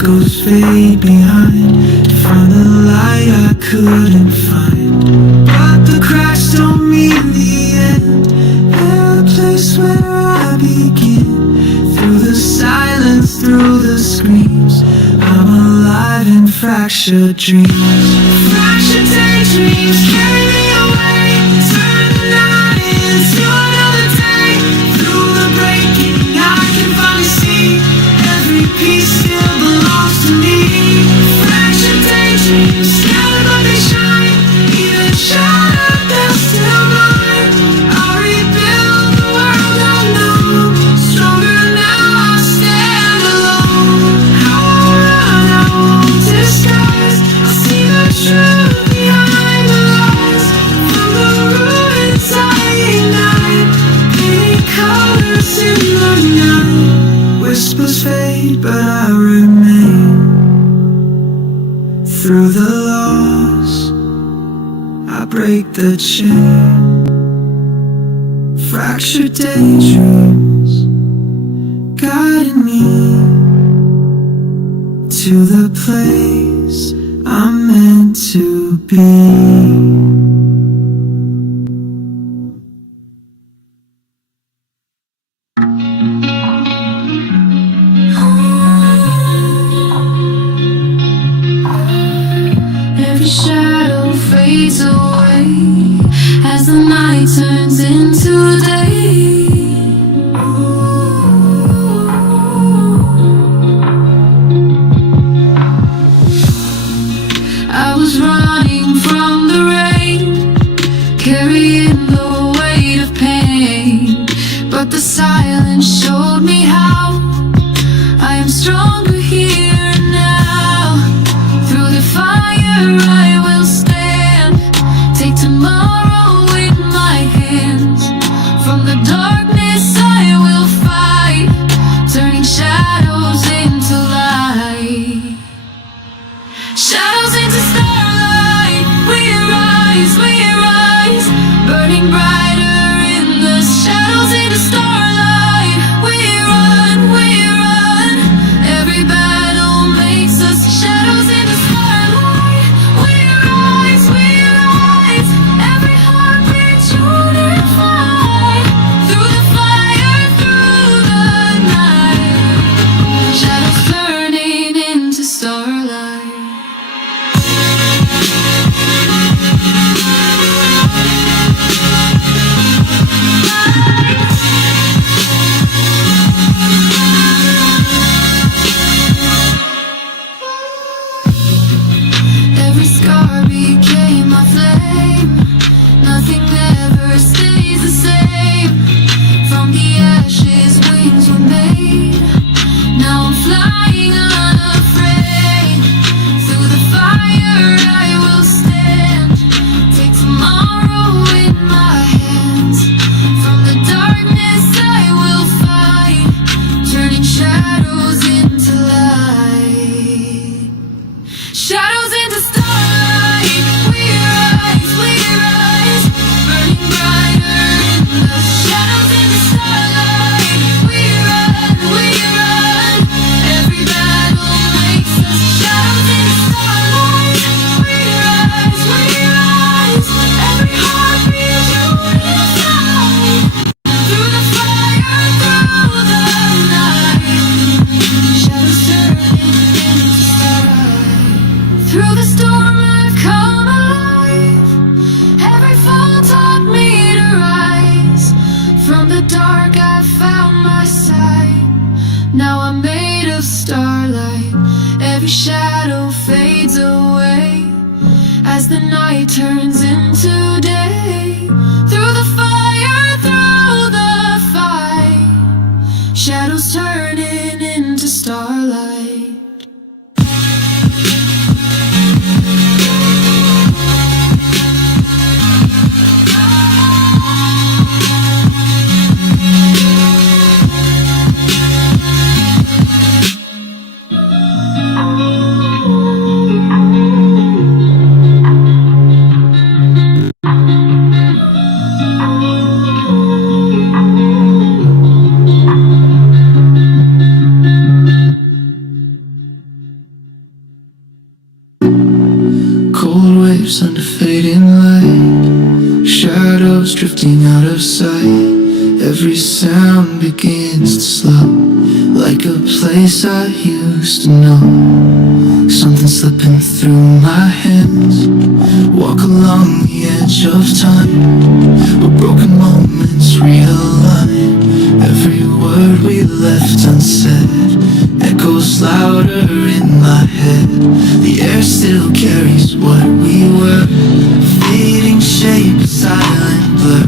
echoes fade behind to find the light I couldn't find. But the cracks don't mean the end. They're a place where I begin. Through the silence, through the screams, I'm alive in fractured dreams. Fractured daydreams carry me away, turn the night into another day. Through the breaking, I can finally see every piece still belongs to me. Fractured daydreams, scattered but they shine. Even shattered, they're still mine. I rebuild the world I've known. Stronger now, I stand alone. How I run, I won't disguise. I see the truth behind the lies. From the ruins I ignite, painting colors in the night. Whispers fade, but I remain. Through the loss, I break the chain. Fractured daydreams guiding me to the place I'm meant to be. Every shadow fades away as the night turns into day. I was running from the rain, carrying the weight of pain, but the silence showed me how I am stronger here now. Through the fire I will stand, take tomorrow in my hands. From the darkness I will fight, turning shadows into light. Shadows into starlight, we rise, burning brighter in the shadows into starlight. We run, every battle makes us shadows into starlight. We rise, every heartbeat unified. Through the fire, through the night, shadows turning into starlight. Every scar became my flame. Nothing ever stays the same. From the ashes, wings were made. Now I'm flying unafraid. Through the fire I will stand, take tomorrow in my hands. From the darkness I will fight, turning shadows into light. Shadows into starlight, we rise, burning brighter in the shadows into starlight. We run, every battle makes us shadows into starlight. We rise, every heartbeat unified. Through the fire, through the night, shadows turning into starlight. Through the storm I've come alive. Every fall taught me to rise. From the dark I found my sight. Now I'm made of starlight. Every shadow fades away as the night turns into day. Through the fire, through the fight, shadows turning into starlight. moves under fading light, shadows drifting out of sight. Every sound begins to slow, like a place I used to know. Something slipping through my hands, walk along the edge of time, where broken moments realign. Every word we left unsaid echoes louder in my head. The air still carries what we were, fading shape, a silent blur.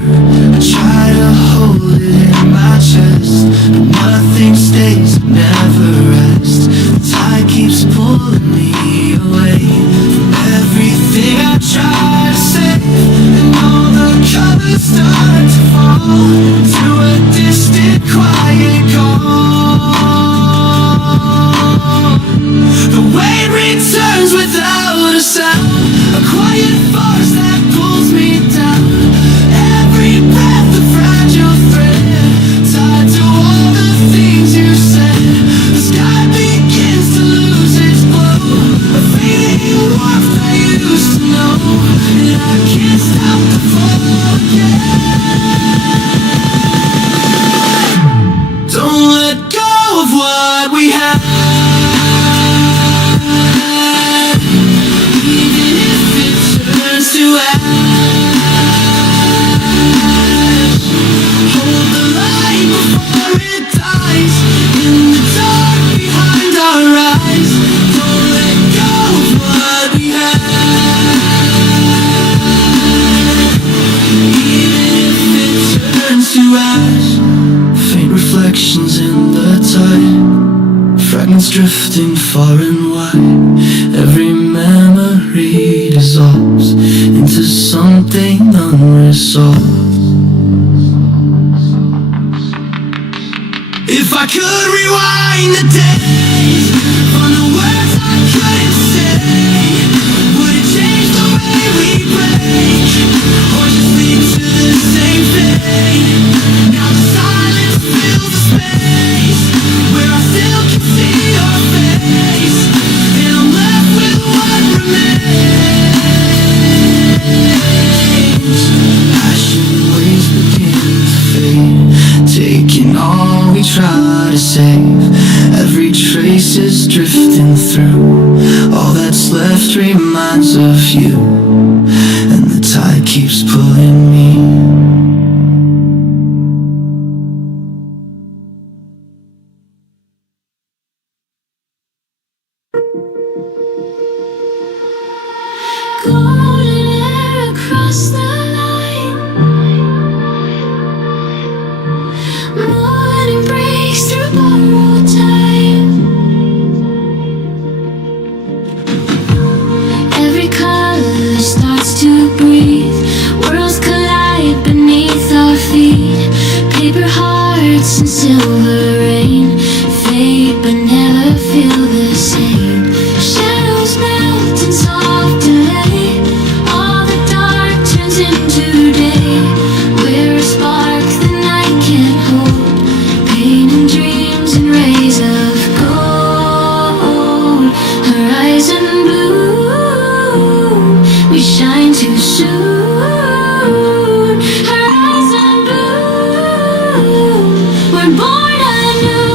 I try to hold it in my chest, but nothing stays, it never rests. The tide keeps pulling me away from everything I try to save, and all the colors start to fall to a distant quiet call. The wind returns without a sound, a quiet force that pulls me down. Every breath a fragile thread, tied to all the things you said. The sky begins to lose its glow, a fading warmth I used to know, and I can't stop the fall again. Don't let go of what we had, even if it turns to ash. Hold the light before it dies, in the dark behind our eyes. Don't let go of what we had, even if it turns to ash. Faint reflections in the tide, fragments drifting far and wide. Every memory dissolves into something unresolved. If I could rewind the days, find the words I couldn't say, would it change the way we break, or just lead to the same fate? Now the silence fills the space, where I still can see your face, and I'm left with what remains. Passion waves begin to fade, taking all we try to save. Every trace is drifting through, all that's left reminds of you, and the tide keeps pulling me. Golden air across the line, morning breaks through borrowed time. Every color starts to breathe, worlds collide beneath our feet. Paper hearts and silver rain fade but never feel the same. Shadows melt in soft delay, all the dark turns into day. We're a spark the night can't hold, painting dreams in rays of gold. Horizon blue, we shine too soon. Horizon blue, we're born anew.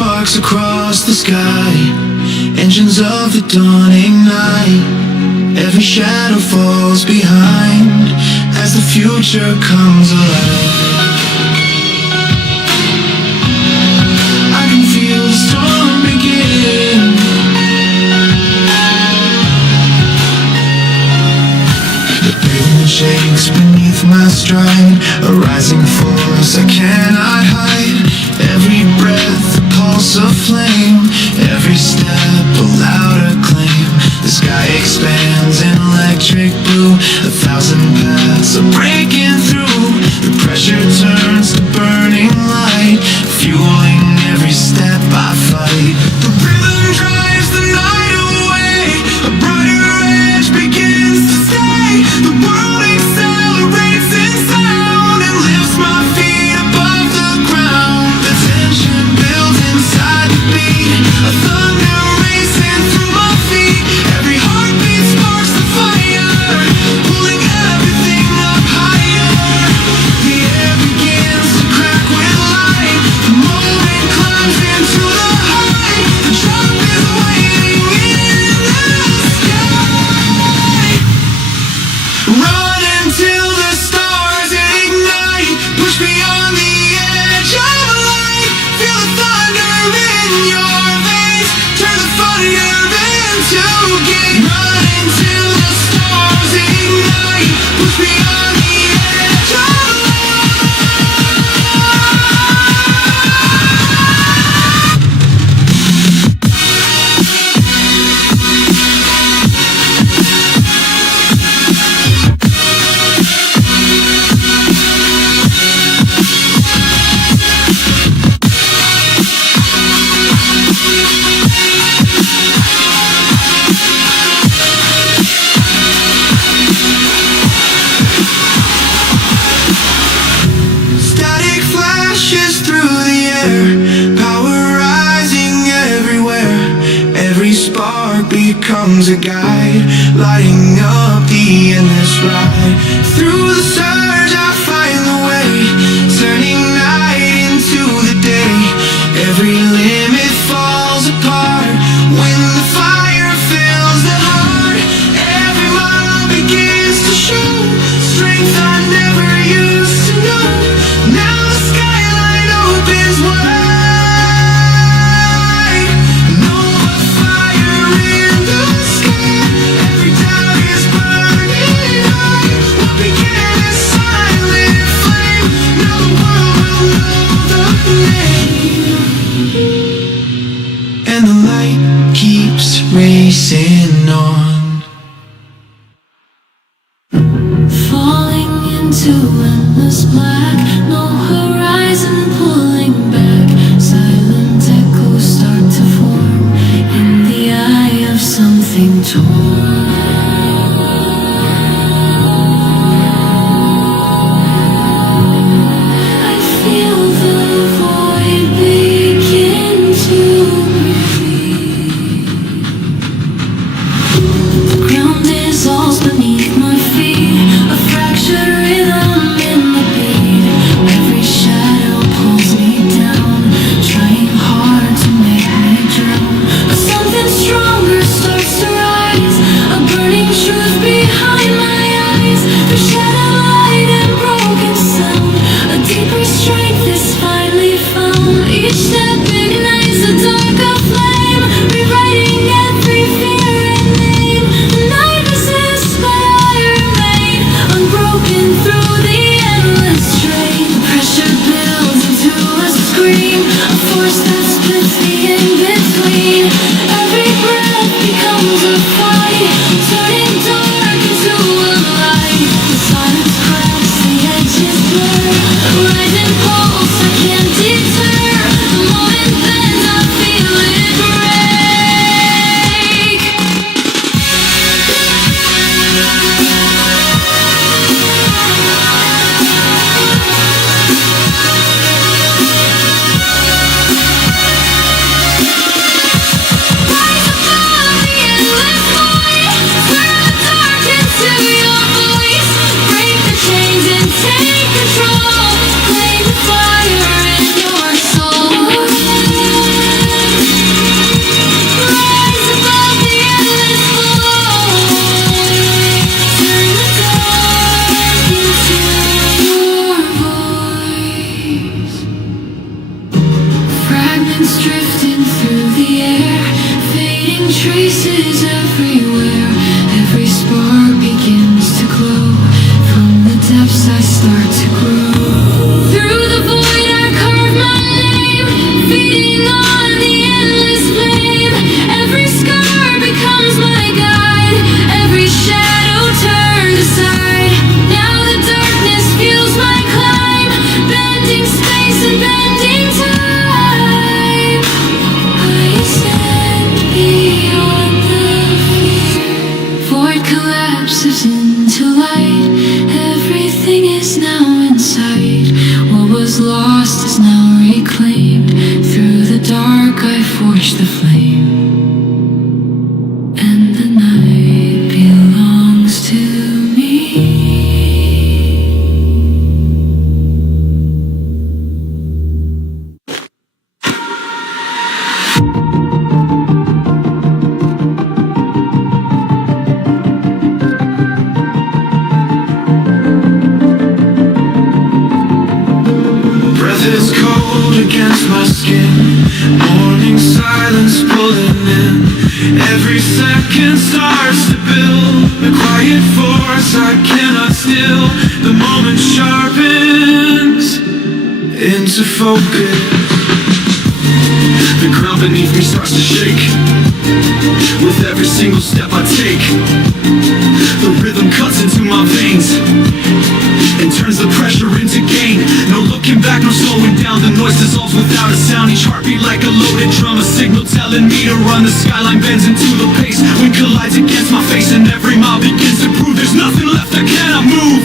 sparks across the sky, engines of the dawning night. Every shadow falls behind as the future comes alive. I can feel the storm begin. The pavement shakes beneath my stride, a rising force I cannot hide. Every breath a pulse of flame, every step a louder claim. The sky expands in electric blue, 1,000 paths are breaking through. The pressure turns to burning light, fueling every step I fight. The rhythm drives the night away, a brighter edge begins to stay. The world accelerates in sound and lifts my feet above the ground. The tension builds inside the beat, a thunder racing through my feet. Every heartbeat sparks the fire, pulling everything up higher. The air begins to crack with light, the moment climbs into the height. The drop is waiting in the sky. Run until the stars ignite, push beyond the edge of light. Feel the thunder in your veins, turn the fire into gain. Run until the stars ignite, push beyond the edge of light. Static flashes through the air, power rising everywhere. Every spark becomes a guide, lighting up the endless ride. Through the surge I find the way, turning night into the day. Every limit falls apart when the fire fills the heart. Every mile begins to show strength I never used to know. Now the skyline opens wide. No more fire in the sky, every doubt is burning high. What began as silent flame, now the world will know the name. And the light keeps racing on. Falling into endless black, no horizon pulling back. Silent echoes start to form in the eye of something torn. I feel the void begin to breathe. The ground dissolves beneath my feet, a fractured rhythm in the beat. Every shadow pulls me down, trying hard to make me drown. But something stronger starts to rise, a burning Floating on the endless flame, every scar becomes my guide, every shadow turned aside. Now the darkness fuels my climb, bending space and bending time. I stand beyond the fear. Void collapses into light. Everything is now inside. What was lost is now reclaimed. Through the dark I forged the flame, and the night belongs to me. Breath is cold against my skin. Morning silence pulling in. Every second starts to build a quiet force I cannot still. The moment sharpens into focus. The ground beneath me starts to shake with every single step I take. The rhythm cuts into my veins and turns the pressure into gain. No looking back, no slowing down. The noise dissolves without a sound. Each heartbeat like a loaded drum, a signal telling me to run. The skyline bends into the pace, wind collides against my face, and every mile begins to prove there's nothing left I cannot move.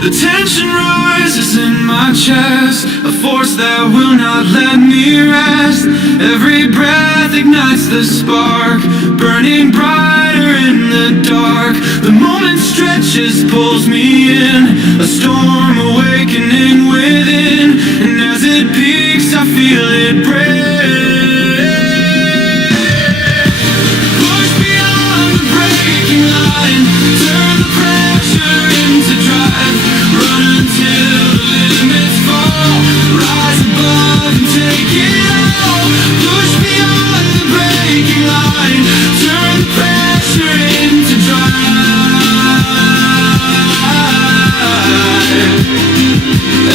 The tension rises in my chest, a force that will not let me rest. Every breath ignites the spark, burning brighter in the dark. The moment stretches, pulls me in, a storm awakening within. And as it peaks, I feel it break. Push beyond the breaking line, turn the pressure into drive. Run until the limits fall, rise above and take it all. Push beyond the breaking line, turn the pressure into drive.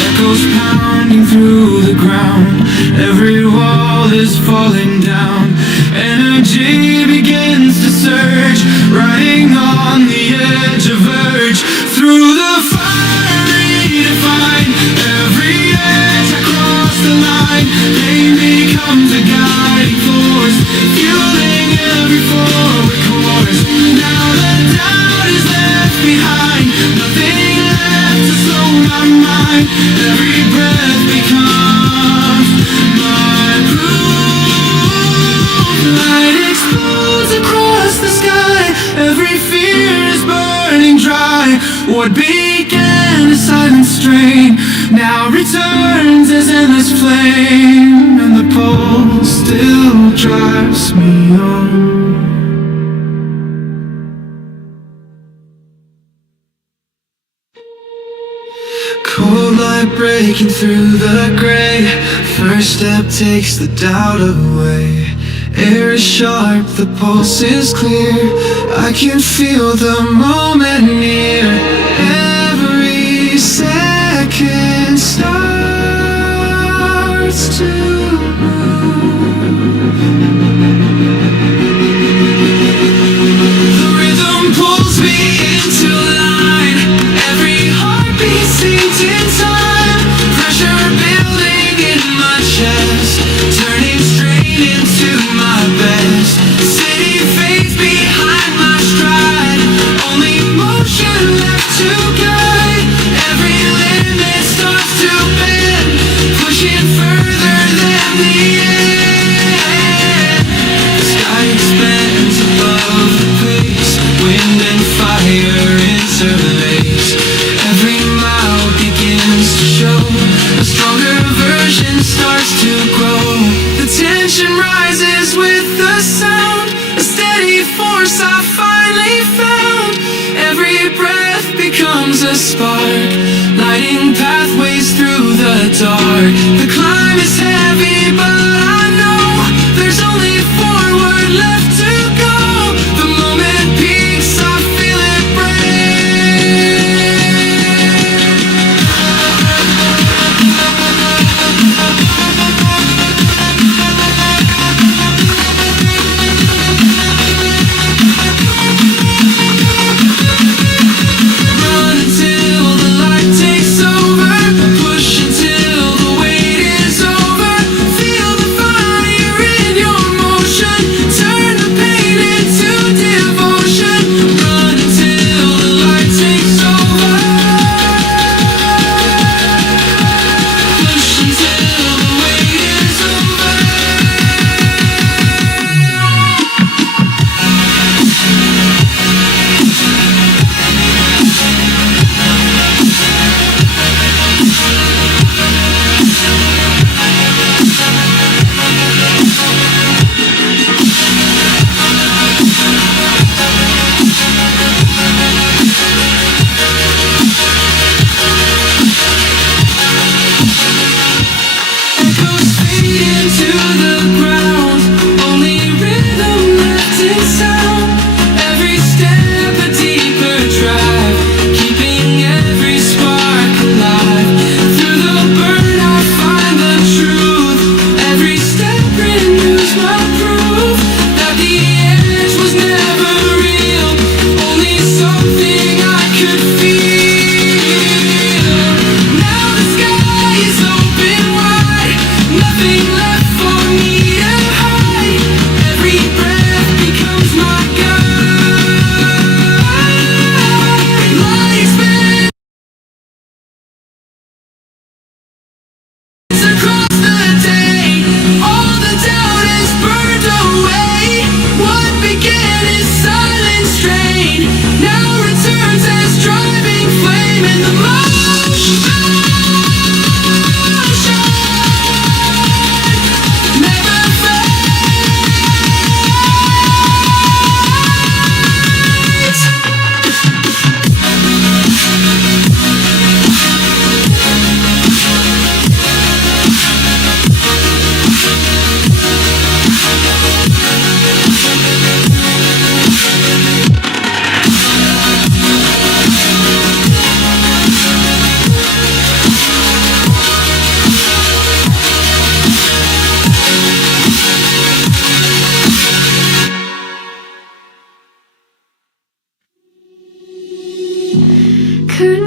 Echoes pounding through the ground, every wall is falling down. Energy begins to surge, riding on the edge of urge. Through the fire redefined, every edge I cross the line. Pain becomes a guiding force, fueling every forward course. Now the doubt is left behind, nothing left to slow my mind. Every breath becomes my proof. Light explodes across the sky, every fear is burning dry. What began as silent strain now returns as endless flame, and the pulse still drives me on. Cold light breaking through the gray, first step takes the doubt away. Air is sharp, the pulse is clear, I can feel the moment near. Every second starts to move. The rhythm pulls me into line, every heartbeat sinks in time. Pressure building in my chest, turning straight into my best. City fades behind my stride, only motion left to guide. Every limit starts to bend, pushing further than the end. The sky expands above the pace, wind and fire interlace. Every mile begins to show, a stronger version starts to grow. The tension rises with the sound, a steady force I finally found. Every breath becomes a spark, lighting pathways through the dark. The climb is heavy, but I know there's only forward left to go. The moment peaks, I feel it break.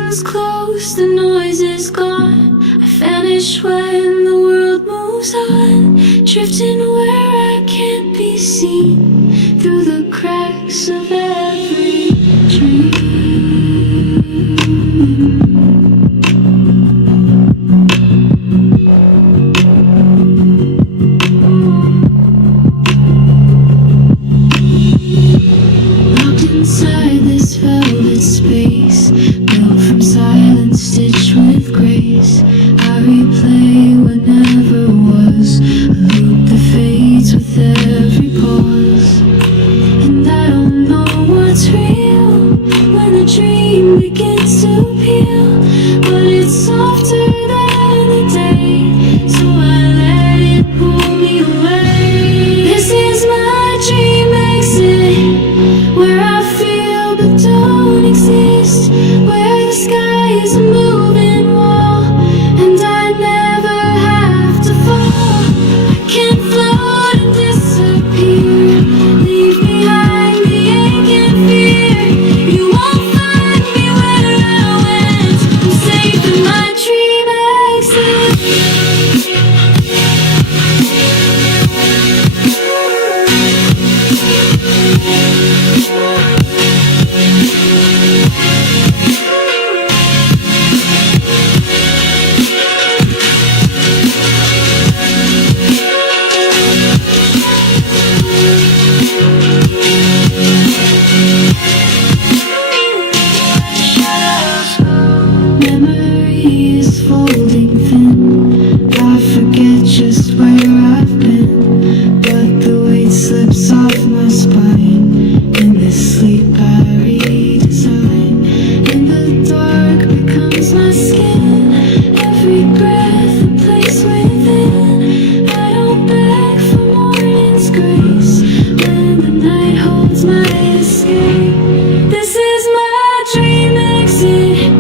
curtains close, the noise is gone. I vanish when the world moves on, drifting where I can't be seen, through the cracks of every dream. Locked inside this velvet space, built from silence, stitched with grace. I replay what never was, a loop that fades with every pause. And I don't know what's real when the dream begins to peel, but it's softer than the day, so I let it pull me away. This is my dream exit, where I feel but don't exist, where the sky is a moving wall, and I never have to fall. I can float and disappear, leave behind the ache and fear. You won't find me where I went, I'm safe in my dream exit. Memory is folding thin, I forget just where I've been, but the weight slips off my spine. In this sleep I redesign, and the dark becomes my skin, every breath a place within. I don't beg for morning's grace, when the night holds my escape. This is my dream exit,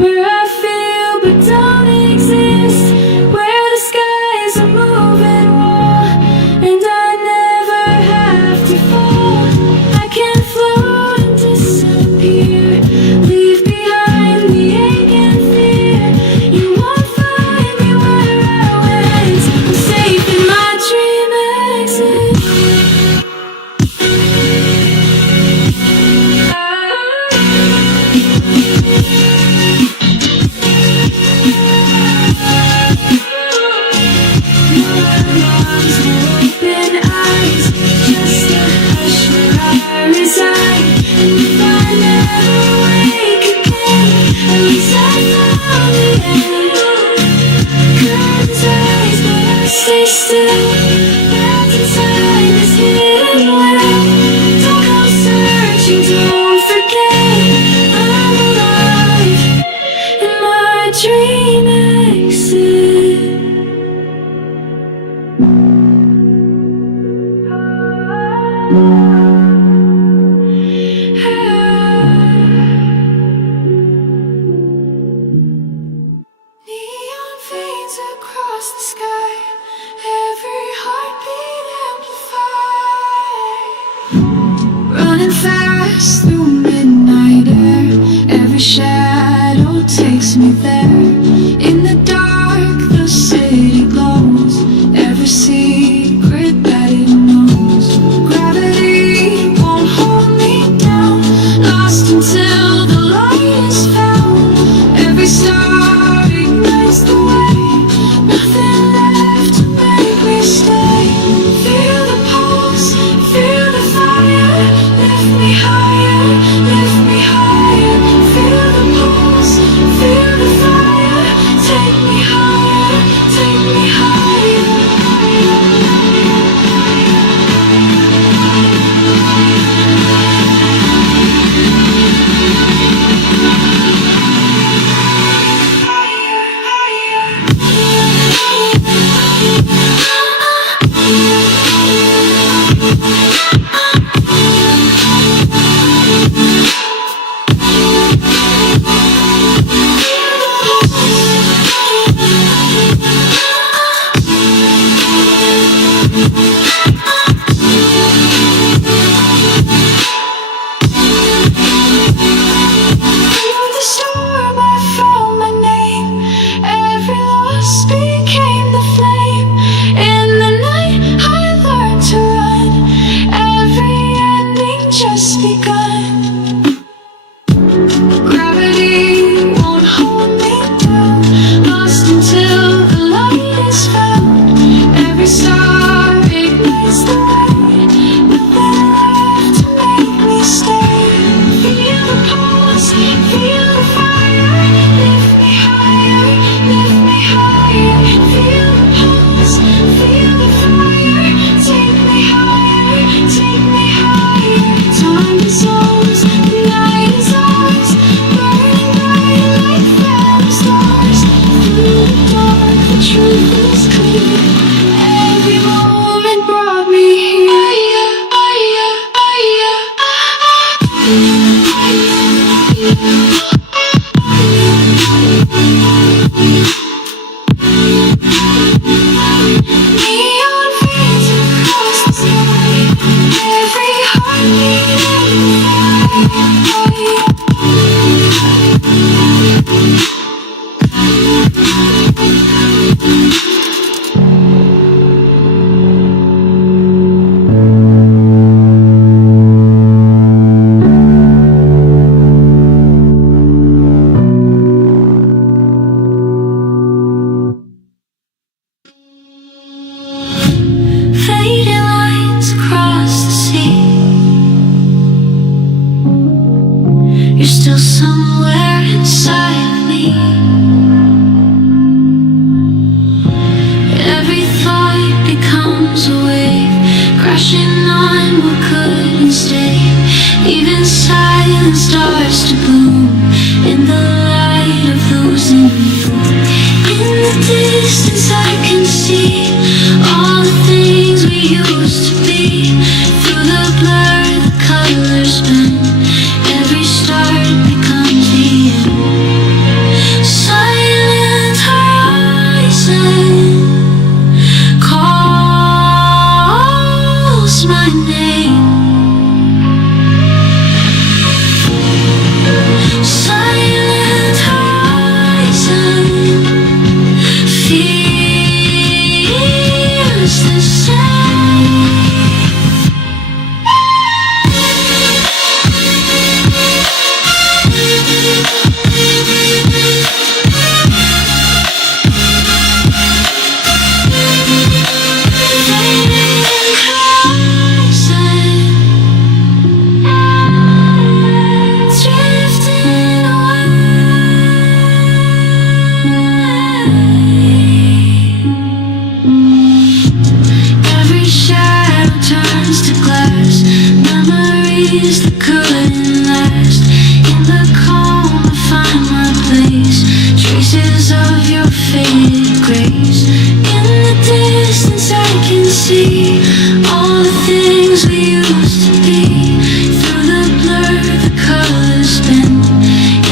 where I feel but don't exist, where the sky is a moving wall, and I never have to fall. I can float and disappear, leave behind the ache and fear. You won't find me where I went, I'm safe in my dream exit. Open eyes, just a hush where I reside. And if I never wake again, at least I found the end. Curtains rise, but I stay still, wrapped inside this hidden well. Don't go searching, don't forget, I'm alive in my dream exit. Neon veins across the sky, every heartbeat amplified. Running fast through midnight air, every shadow takes me there. In the dark, the city glows, every secret that it knows. Gravity won't hold me down, lost until the light is found. Every star ignites the way, nothing left to make me stay. Feel the pulse, feel the fire, lift me higher, lift me higher. Feel the pulse, feel the fire, take me higher, take me higher. Neon fades across the sky. Every fading lines across the sea. You're still somewhere inside of me. Every thought becomes a wave, crashing on what couldn't stay. Even silence starts to bloom in the light of losing you. In the distance I can see all the things we used to be. Through the blur, the colors bend. Every start becomes the end. Silent horizon calls my name. Silent horizon feels the same. Drifting away. Every shadow turns to glass, memories that couldn't last. In the calm I find my place, traces of your faded grace. In the distance I can see all the things we used to be. Through the blur, the colors bend.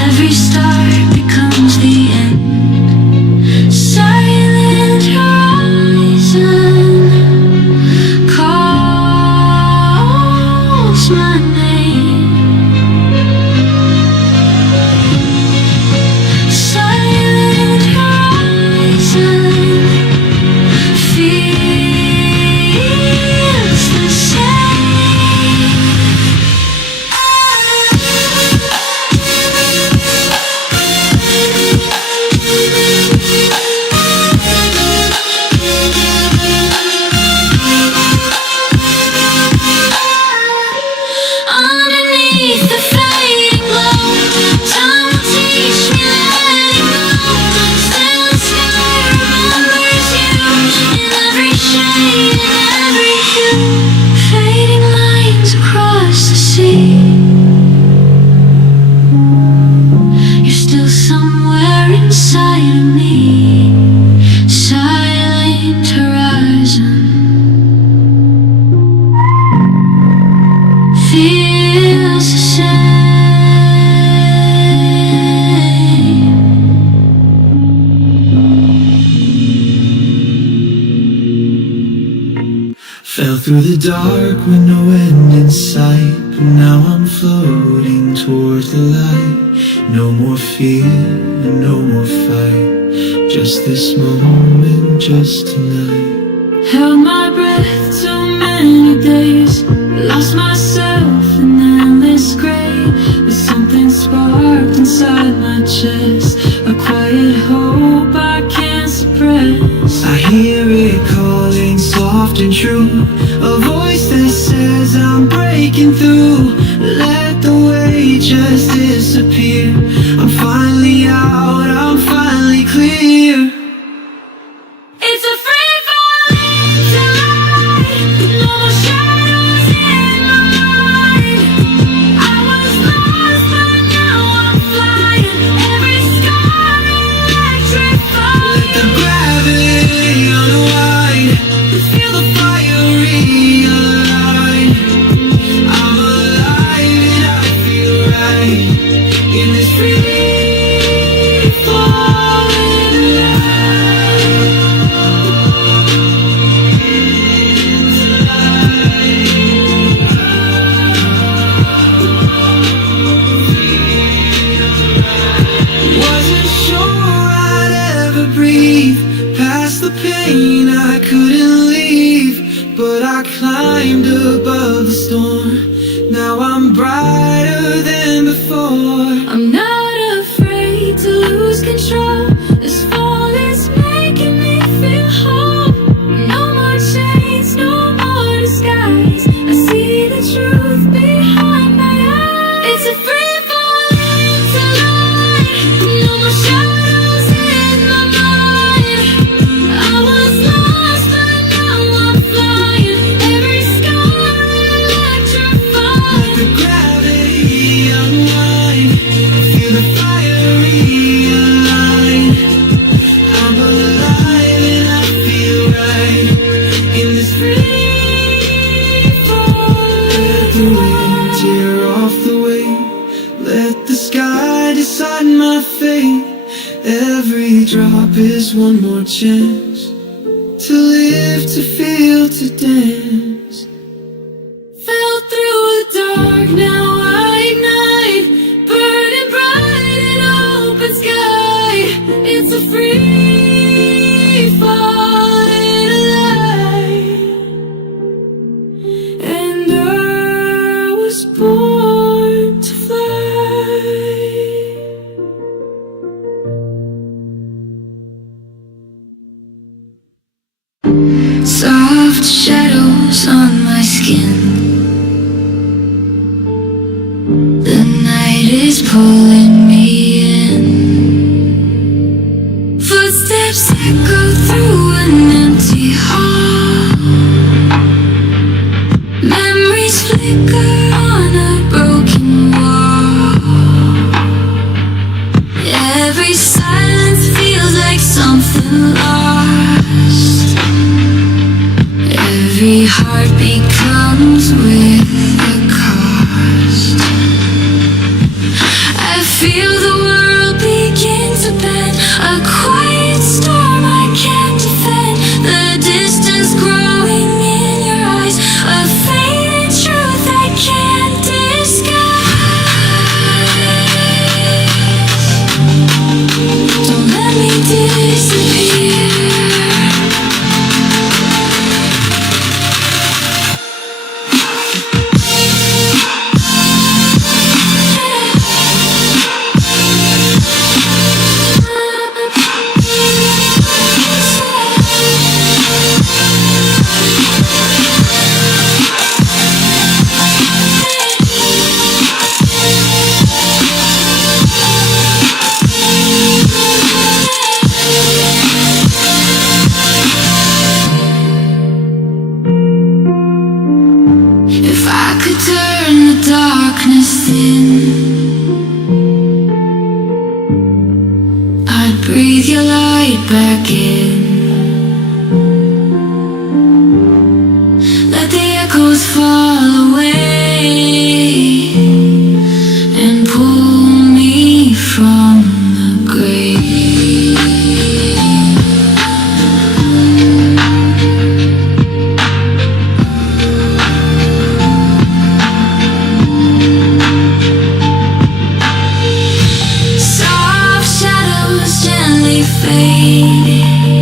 Every start becomes the end. Silent horizon calls my name. Silent horizon feels the same. Underneath the fading glow, time will teach me letting go. Still the sky remembers you in every shade, in every hue. Fading lines across the sea. You're still somewhere inside of me. Silent horizon feels the same. Fell through the dark with no end in sight, but now I'm floating towards the light. No more fear and no more fight, just this moment, just tonight. Held my breath so many days, lost myself in endless gray. But something sparked inside my chest, a quiet hope I can't suppress. I hear it calling soft and true, a voice that says I'm breaking through. Let the weight just disappear. I'm finally out, I'm finally clear. It's a free falling tonight, no more shadows in my mind. light in this free falling light. Wasn't sure I'd ever breathe past the pain I couldn't leave, but I climbed above the storm. Now I'm brighter than before. I'm not afraid to lose control. This fall is making me feel whole. No more chains, no more disguise. I see the truth behind my eyes. It's a free fall into light. No more shadows in my mind. I was lost, but now I'm flying. Every sky electrified. The gravity unwind, feel the fire realign. I'm alive and I feel right in this free fall. Let the wind tear off the weight, let the sky decide my fate. Every drop is one more chance to live, to feel, to dance. Fell through the dark, now I ignite. Burning bright in open sky. It's a free falling light. And I was born to fly. Soft shadows on my skin. The night is pulling me in. Footsteps echo through an empty hall. Memories flicker on a broken wall. Every silence feels like something lost. Every heartbeat comes with a cost. I feel the world begin to bend. A quiet storm I can't defend. The distance growing in your eyes. A faded truth I can't disguise. Don't let me disappear. If I could turn the darkness in, I'd breathe your light back in. Let the echoes fall away and pull me from the grave. Soft shadows gently fading.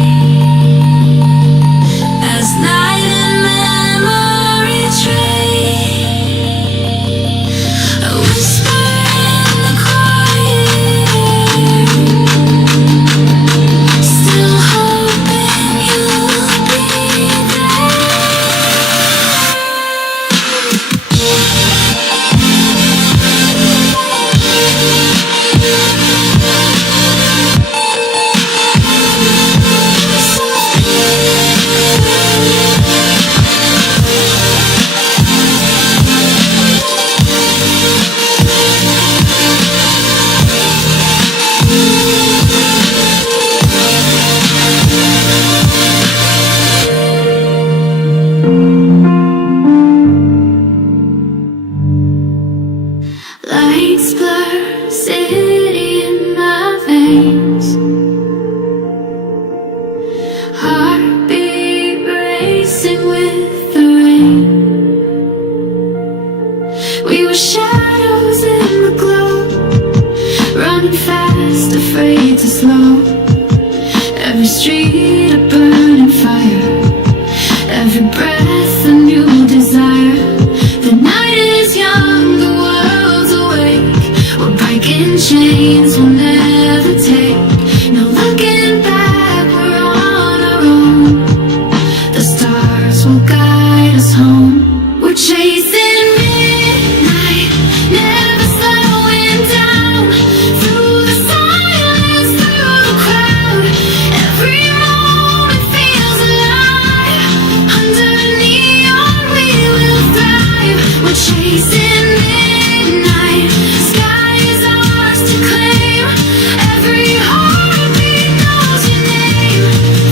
lights blur, city in my veins. Heartbeat racing with the rain. We were shadows in the glow, running fast, afraid to slow. Every street a burning fire, every breath a new desire. The night is young, the world's awake. We're breaking chains we'll never take. No looking back, we're on our own. The stars will guide us home. We're chasing midnight, never slowing down. Through the silence, through the crowd, every moment feels alive. Under neon we will thrive. We're chasing midnight, sky is ours to claim. Every heartbeat knows your name.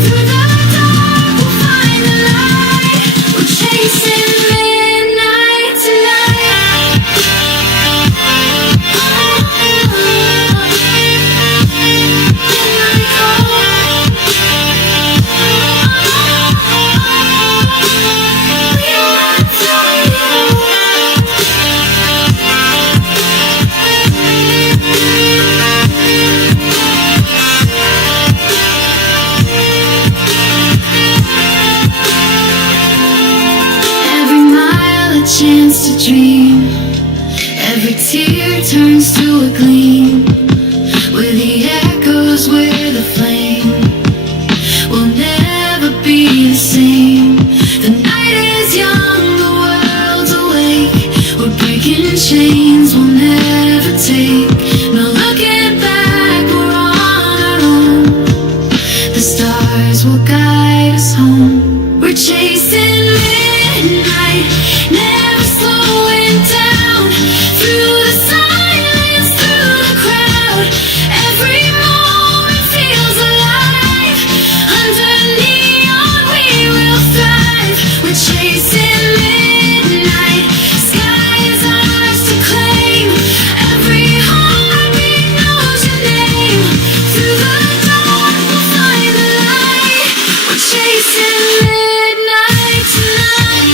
Through the dark we'll find the light. We're chasing midnight tonight. Midnight call. We are every mile a chance to dream. Every tear turns to a gleam. We're the echoes, we're the flame. We'll never be the same. The night is young, the world's awake. We're breaking chains we'll never take. No looking back, we're on our own. The stars will guide us home. We're chasing midnight, never slowing down. Through the silence, through the crowd, every moment feels alive. Under neon we will thrive. We're chasing midnight, sky is ours to claim. Every heartbeat knows your name. Through the dark we'll find the light. We're chasing midnight tonight.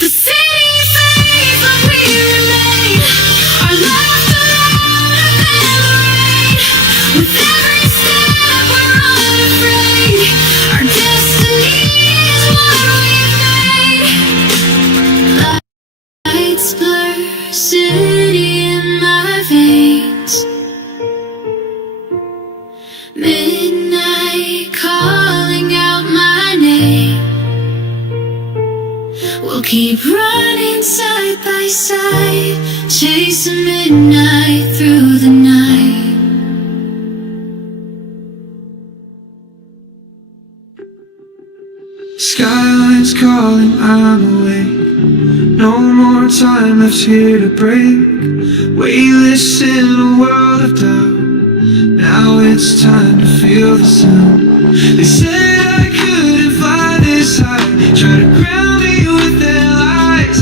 The city fades, but we remain. Our lives are louder than the rain. With every step we're unafraid. Our destiny is what we've made. Lights blur, city in my veins. Midnight calling out my name. We'll keep running side by side, chasing midnight through the night. Skyline's calling, I'm awake. No more time left here to break. Weightless in a world of doubt. Now it's time to feel the sound. They said I couldn't fly this high. Try to ground me with their lies,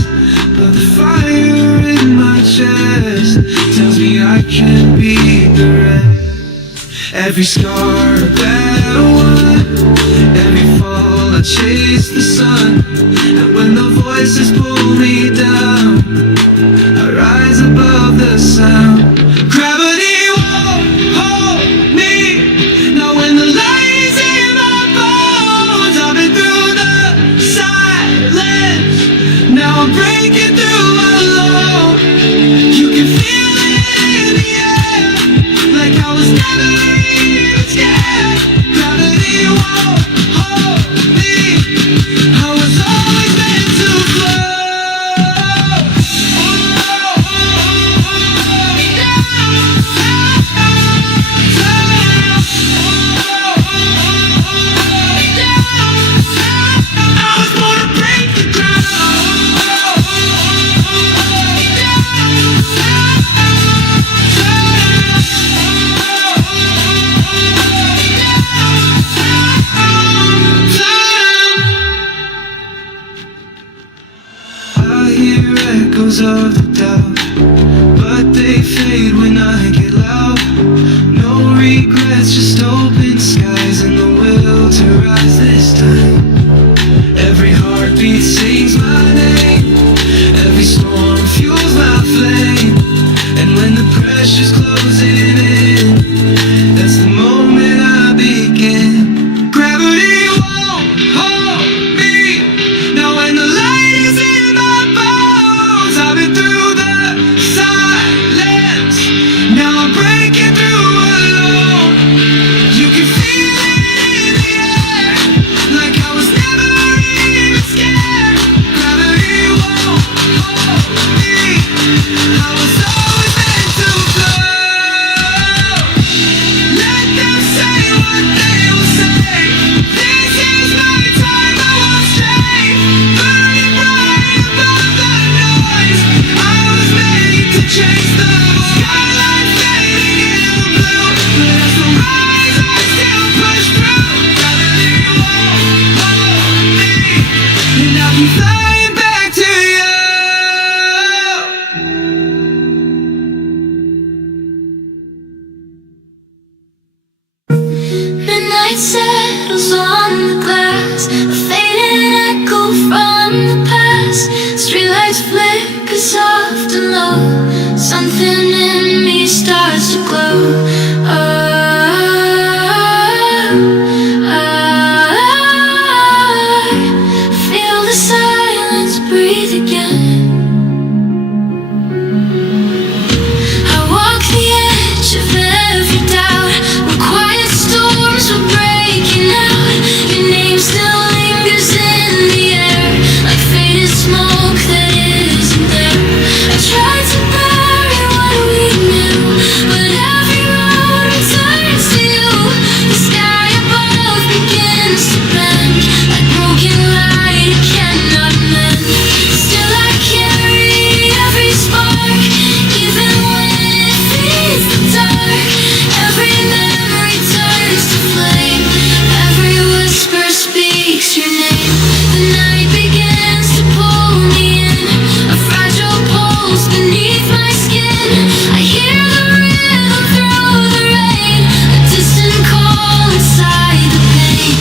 but the fire in my chest tells me I can't beat the rest. Every scar a battle won. Every fall I chase the sun. And when the voices pull me down, I rise above the sound. Gravity won't hold me. Now when the light's in my bones, I've been through the silence. Now I'm breaking through alone. You can feel it in the air, like I was never even scared. Gravity won't hold me. I was always meant to float. Midnight settles on the glass, a fading echo from the past. Streetlights flicker soft and low, something in me starts to glow. I feel the silence breathe again. I walk the edge of every doubt, when quiet storms were breaking out. Your name still lingers in the air, like faded smoke that isn't there. I tried to bury what we knew, but every road returns to you. The sky above begins to bend, like broken light it cannot mend. Still I carry every spark, even when it fades the dark. Every memory turns to flame, every whisper speaks your name. The night begins to pull me in, a fragile pulse beneath my skin. I hear the rhythm through the rain, a distant call inside the pain.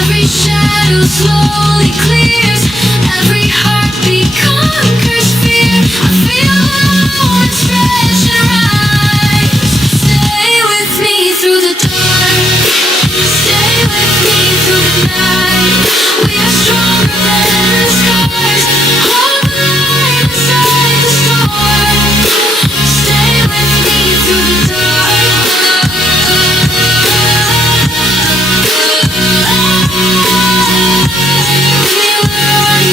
Every shadow slowly clears, every heartbeat conquers fear. I feel alone and stretch and rise. Stay with me through the dark, stay with me through the night. We are stronger than the scars, hold the light inside the storm. Stay with me through the dark. We were on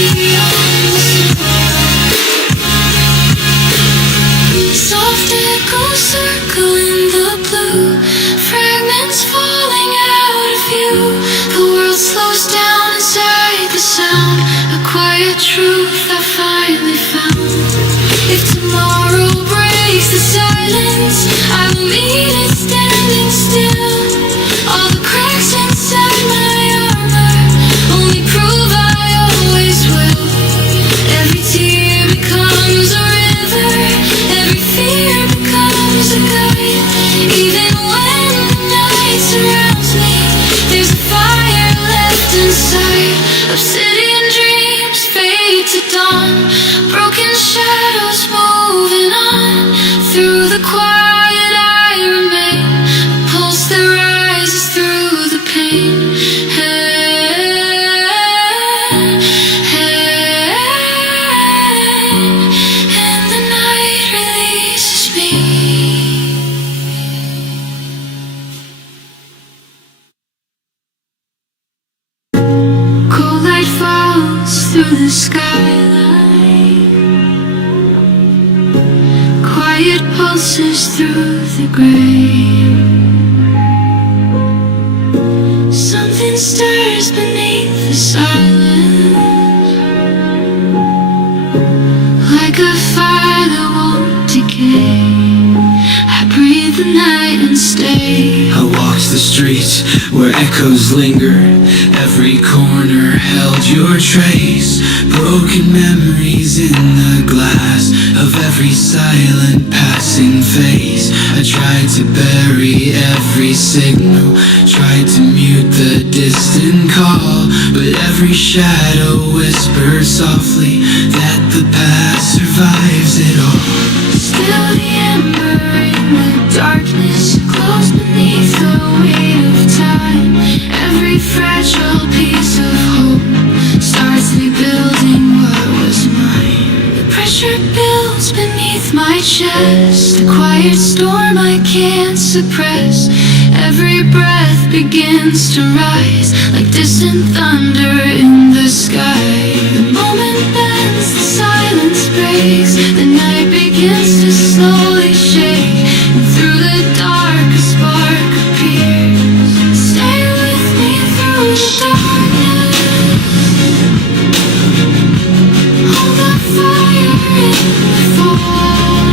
the soft echoes circling the blue, fragments falling out of view. The world slows down inside the sound, a quiet truth I finally found. If tomorrow breaks the silence, I will meet it standing still. All the cracks inside my armor only prove I always will. Every tear becomes a river, every fear becomes a guide. Even when the night surrounds me, there's a fire left inside. Obsidian dreams fade to dawn, broken shadows moving on. Through the quiet I remain, a pulse that rises through the pain. And the night releases me. Cold light falls through the skyline, quiet pulses through the gray. Something stirs beneath the silence, like a fire that won't decay. I breathe the night and stay. I walked the streets where echoes linger, every corner held your trace. Broken memories in the glass of every silent passing face. I tried to bury every signal, tried to mute the distant call, but every shadow whispers softly that the past survives it all. Still the ember in the darkness glows beneath the weight of time. Every fragile piece of hope starts rebuilding what was mine. The pressure builds beneath my chest, a quiet storm I can't suppress. Every breath begins to rise, like distant thunder in the sky. The moment bends, the silence breaks, the night begins to slowly shake, and through the dark a spark appears. Stay with me through the darkness, hold the fire in the fall.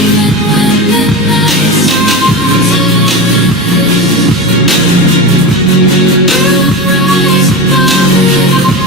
Even when the night surrounds us, we'll rise above it all.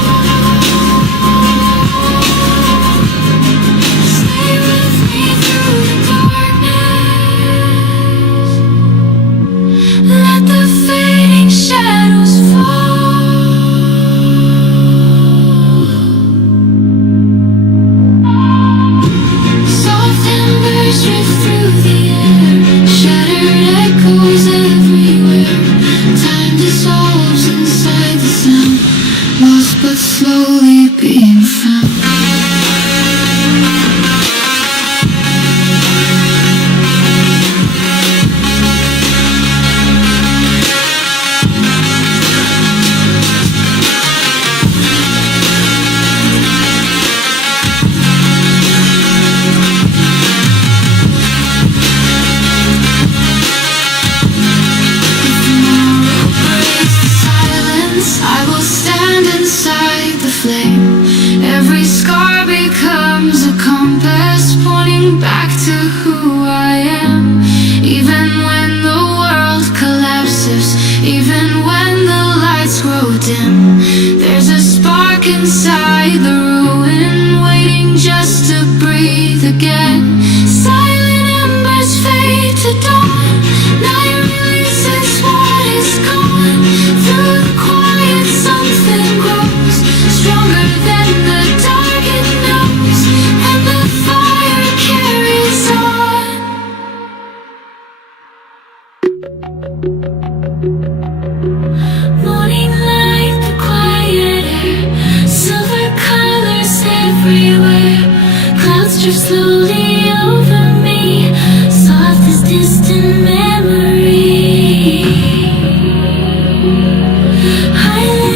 Morning light, the quiet air, silver colors everywhere. Clouds drift slowly over me, soft as distant memory. I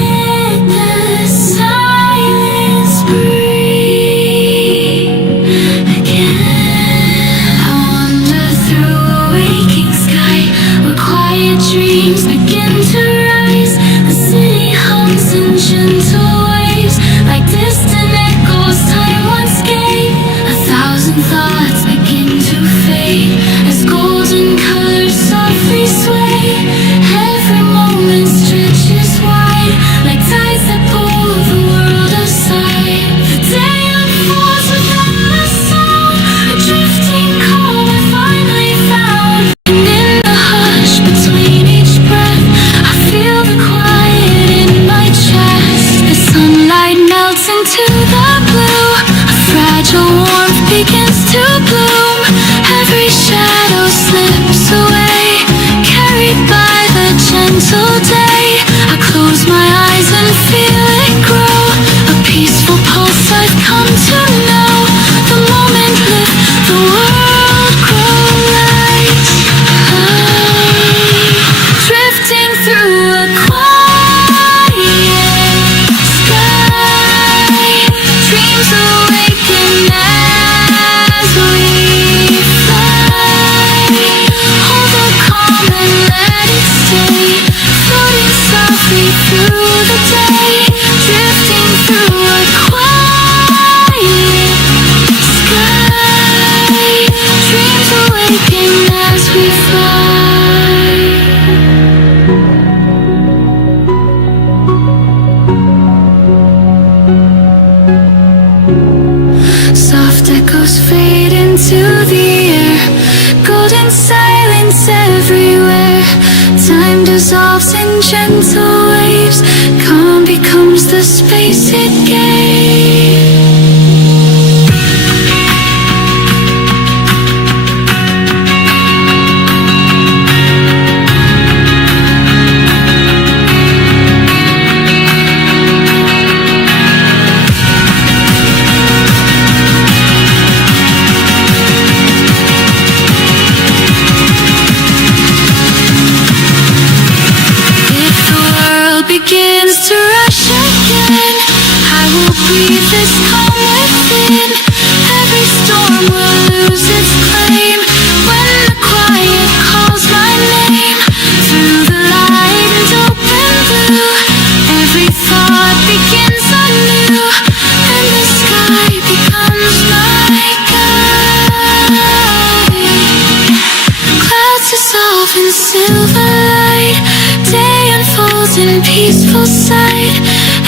let the silence breathe again. I wander through a waking sky where quiet dreams begin to rise. The city hums in gentle waves, like distant echoes time once gave. 1,000 thoughts begin to fade as golden colors softly sway. Every moment stretches wide, like tides that pull the world aside. The day unfolds without a sound, a drifting calm I finally found. And in the hush between each breath, I feel the quiet in my chest. The sunlight melts into the blue, a fragile warmth begins to bloom. Every shadow slips away, carried by the gentle day. I close my eyes and feel it grow, a peaceful pulse I've come to know. The moment lift, the world grow light. Drifting through a quiet sky, dreams awaken as we fly. Hold the calm and let it stay, floating softly through the day. Drifting through a quiet sky, dreams awaken as we fly. Soft echoes fade into the air, golden silence everywhere. Time dissolves in gentle waves, calm becomes the space it gave. If the world begins to rush again, I will breathe this calm within. Every storm will lose its claim when the quiet calls my name. Through the light and open blue, every thought begins anew, and the sky becomes my guide. Clouds dissolve in silver light, day unfolds in peaceful sight.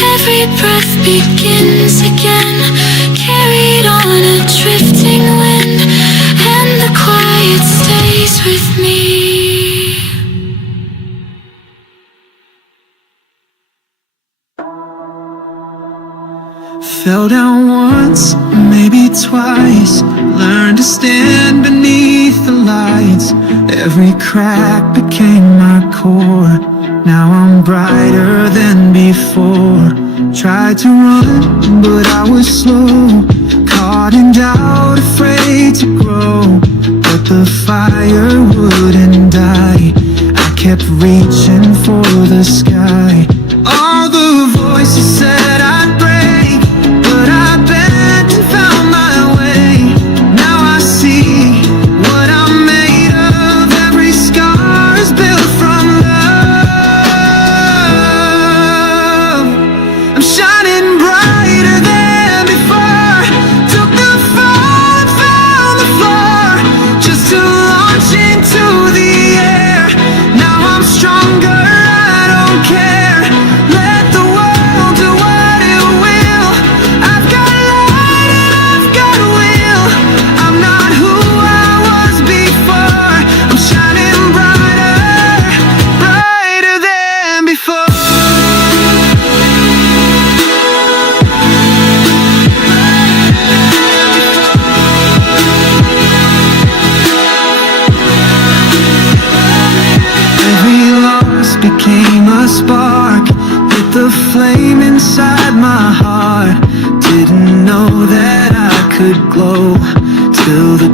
Every breath begins again, carried on a drifting wind, and the quiet stays with me. Fell down once, maybe twice, learned to stand beneath the lights. Every crack became my core, now I'm brighter than before. Tried to run, but I was slow, caught in doubt, afraid to grow. But the fire wouldn't die, I kept reaching for the sky. All the voices said I'd break, but I bent and found my way. Now I see what I'm made of, every scar is built from love. I'm shining brighter than before, took the fall and found the floor, just to launch into the air. Now I'm stronger, I don't care, let the world do what it will. I've got light and I've got will, I'm not who I was before. I'm shining brighter, brighter than before.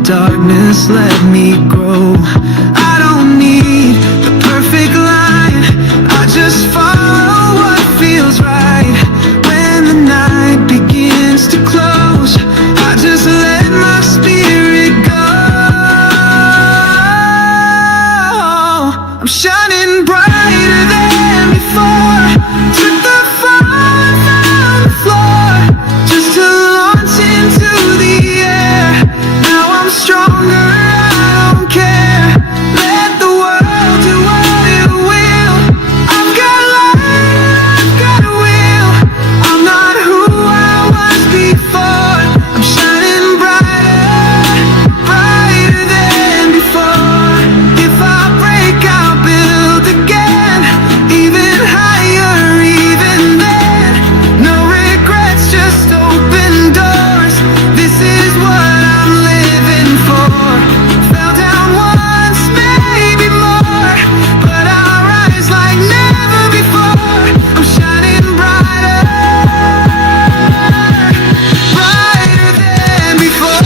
darkness, let me grow. I don't need the perfect line, I just follow what feels right. When the night begins to close, I just let my spirit go. I'm shining brighter than before. Took the fall from the floor just to launch into the air. Now I'm stronger, I don't care. Let the world do what it will. I've got light, I've got a will. I'm not who I was before. I'm shining brighter, brighter than before. If I break, I'll build again, even higher, even then. No regrets, just open doors. This is what I'm living for. Fell down once, maybe more, but I'll rise like never before. I'm shining brighter, brighter than before.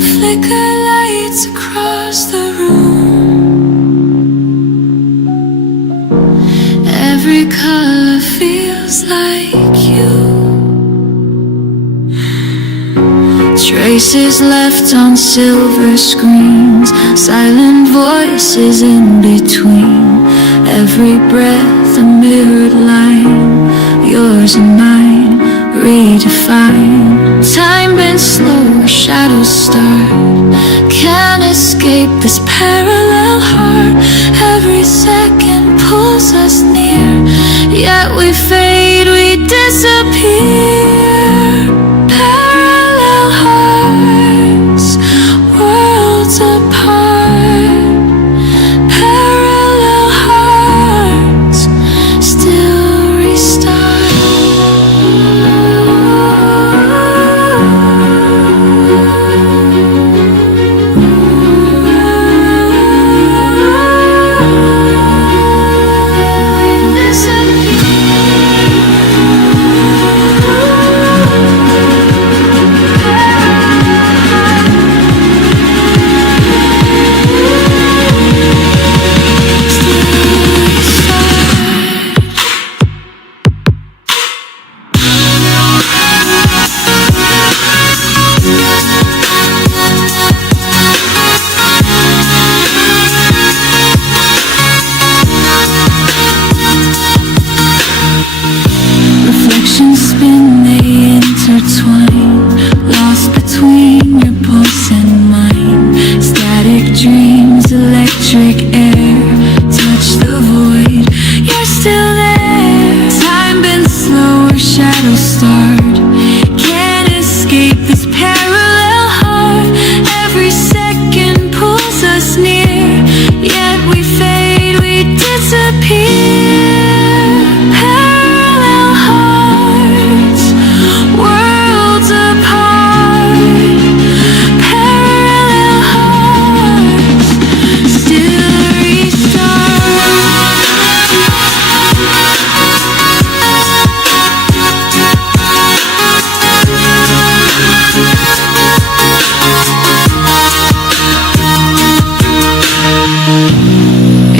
Flicker lights across the room. Every color feels like you. Traces left on silver screens, silent voices in between. Every breath a mirrored line, yours and mine, redefined. Time bends slow, shadows start. Can't escape this parallel heart. Every second pulls us near, yet we fade, we disappear. Parallel hearts, worlds apart. Parallel hearts, still restart. Reflections spin, they intertwine, lost between your pulse and mine. Static dreams, electric air, touch the void, you're still there. Time bends slower, shadows start. Can't escape this parallel heart. Every second pulls us near, yet we fade, we disappear. Parallel hearts, worlds apart. Parallel hearts, still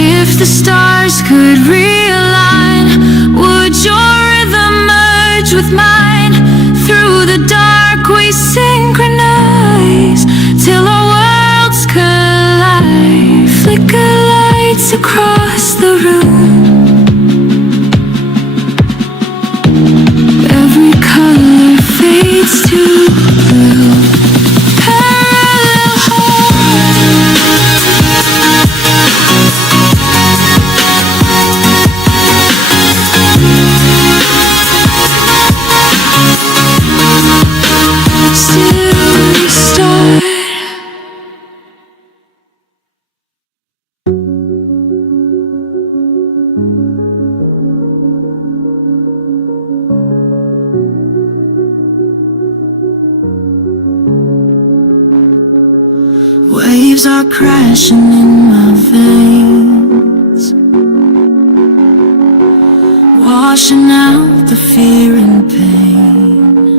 if the stars could realign, would your rhythm merge with mine? Through the dark we synchronize, till our worlds collide. Flicker lights across the room. Every color fades to blue. Parallel hearts, still we start. waves are crashing in my veins, washing out the fear and pain.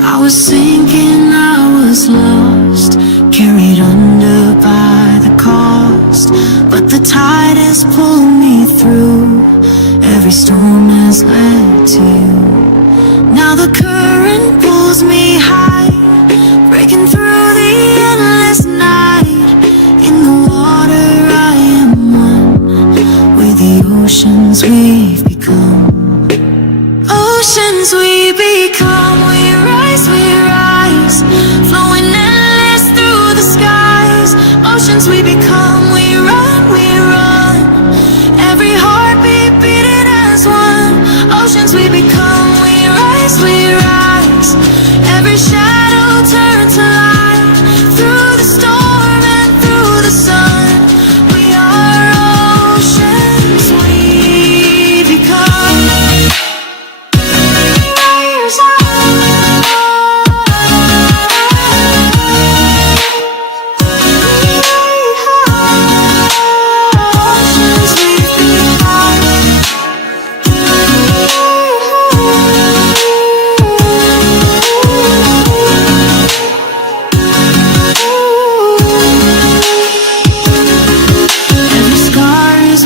I was sinking, I was lost, carried under by the cost, but the tide has pulled me through. Every storm has led to you. Now the current pulls me high, breaking through the endless night. In the water I am one with the oceans we've become. Oceans we become, we rise, flowing endless through the skies. Oceans we become, we run, every heartbeat beating as one. Oceans we become, we rise, every shadow turn to light. Through the storm and through the sun, we are oceans we become.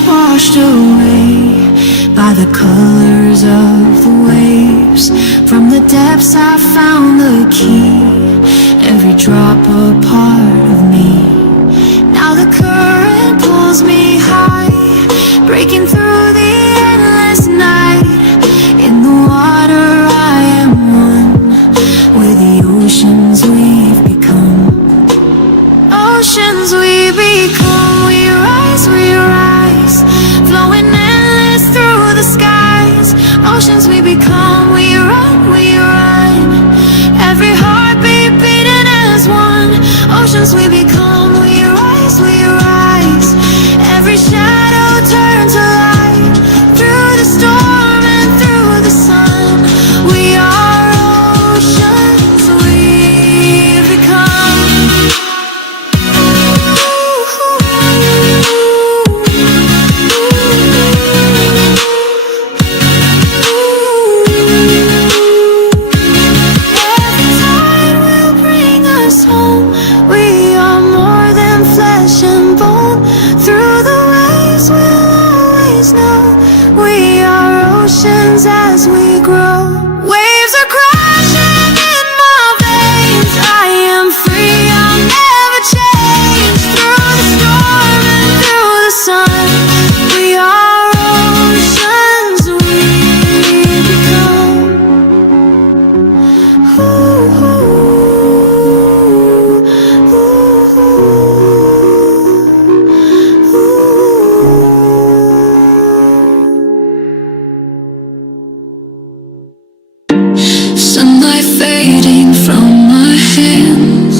Washed away by the colors of the waves. From the depths I found the key, every drop a part of me. Now the current pulls me high, breaking through the endless night. In the water I am one with the oceans we've become. Oceans we become, we rise, flowing endless through the skies. Oceans we become, we run, every heartbeat beating as one. Oceans we become, we rise, every shadow turn to light. Through the storm and through the sun, we are oceans we become. As we grow, waves are crashing in my veins. I am free, I'll never change. Through the storm and through the sun, we are oceans we become. Ooh, ooh, ooh, ooh. Sunlight fading from my hands,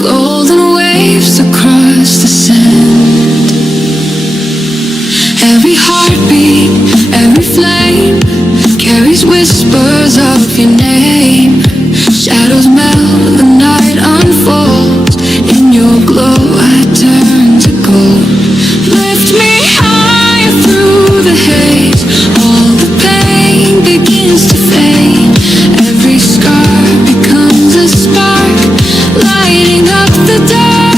golden waves across the sand. Every heartbeat, every flame carries whispers of your name. Shadows melt, the night unfolds. In your glow I turn to gold. Lift me higher through the haze. All the pain begins to fade. Every scar becomes a spark, lighting up the dark.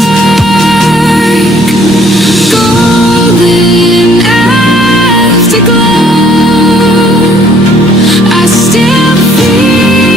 Golden afterglow, I still feel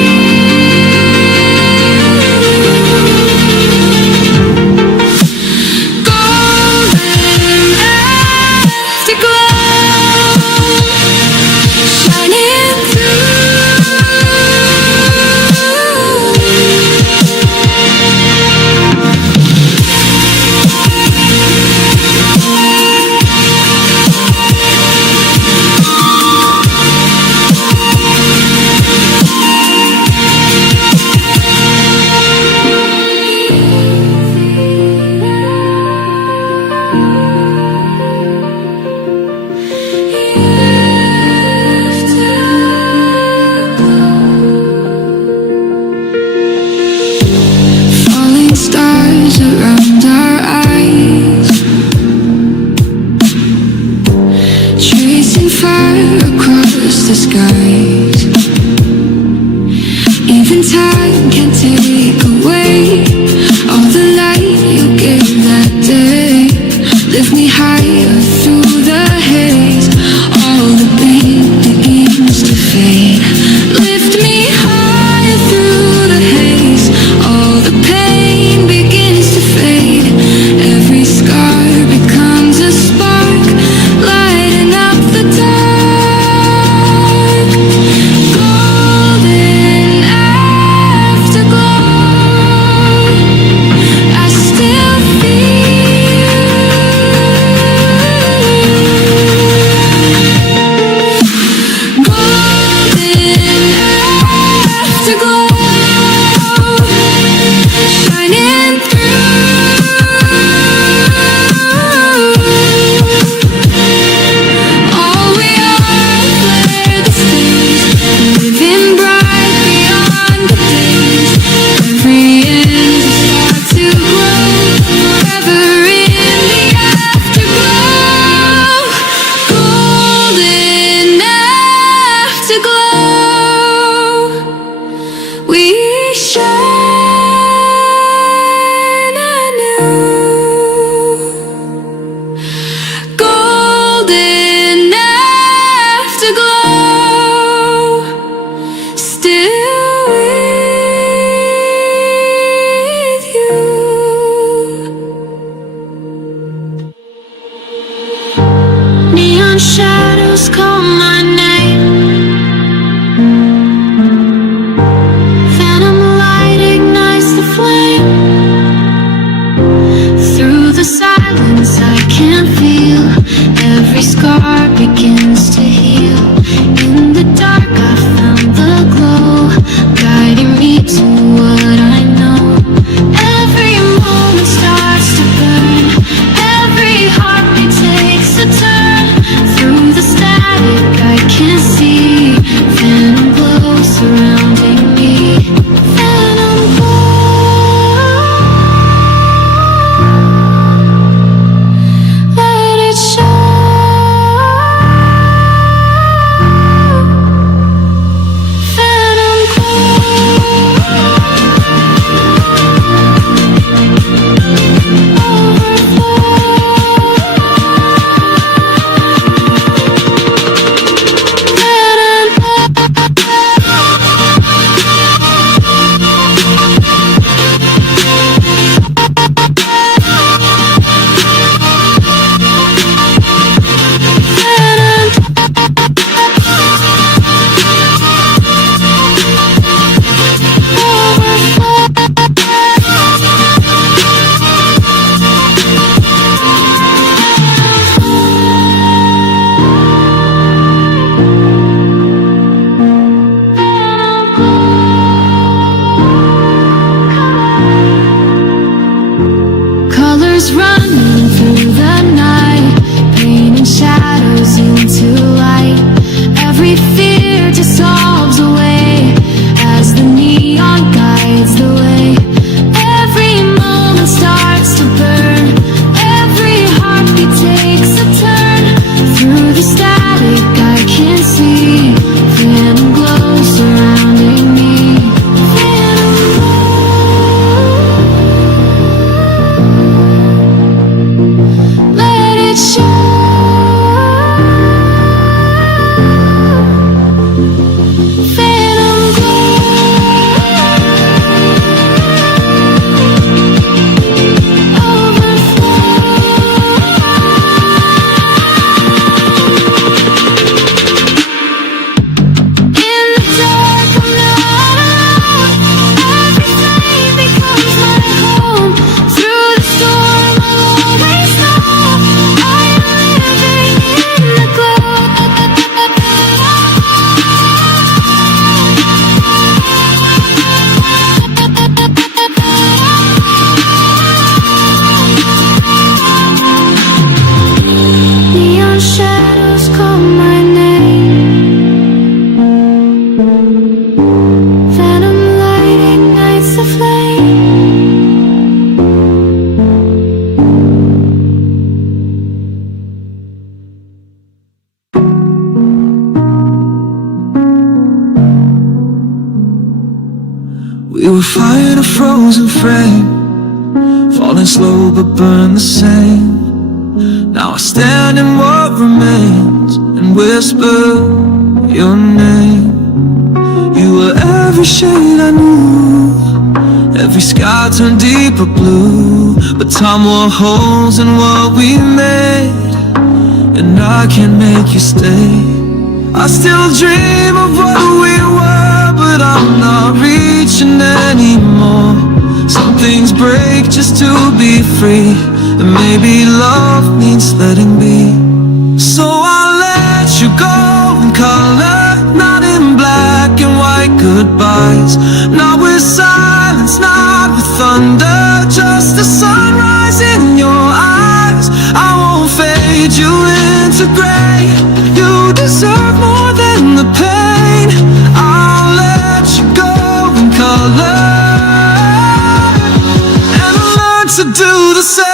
silence I can feel. Every scar begins to heal. In the dark I found the glow, guiding me to what I know. Every moment starts to burn, every heartbeat takes a turn. Through the static I can see phantom glow surrounding me. Phantom glow, let it show. Phantom colors running through the night, painting shadows into light. Every fear dissolves away as the neon guides the way. Every moment starts to burn, every heartbeat takes a turn. Through the static I can see phantom glow surrounding me. Phantom glow, let it show. Phantom neon shadows call my name. Phantom light ignites the flame. We were fire in a frozen frame, falling slow but burn the same. Now I stand in what remains and whisper your name. You were every shade I knew, every sky turned deeper blue. But time wore holes in what we made, and I can't make you stay. I still dream of what we were, but I'm not reaching anymore. Some things break just to be free, and maybe love means letting be. So I'll let you go in color, not in black and white goodbyes. Not with silence, not with thunder, just the sunrise in your eyes. I won't fade you into gray, you deserve more than the pain. I'll let you go in color, and I'll learn to do the same.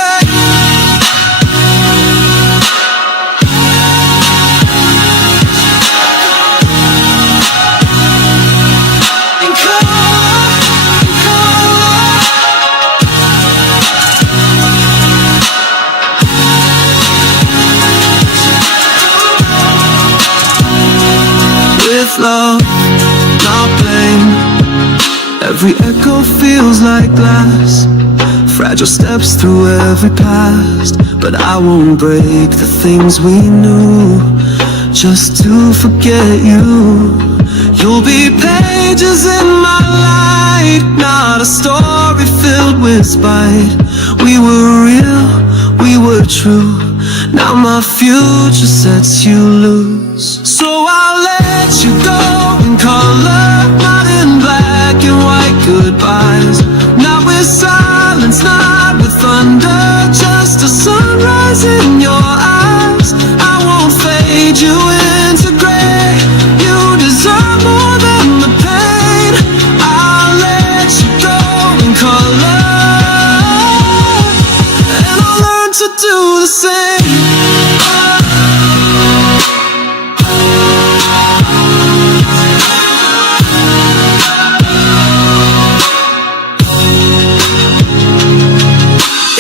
With love, not blame. Every echo feels like glass, fragile steps through every past. But I won't break the things we knew just to forget you. You'll be pages in my light, not a story filled with spite. We were real, we were true. Now my future sets you loose. So I'll let you go in color, not in black and white goodbyes. Not with silence, not with thunder, just a sunrise in your eyes. I won't fade you into gray. You deserve more than the pain. I'll let you go in color, and I'll learn to do the same.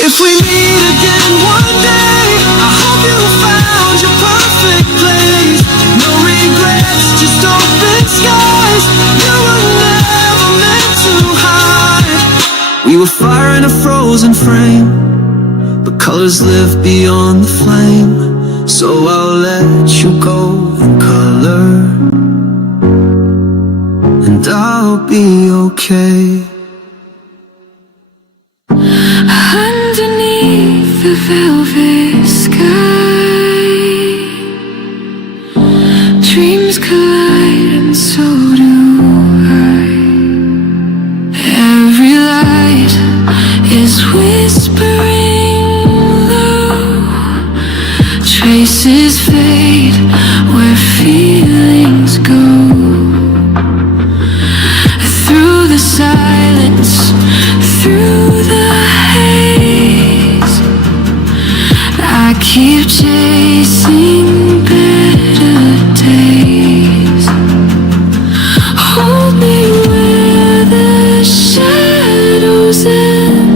If we meet again one day, I hope you found your perfect place. No regrets, just open skies. You were never meant to hide. We were fire in a frozen frame, but colors live beyond the flame. So I'll let you go in color, and I'll be okay. Underneath the velvet sky, dreams collide and so do I. Every light is whispering low, traces fade where feelings go. Through the silence, through the haze, I keep chasing better days. Hold me where the shadows end.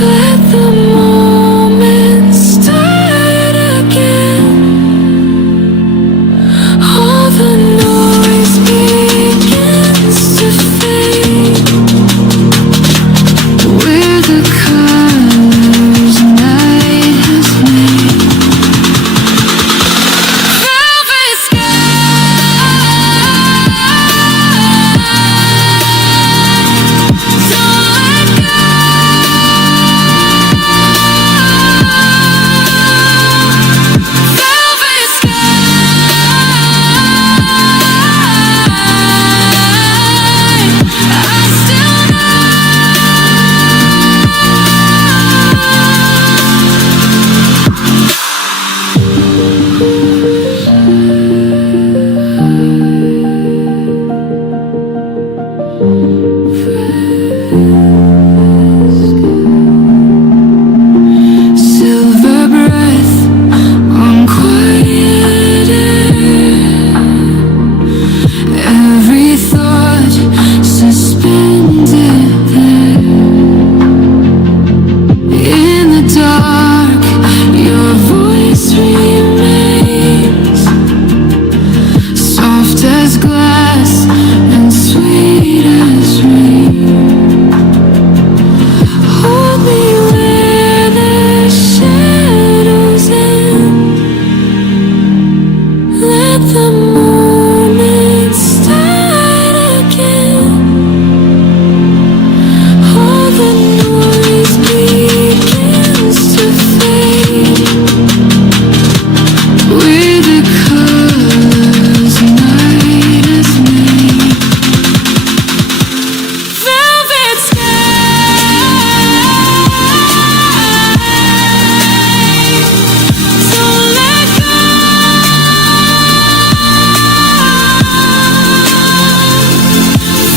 Let the moment start again. All the noise begins to fade. Where the colors night has made. Velvet sky, don't let go. Velvet sky, I still silver breath on quiet air. Every thought suspended there. In the dark, your voice remains, soft as glass and sweet as rain. Hold me where the shadows end. Let the moment start again. All the noise begins to fade. Where the colors night has made. Velvet sky, don't let go.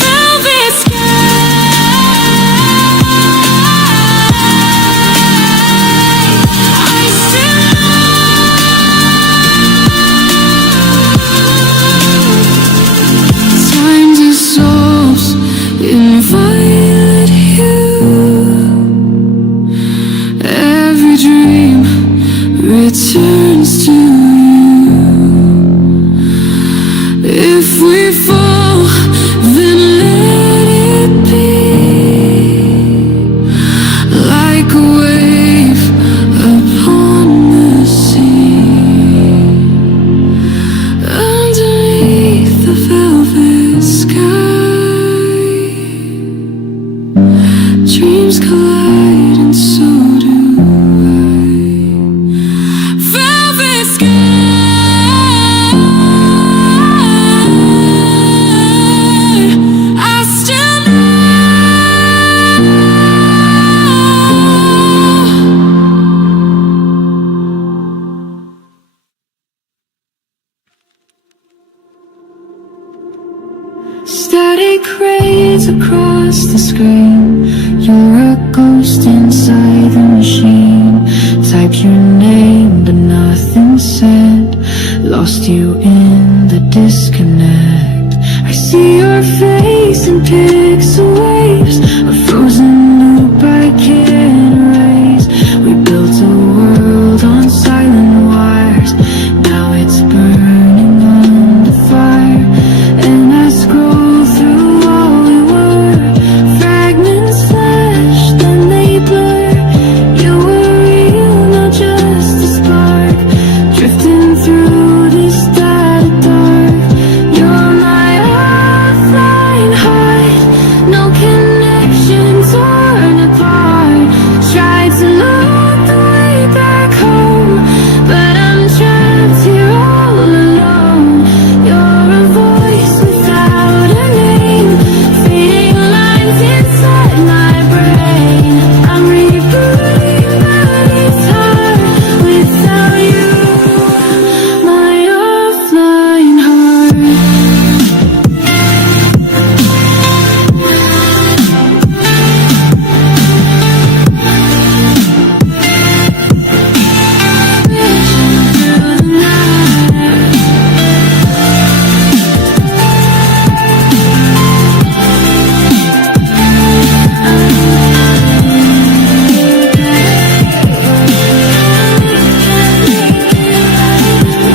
Velvet sky, I still time dissolves in violet hue. Every dream returns to you. If we fall, then let it be. Like a wave upon the sea. Underneath the velvet sky, dreams collide and so the screen. You're a ghost inside the machine. Typed your name but nothing said. Lost you in the disconnect. I see your face in pixel waves. A frozen loop I can't erase. We built a world on silent wires. Now it's burning under fire. And I scroll through all we were. Fragments flash, then they blur. You were real, not just a spark. Drifting through this data dark. You're my offline heart. No connection, torn apart. Tried to look the way back home, but I'm trapped here all alone. You're a voice without a name. Fading lines inside my brain. I'm rebooting, but it's hard without you. My offline heart.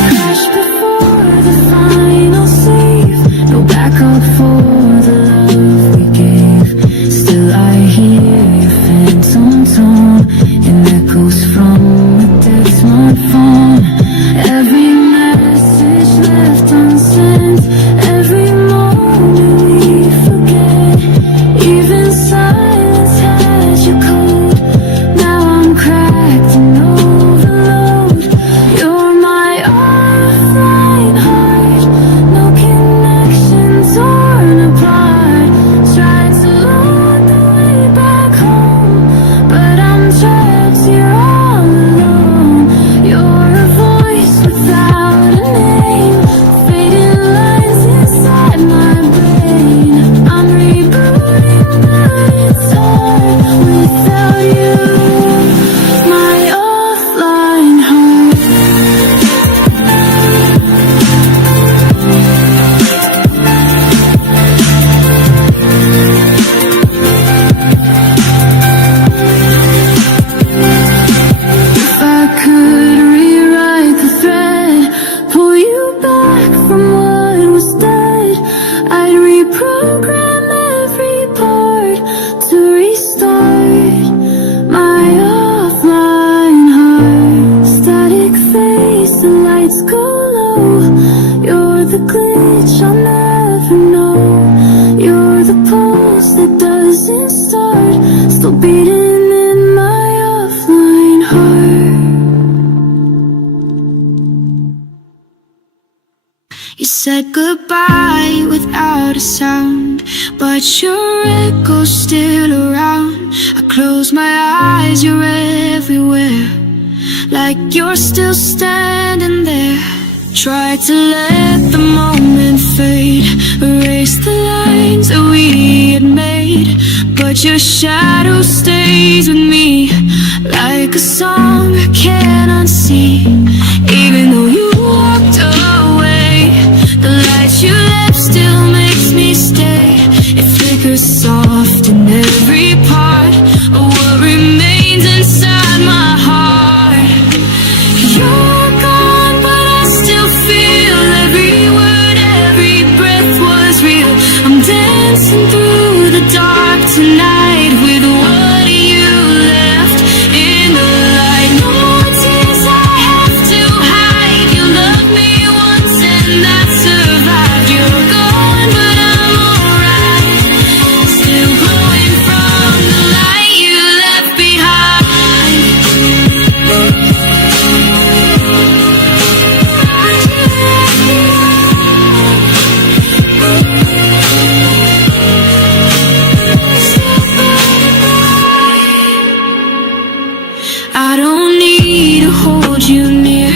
Crash before the final save. No backup for the love we gave. Still I hear your phantom tone in echoes from a dead smartphone. Every message left unsent. Every moment we forget. Even silence has your code. Now I'm cracked and overload. You're my offline heart. No connection, torn apart. Tried to look the way back home, but I'm trapped here all alone. You're a voice without a name. Fading lines inside my brain. I'm rebooting, but it's hard without you. My offline heart. If I could rewrite the thread, pull you back from what was dead, I'd reprogram every part to restart. My offline heart. Static face, the lights go low. You're the glitch I'll never know. You're the pulse that doesn't start. Still beating in my offline heart. You said goodbye without a sound, but your echo's still around. I close my eyes, you're everywhere, like you're still standing there. Try to let the moment fade, erase the lines that we had made, but your shadow stays with me, like a song I can't unsee. Even though you walked away, the light you left still makes me stay. It flickers soft in every part of what remains inside my heart. You're gone, but I still feel every word, every breath was real. I'm dancing through the dark tonight with what you left in the light. No more tears I have to hide. You loved me once and that survived. You're gone, but I'm alright. Still glowing from the light you left behind. I don't need to hold you near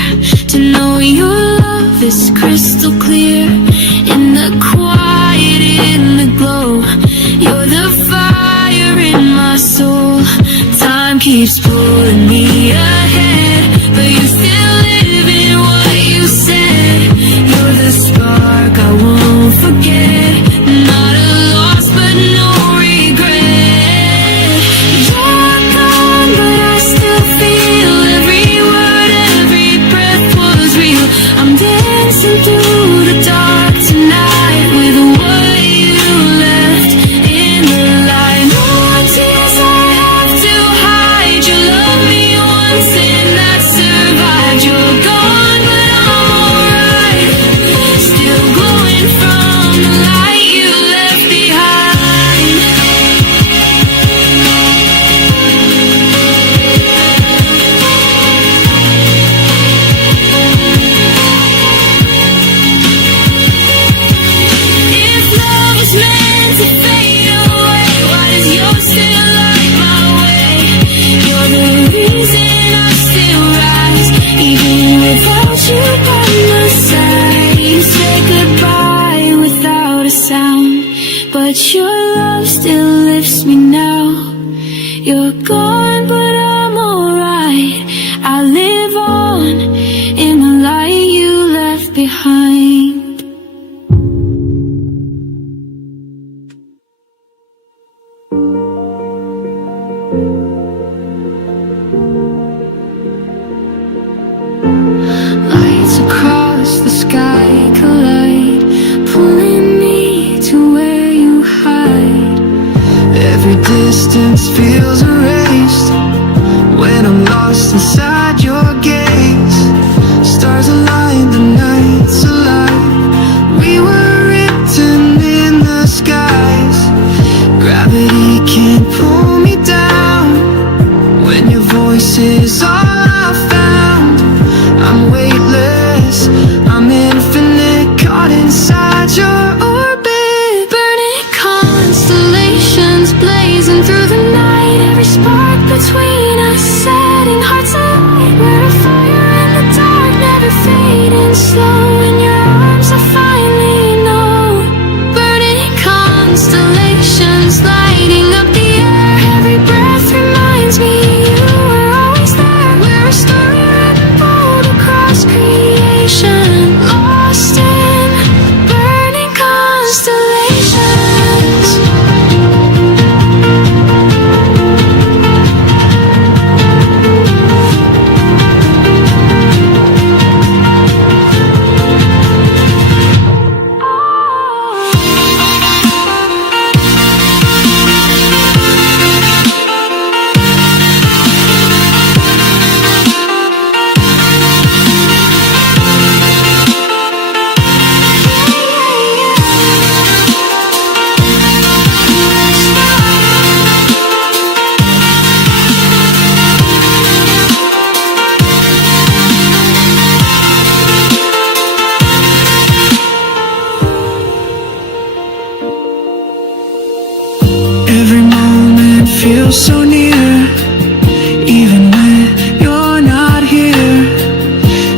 to know your love is crystal clear. In the quiet, in the glow, you're the fire. keeps pulling me ahead, but you still live in what you said. You're the spark I won't forget. Not a loss, but no regret. You're gone, but I still feel every word, every breath was real. I'm dancing through the dark tonight with what you left in the light. No tears I have to hide. You loved me once and that survived. You're gone, but I'm alright. Still glowing from the light you left behind. If love was meant to fade away, why does yours still light my way? You're the reason I still rise, even without you by my side. You say goodbye without a sound, but your love still lifts me now. You're gone, but I'm alright. I live on in the light you left behind. Lights across the sky collide, pulling me to where you hide. Every distance feels erased when I'm lost inside your gaze. Stars align, the night's alive. We were written in the skies. Gravity can't pull me down when your voice is all I found. I'm weightless, I'm infinite, caught inside your orbit. Burning constellations blazing through the night. Every spark between us setting hearts alight. We're a fire in the dark, never fading slow. In your arms I finally know. Burning constellations lighting up the air. Every breath reminds me you were always there. We're a story written bold across creation, lost in burning constellations. Every moment feels so near, even when you're not here.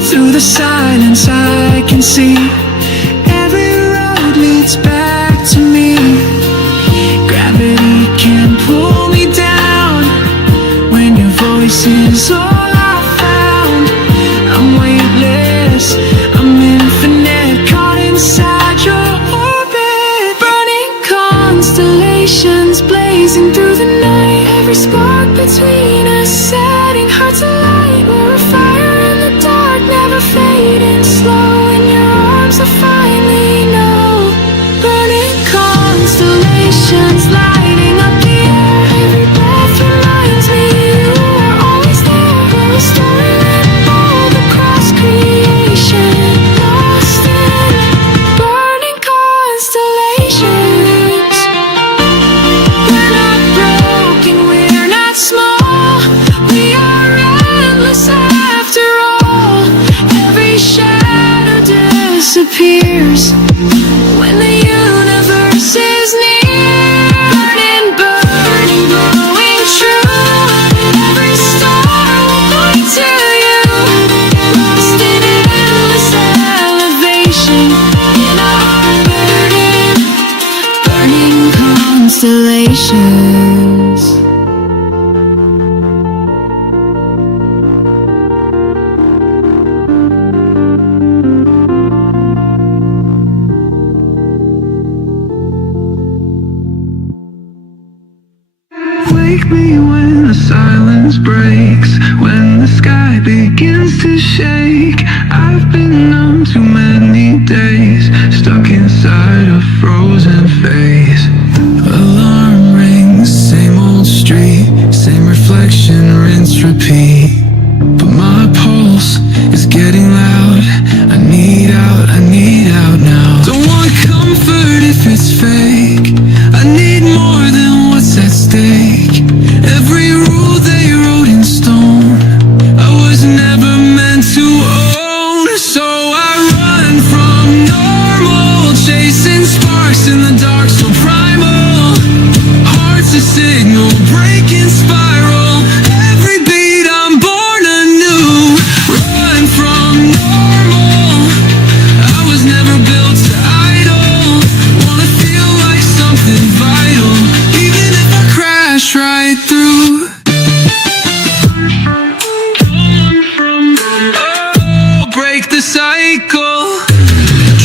Through the silence I can see every road leads back to me. Gravity can't pull me down when your voice is all I found. I'm weightless, I'm infinite, caught inside your orbit. Burning constellations blazing through the night. Every spark between us setting hearts alight. We're a fire in the dark, never fading slow. In your arms I finally know. Burning constellations lighting up the air. Every breath reminds me you were always there. We're a story written bold across creation, lost in burning constellations. We're not broken, we're not small. We are endless after all. Every shadow disappears when the universe is near. Burning, burning, glowing true. Every star will point to you. Lost in endless elevation in our burning constellations. wake me when the silence breaks, when the sky begins to shake. I've been numb too many days, stuck inside a frozen phase. Alarm rings, same old street, same reflection, rinse, repeat. But my pulse is getting loud. I need out now. Don't want comfort if it's fake. I need more than what's at stake. Every rule they wrote in stone, I was never meant to own. So I run from normal, chasing sparks in the dark, so primal. Heart's a signal, breaking spiral. Every beat I'm born anew. Run from normal, I was never built to idle. Wanna feel like something vital, even if I crash right through. Oh, break the cycle.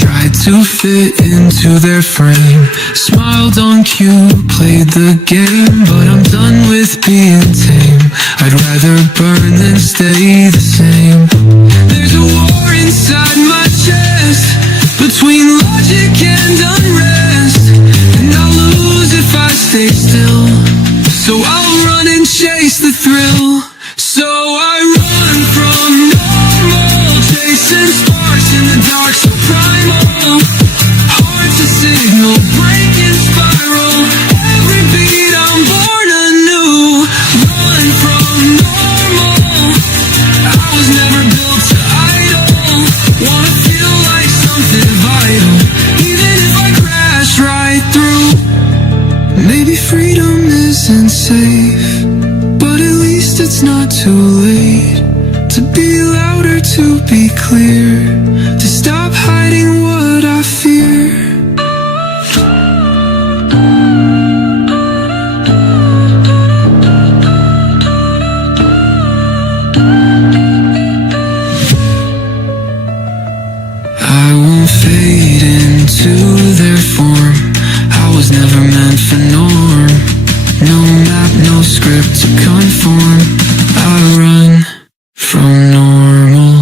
Tried to fit into their frame, smiled on cue, played the game. But I'm done with being tame. I'd rather burn than stay the same. There's a war inside my chest, between logic and unrest, and I'll lose if I stay still. So I'll run and chase the thrill. So I run from normal, chasing sparks in the dark, so primal. Heart's a signal, breaking spiral. Every beat I'm born anew. Run from normal, I was never built to idle. Wanna feel like something vital, even if I crash right through. Maybe freedom isn't safe, but at least it's not too late to be louder, to be clear, to stop hiding what I fear. I won't fade into their form. I was never meant for norm. No map, no script to conform. I run from normal.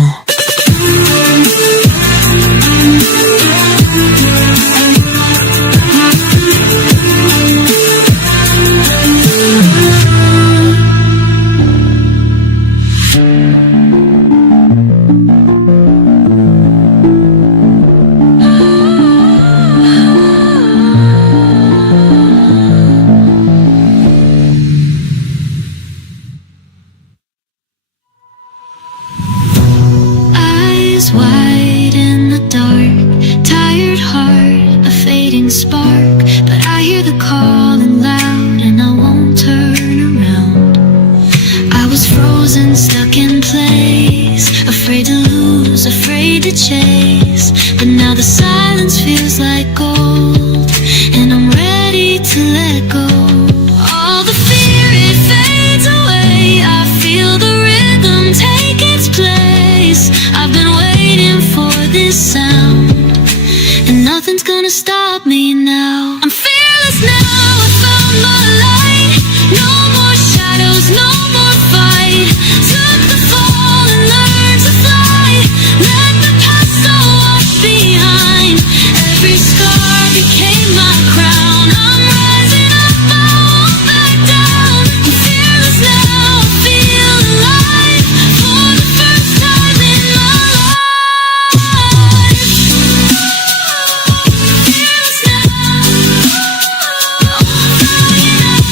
Eyes wide in the dark, tired heart, a fading spark. But I hear the calling loud and I won't turn around. I was frozen, stuck in place, afraid to lose, afraid to chase. But now the silence feels like gold, and I'm ready to let go. All the fear, it fades away. I feel the rhythm take its place. I've been waiting for this sound, and nothing's gonna stop me now. I'm fearless now, I found my light. No more shadows, no more fight. Took the fall and learned to fly. Let the past all wash behind. Every scar became my crown. I'm rising up, I won't back down. I'm fearless now, I feel alive. For the first time in my life. Fearless now, flying out.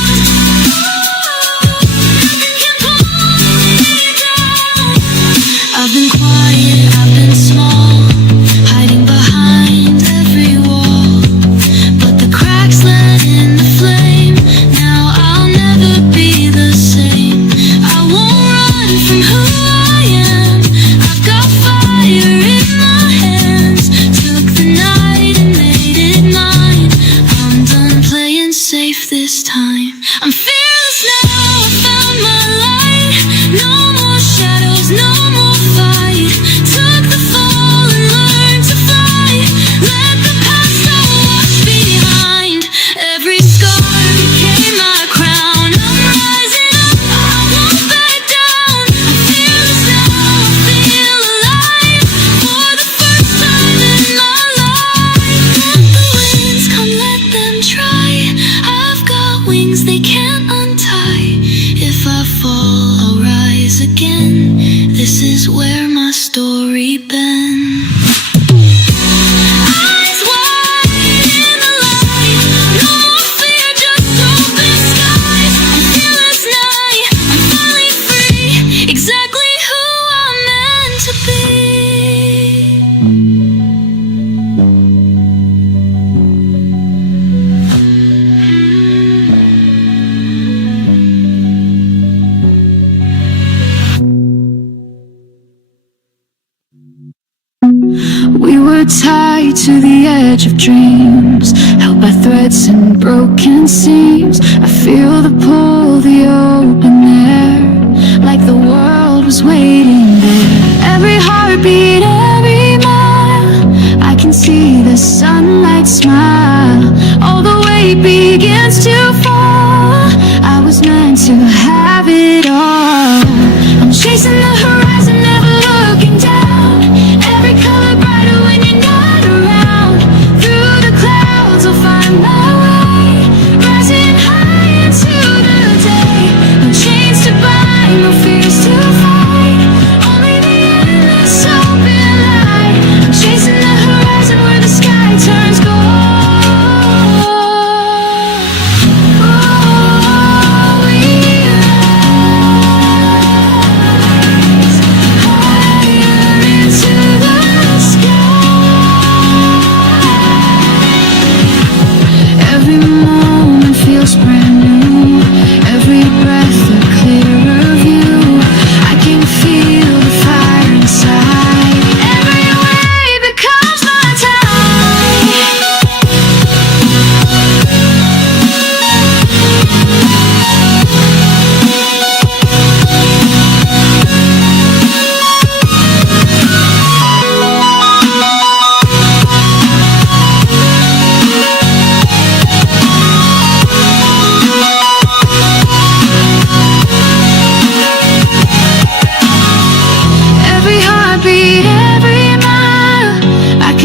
we're tied to the edge of dreams, held by threads and broken seams. I feel the pull, the open air, like the world was waiting there. Every heartbeat, every mile, I can see the sunlight smile. All the weight begins to fall. I was meant to have it all. I'm chasing the horizon, never looking down. Every color brighter when you're not around. Through the clouds I'll find my way, rising high into the day. No chains to bind, no fears to fight, only the endless open light. I'm chasing the horizon where the sky turns gold. Brand new, every breath a clearer view. I can feel the fire inside. Every wave becomes my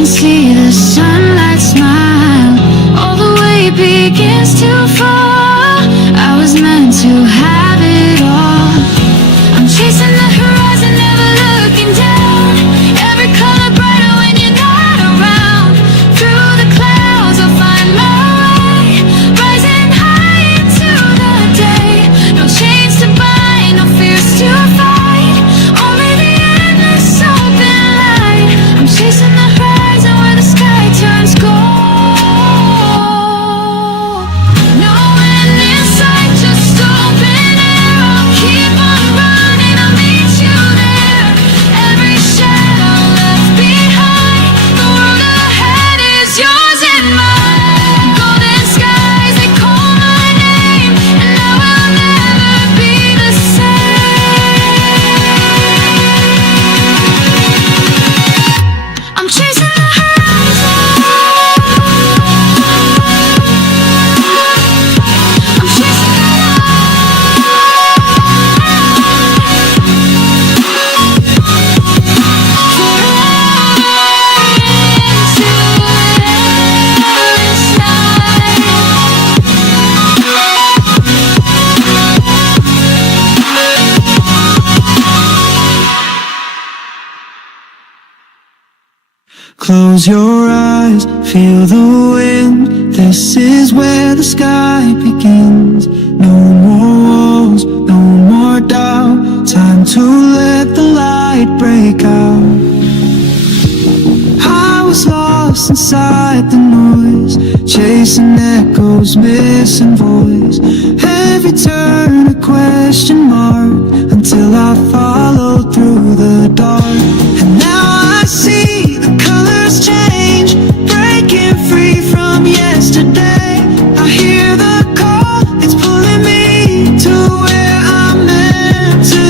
see the sunlight smile. All the way begins to fall. I was meant to have it all. I'm chasing the horizon, never looking down. Every color brighter when you're not around. Through the clouds I'll find my way, rising high into the day. No chains to bind, no fears to fight, only the endless open light. I'm chasing the horizon where the sky turns gold. No end in sight, just open air. I'll keep on running, I'll meet you there. Every shadow left behind, the world ahead is yours and mine. Golden skies, they call my name, and I will never be the same. I'm chasing the horizon. I'm chasing the Close your eyes, feel the wind. This is where the sky begins. No more walls, no more doubt. Time to let the light break out. I was lost inside the noise, chasing echoes, missing voice. Every turn a question mark, until I followed through the dark. And now I see the colors change, breaking free from yesterday. I hear the call, it's pulling me to where I'm meant to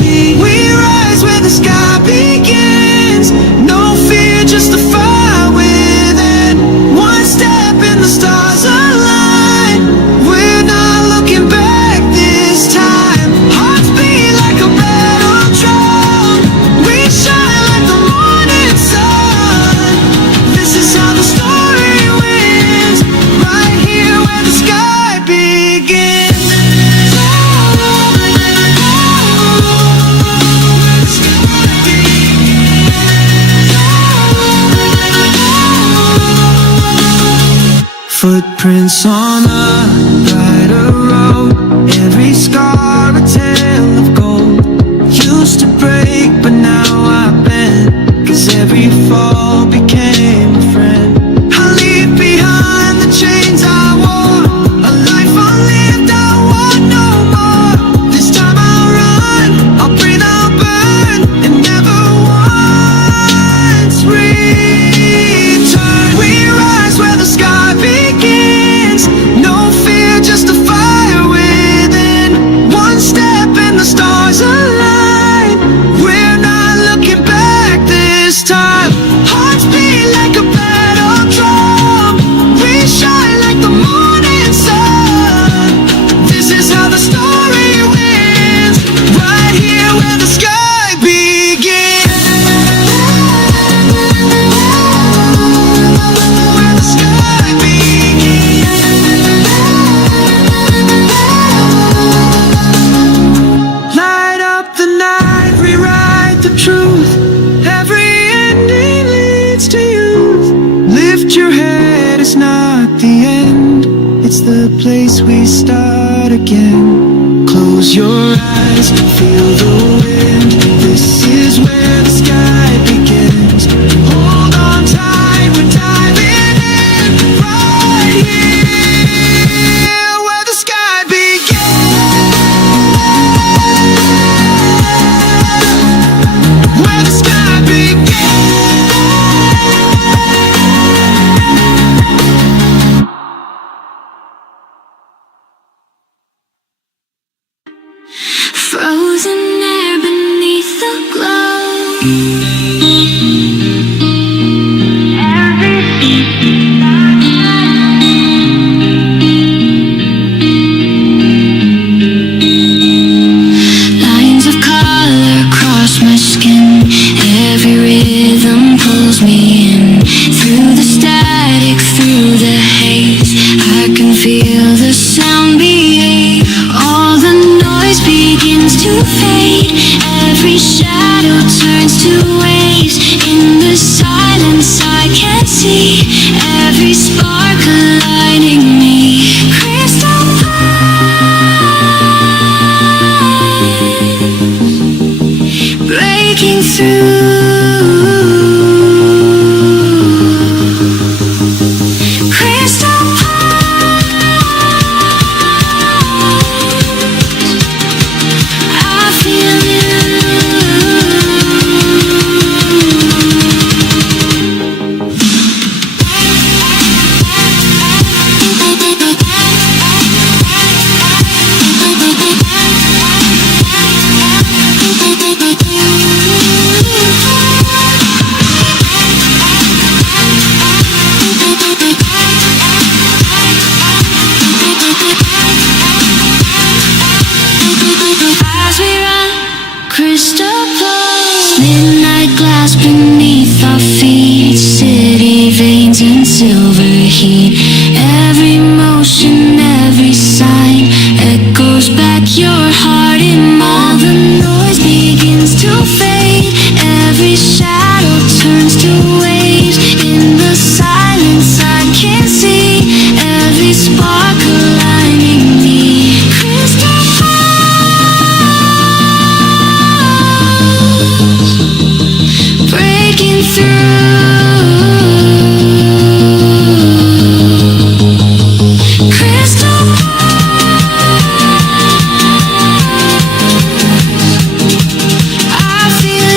be. We rise where the sky begins, no fear, just the fire within. One step and the stars align, we're not looking back this time. Hearts beat like a battle drum, we shine like the morning sun. This is how the story wins, right here where the sky begins. Footprints on a brighter road, every scar a tale of gold. Used to break, but now I bend, 'cause every fall became a friend. I leave behind the chains I wore, a life unlived I want no more. This time I'll run, I'll breathe, I'll burn, and never once breathe. it's the place we start again. Close your eyes, feel the wind. This is where the sky begins. Hold on tight, we're diving in. Right here, where the sky begins. Where the sky begins. Frozen air beneath the glow. Lines of color cross my skin. Every rhythm pulls me in. Through the static, through the haze, I can feel the sound behave. All the noise begins to fade. Every shadow turns to waves. In the silence I can see every spark aligning me. Crystal eyes breaking through. Crystal I feel as we run, crystal pulse, midnight glass beneath our feet, city veins in silver heat. Every motion, every sign echoes back your heart in all the noise begins to fade. Every shadow turns to waves. In the silence I can see every spark aligning me. Crystal breaking through. Crystal I feel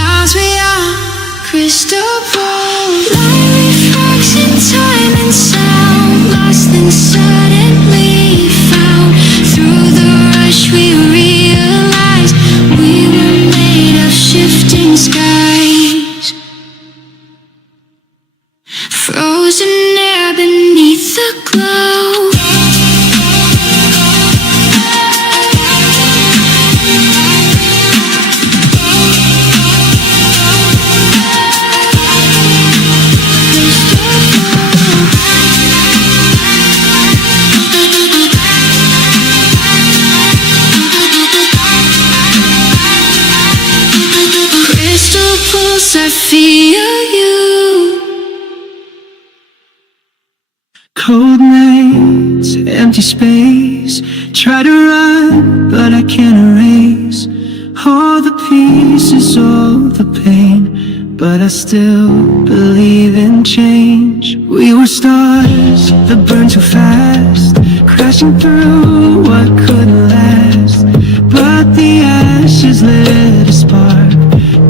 as we are crystal ball. Light refracts in time and sound. Lost and suddenly found. Through the rush we realized we were made of shifting skies. Frozen air beneath the glow. Crystal pulse, I feel you. Cold nights, empty space. Try to run, but I can't erase all the pieces, all the pain. But I still believe in change. We were stars that burned too fast, crashing through what couldn't last. But the ashes lit a spark.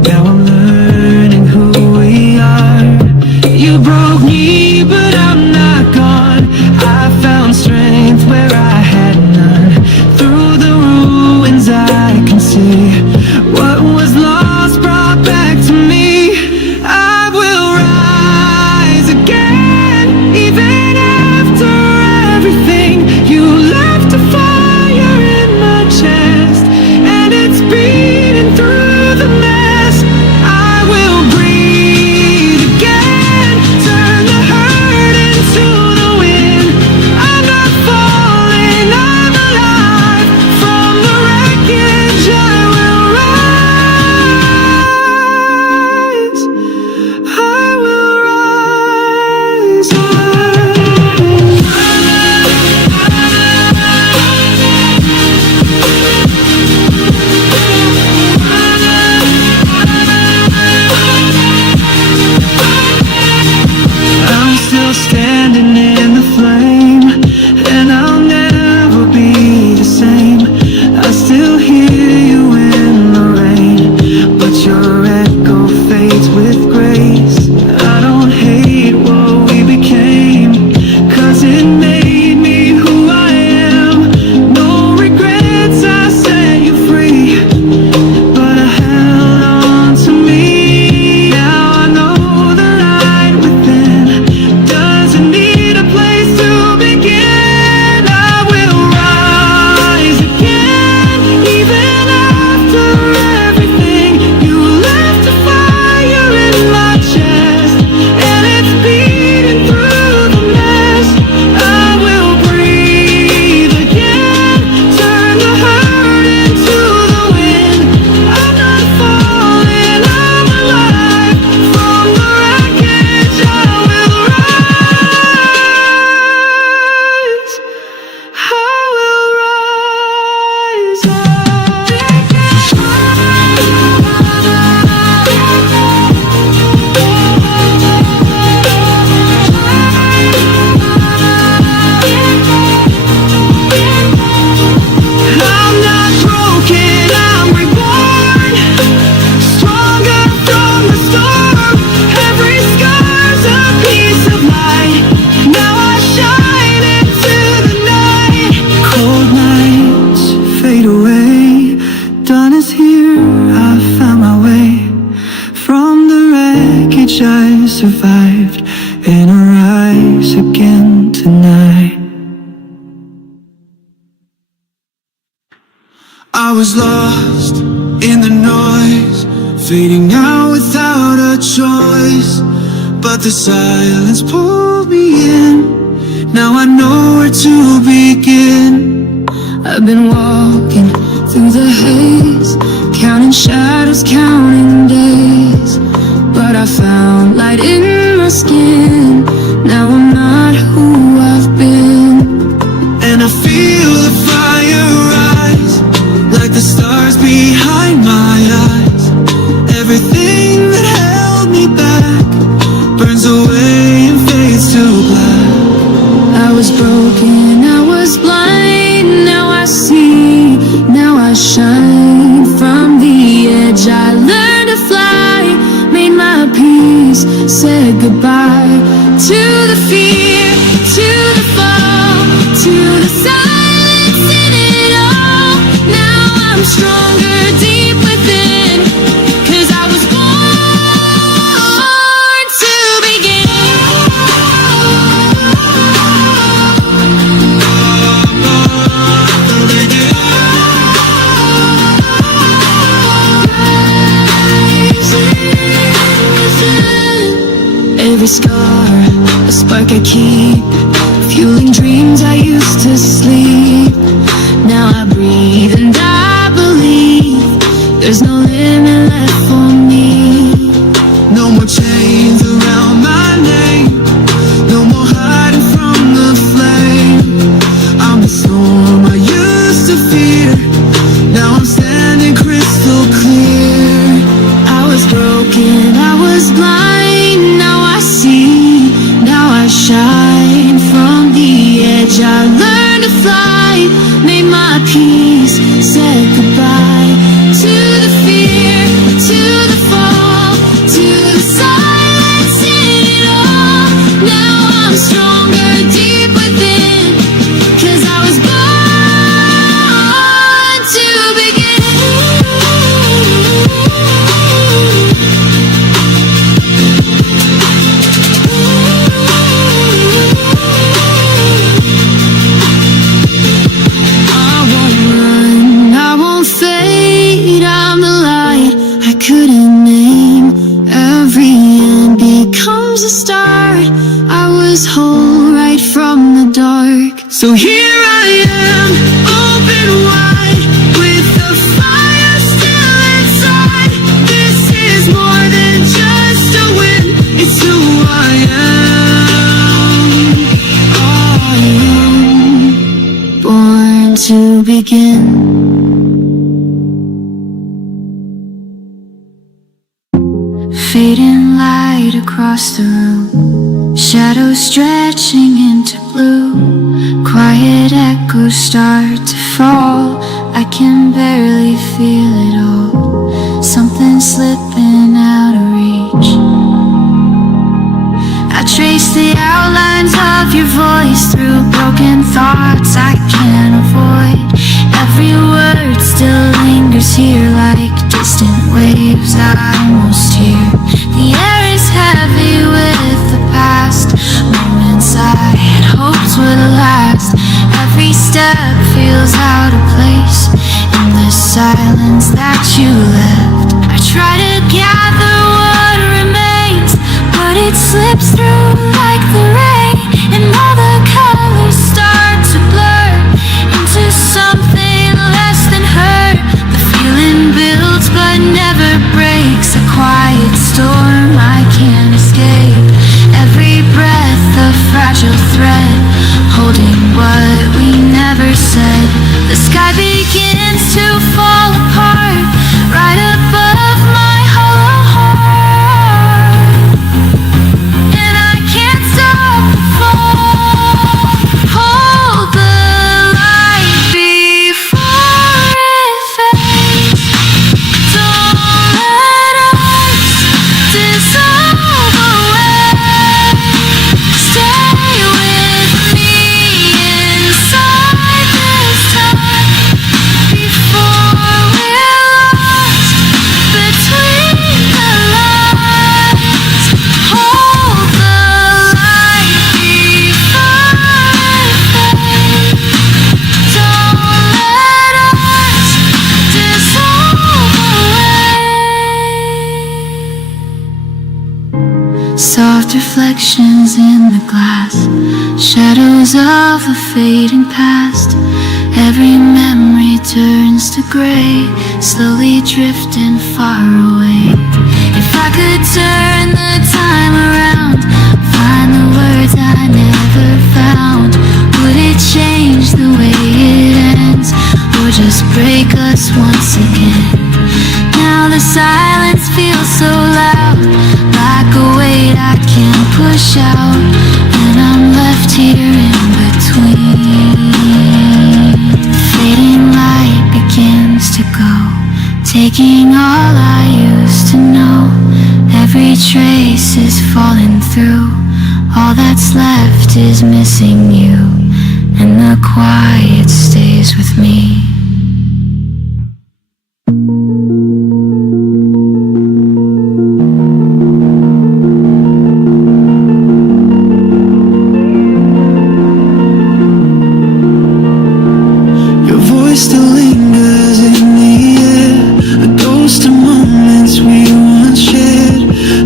Now I'm learning who we are. You broke me, but I'm not gone. I found strength where I had none. Through the ruins I can see what was lost brought back to me. I will rise again, even after everything you left to fall. survived, and I rise again tonight. I was lost in the noise, fading out without a choice, but the silence pulled me in. Now I know where to begin. I've been walking through the haze, counting shadows, counting days, but I found light in my skin. Now I'm not who I've been, and I feel the fire rise, like the stars behind my eyes. Everything that held me back burns away and fades to black. I was broken, I was blind, now I see, now I shine. From the edge I learned to fly, made my peace, said goodbye to the fear, to the fall, to the silence in it all. Now I'm stronger deep within, 'cause I was born to begin. Every scar, a spark I keep, fueling dreams I used to sleep. Now I breathe and I believe there's no limit left for me. No more chains around my name, no more hiding from the flame. I'm the storm I used to fear, now I'm standing crystal clear. I was broken, I was blind, now I see, now I shine. From the edge I learned to fly, made my peace, said goodbye to the fear, to the fall, to the silence in it all. Now I'm stronger deep within, 'cause I was born to begin. I won't run, I won't fade, I'm the light I couldn't name. Every end becomes a start, I was whole right from the dark. So here I am, open wide, with the fire still inside. This is more than just a win, it's who I am. I am born to begin. Fading light across the room, shadows stretching into blue. Quiet echoes start to fall, I can barely feel it all. Something slipping out of reach. I trace the outlines of your voice through broken thoughts I can't avoid. Every word still lingers here like distant waves I almost hear. The air is heavy with the past, moments I had hoped would last. Every step feels out of place in the silence that you left. I try to gather what remains, but it slips through like the rain, and all the colors start to blur into something less than hurt. The feeling builds but never breaks, a quiet storm I can't escape. Every breath a fragile thread, holding what we never said. The sky begins to fall apart right above my hollow heart, and I can't stop the fall. Hold the light before it fades. Don't let us dissolve away. Stay with me inside this time before we're lost. soft reflections in the glass, shadows of a fading past. Every memory turns to gray, slowly drifting far away. If I could turn the time around, find the words I never found, would it change the way it ends, or just break us once again? Now the silence feels so loud, like a weight I can't push out, and I'm left here in between. The fading light begins to go, taking all I used to know. Every trace is falling through, all that's left is missing you, and the quiet stays with me. Still lingers in the air, a ghost of moments we once shared.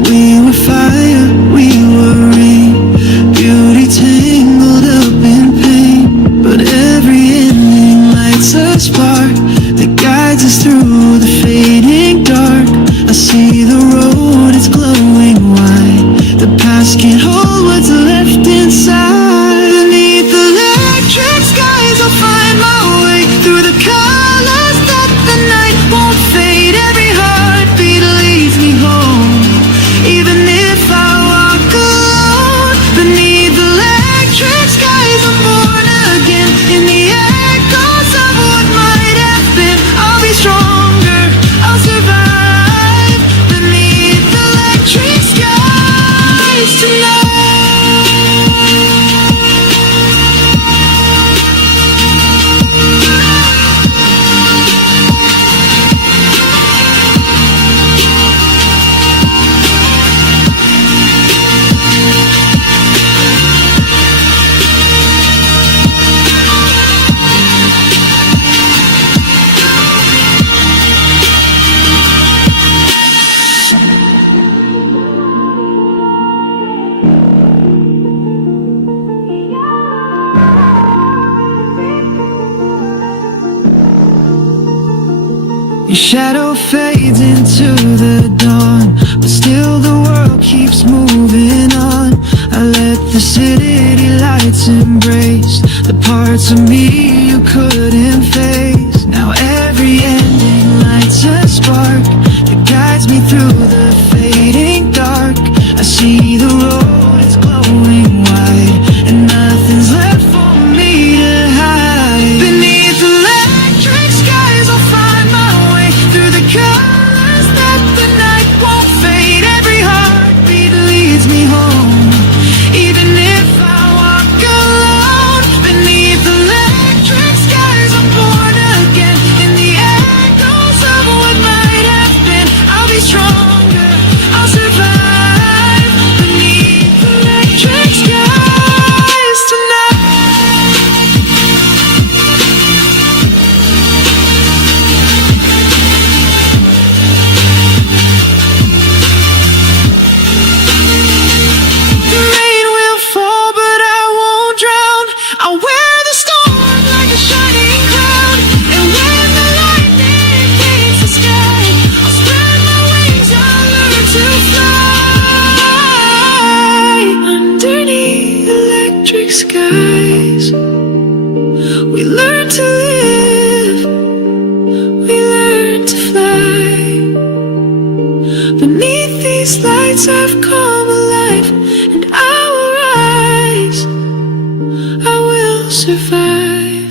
We were fire, we were rain, beauty tangled up in pain. But every ending lights a spark that guides us through the fading dark. I see the road, it's glowing wide, the past can't hold what's left inside. Beneath the electric skies I'll find my way through the colors that the night won't fade. Every heartbeat leads me home, even if I walk alone. Beneath the electric skies I'm born again, in the echoes of what might have been. I'll be stronger, I'll survive. Beneath the electric skies tonight. Your shadow fades into the dawn, but still the world keeps moving on. I let the city lights embrace the parts of me you couldn't face. Now every ending lights a spark that guides me through the fading dark. I see the road, it's glowing wide, and nothing's left for me to hide. Beneath the electric skies I'll find my way through the colors that the night won't fade. Every heartbeat leads me home, even if I walk alone. Beneath the electric skies I'm born again, in the echoes of what might have been. I'll be stronger, I'll survive. Beneath the electric skies tonight. The rain will fall, but I won't drown. I'll wear the storm like a shining crown. And when the lightning paints the sky, I'll spread my wings, I'll learn to fly. Underneath electric skies, we learn to live, we learn to fly. Beneath these lights I've come alive, and I will rise, I will survive.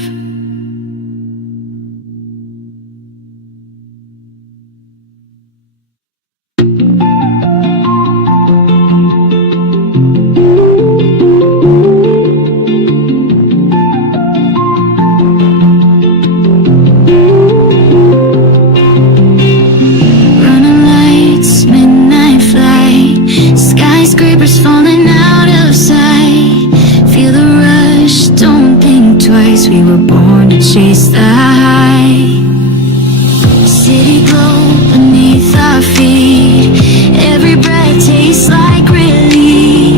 Running lights, midnight flight, skyscrapers falling out of sight. Feel the rush, don't think twice. We were born to chase the high. City glow beneath our feet, every breath tastes like relief.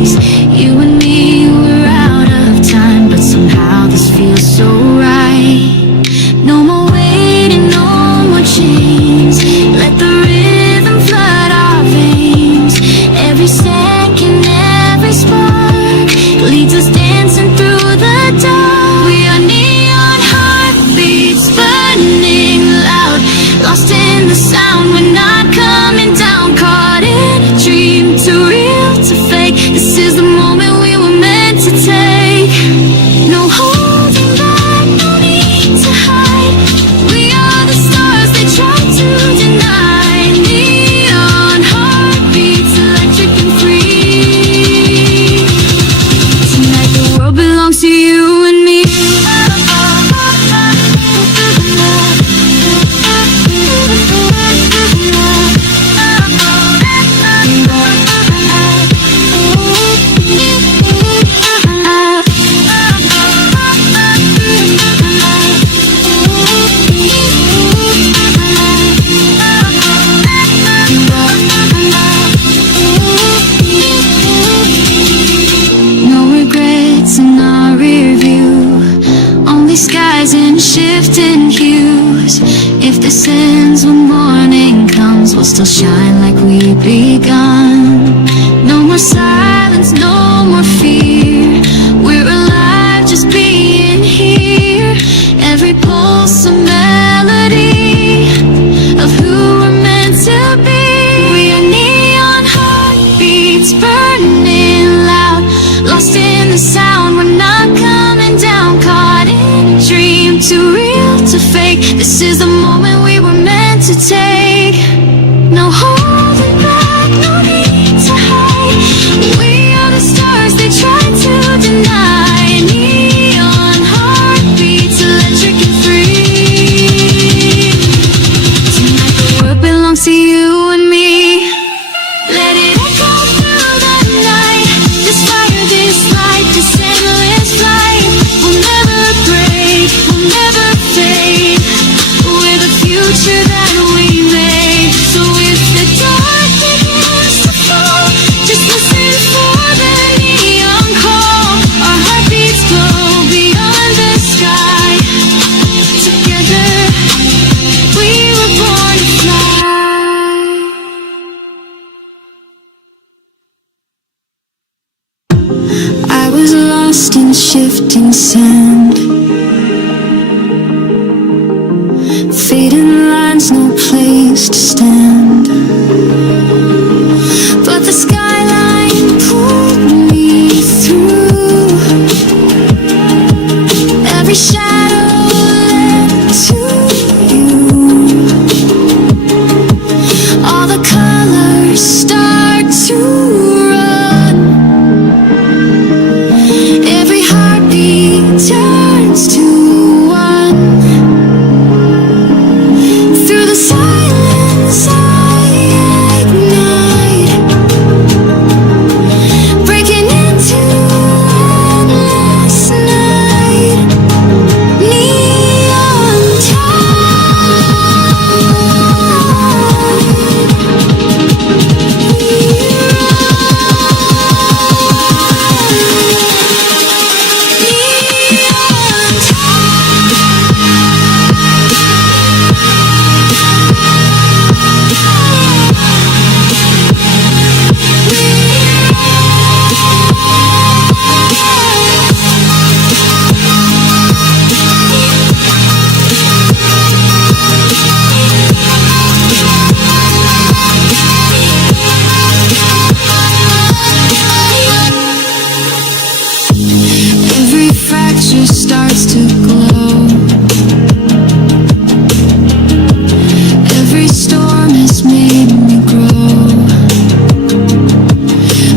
darkness ends, when morning comes, we'll still shine like we begun. No more silence, no more fear. We're alive just being here. Every pulse a melody of who we're meant to be. We are neon heartbeats burning loud, lost in the sound. We're not coming down, caught in a dream, too real to fake. This is the moment we were meant to take. No holding back, no need to hide. We are the stars they tried to deny. Neon heartbeats, electric and free. Tonight the world belongs to you and me. Let it echo through the night. This fire, this light, this endless flight will never break, will never fade. We're the future that we made. So if the dark begins to fall, just listen for the neon call. Our heartbeats glow beyond the sky. Together we were born to fly. I was lost in shifting sand, fading lines, no place to stand. But the skyline pulled me through. Every shadow led to you. All the colors start to run. Every heartbeat turns to one. Through the silence I ignite, breaking into endless night. Neon every fracture starts to glow. Every storm has made me grow.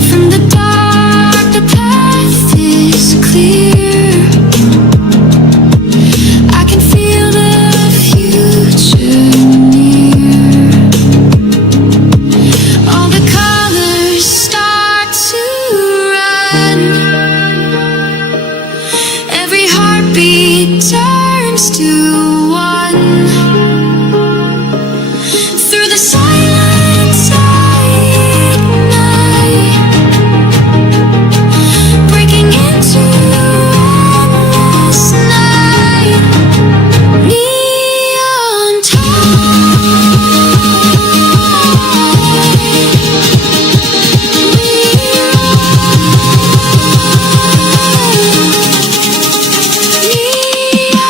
From the dark, the path is clear. I can feel the future near. All the colors start to run. Every heartbeat turns to one. Through the silence I ignite, breaking into endless night. Neon neon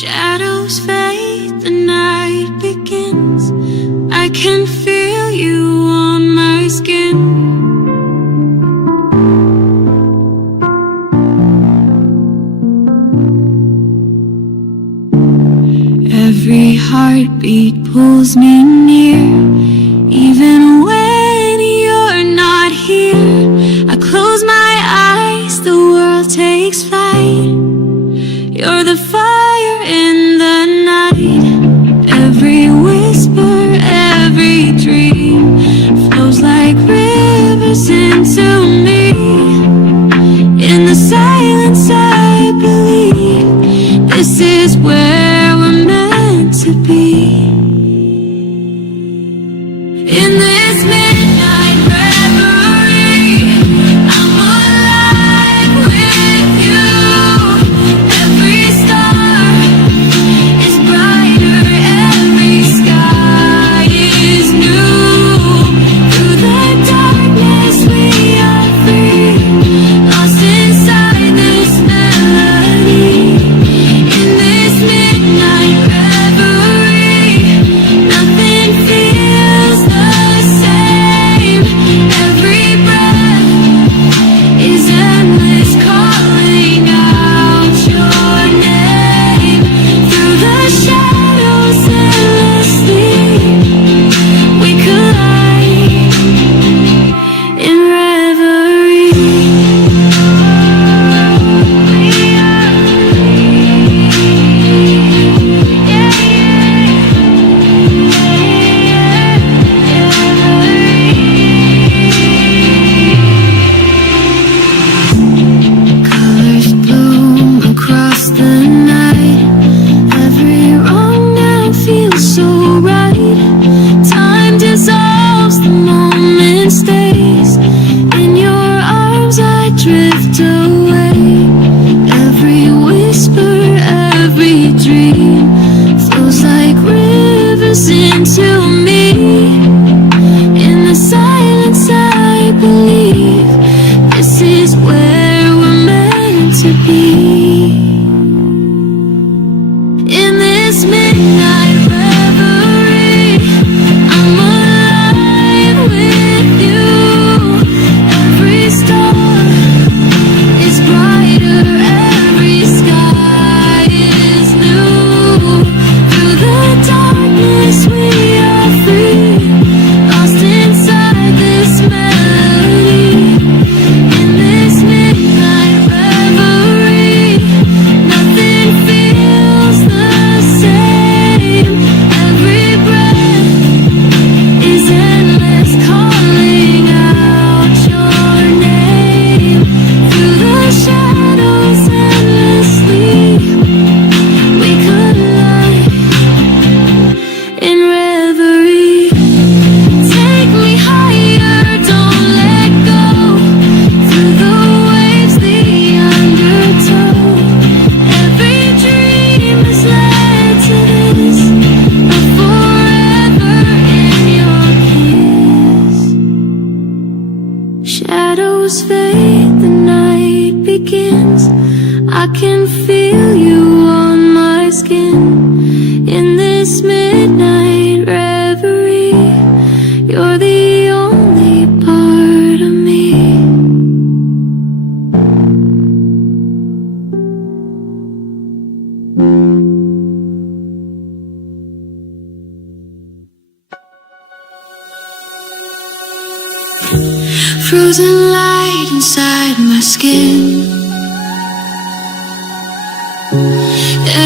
Shadows fade, the night begins. I can feel you on my skin. Every heartbeat pulls me near, even when you're not here. I close my eyes, the world takes flight. You're the fire in the night. Every whisper, every dream flows like rivers into me. In the silence I believe this is where we're meant to be. In this midnight reverie, I'm alive with you. Every star is brighter, every sky is new. Through the darkness we are free, lost inside this melody. In this midnight reverie, nothing feels the same. Every breath is endless, calling out your name. Through the shadows endlessly, we collide in reverie. Colors bloom across the night. Every wrong now feels so right. Time dissolves, the moment stays. In your arms I drift away. Every whisper, every dream flows like rivers into me. In the silence I believe this is where we're meant to be. In this midnight reverie, I'm alive with you. Every star is brighter, every sky is new. Through the darkness we are free, lost inside this melody. In this midnight reverie, nothing feels the same. Every breath is endless, calling out your name. Through the shadows endlessly, we collide in reverie. Take me higher, don't let go. Through the waves, the undertow. Every dream is led to this, a forever in your kiss. Shadows fade, the night begins. I can feel you on my skin. In this midnight reverie, you're the only part of me. Frozen light inside my skin.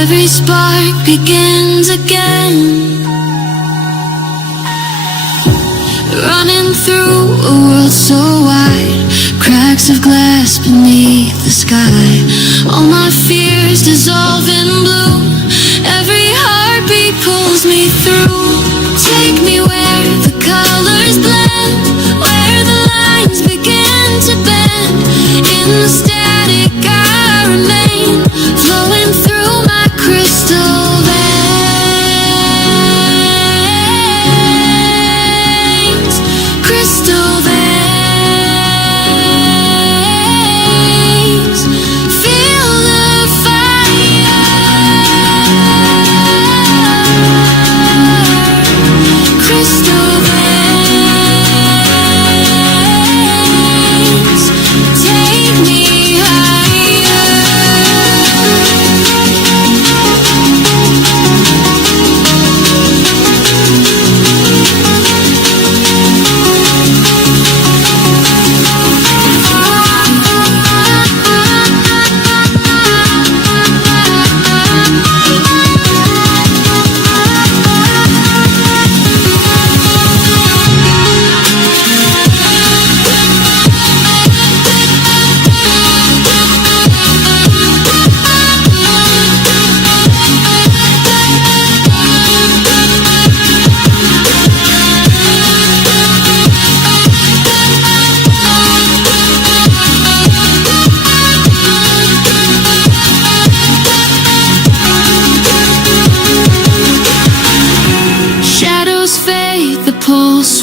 Every spark begins again. Running through a world so wide, cracks of glass beneath the sky. All my fears dissolve in blue. Every heartbeat pulls me through. Take me where the colors blend, where the lines begin to bend. In the static I remain, flowing through my crystal veins. Crystal veins. Feel the fire.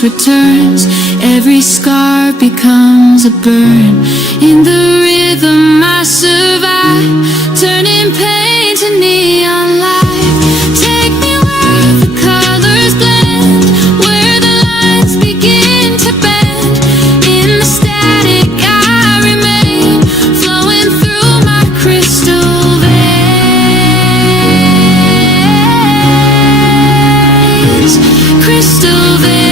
darkness returns, every scar becomes a burn. In the rhythm I survive, turning pain to neon light. Take me where the colors blend, where the lines begin to bend. In the static I remain, flowing through my crystal veins. Crystal veins,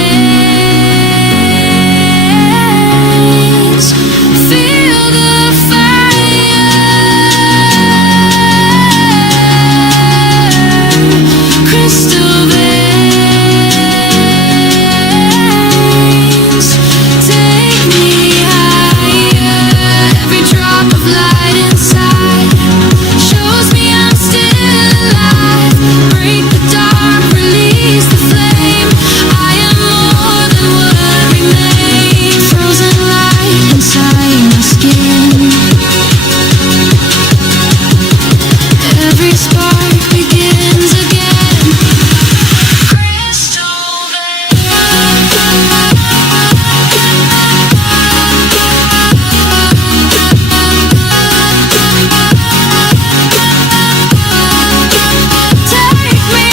feel the fire. Crystal veins, take me higher. Every drop of light inside shows me I'm still alive. Break the dark, release the flame. I am more than what remains. Frozen light inside my skin. Every spark begins again. Crystal take me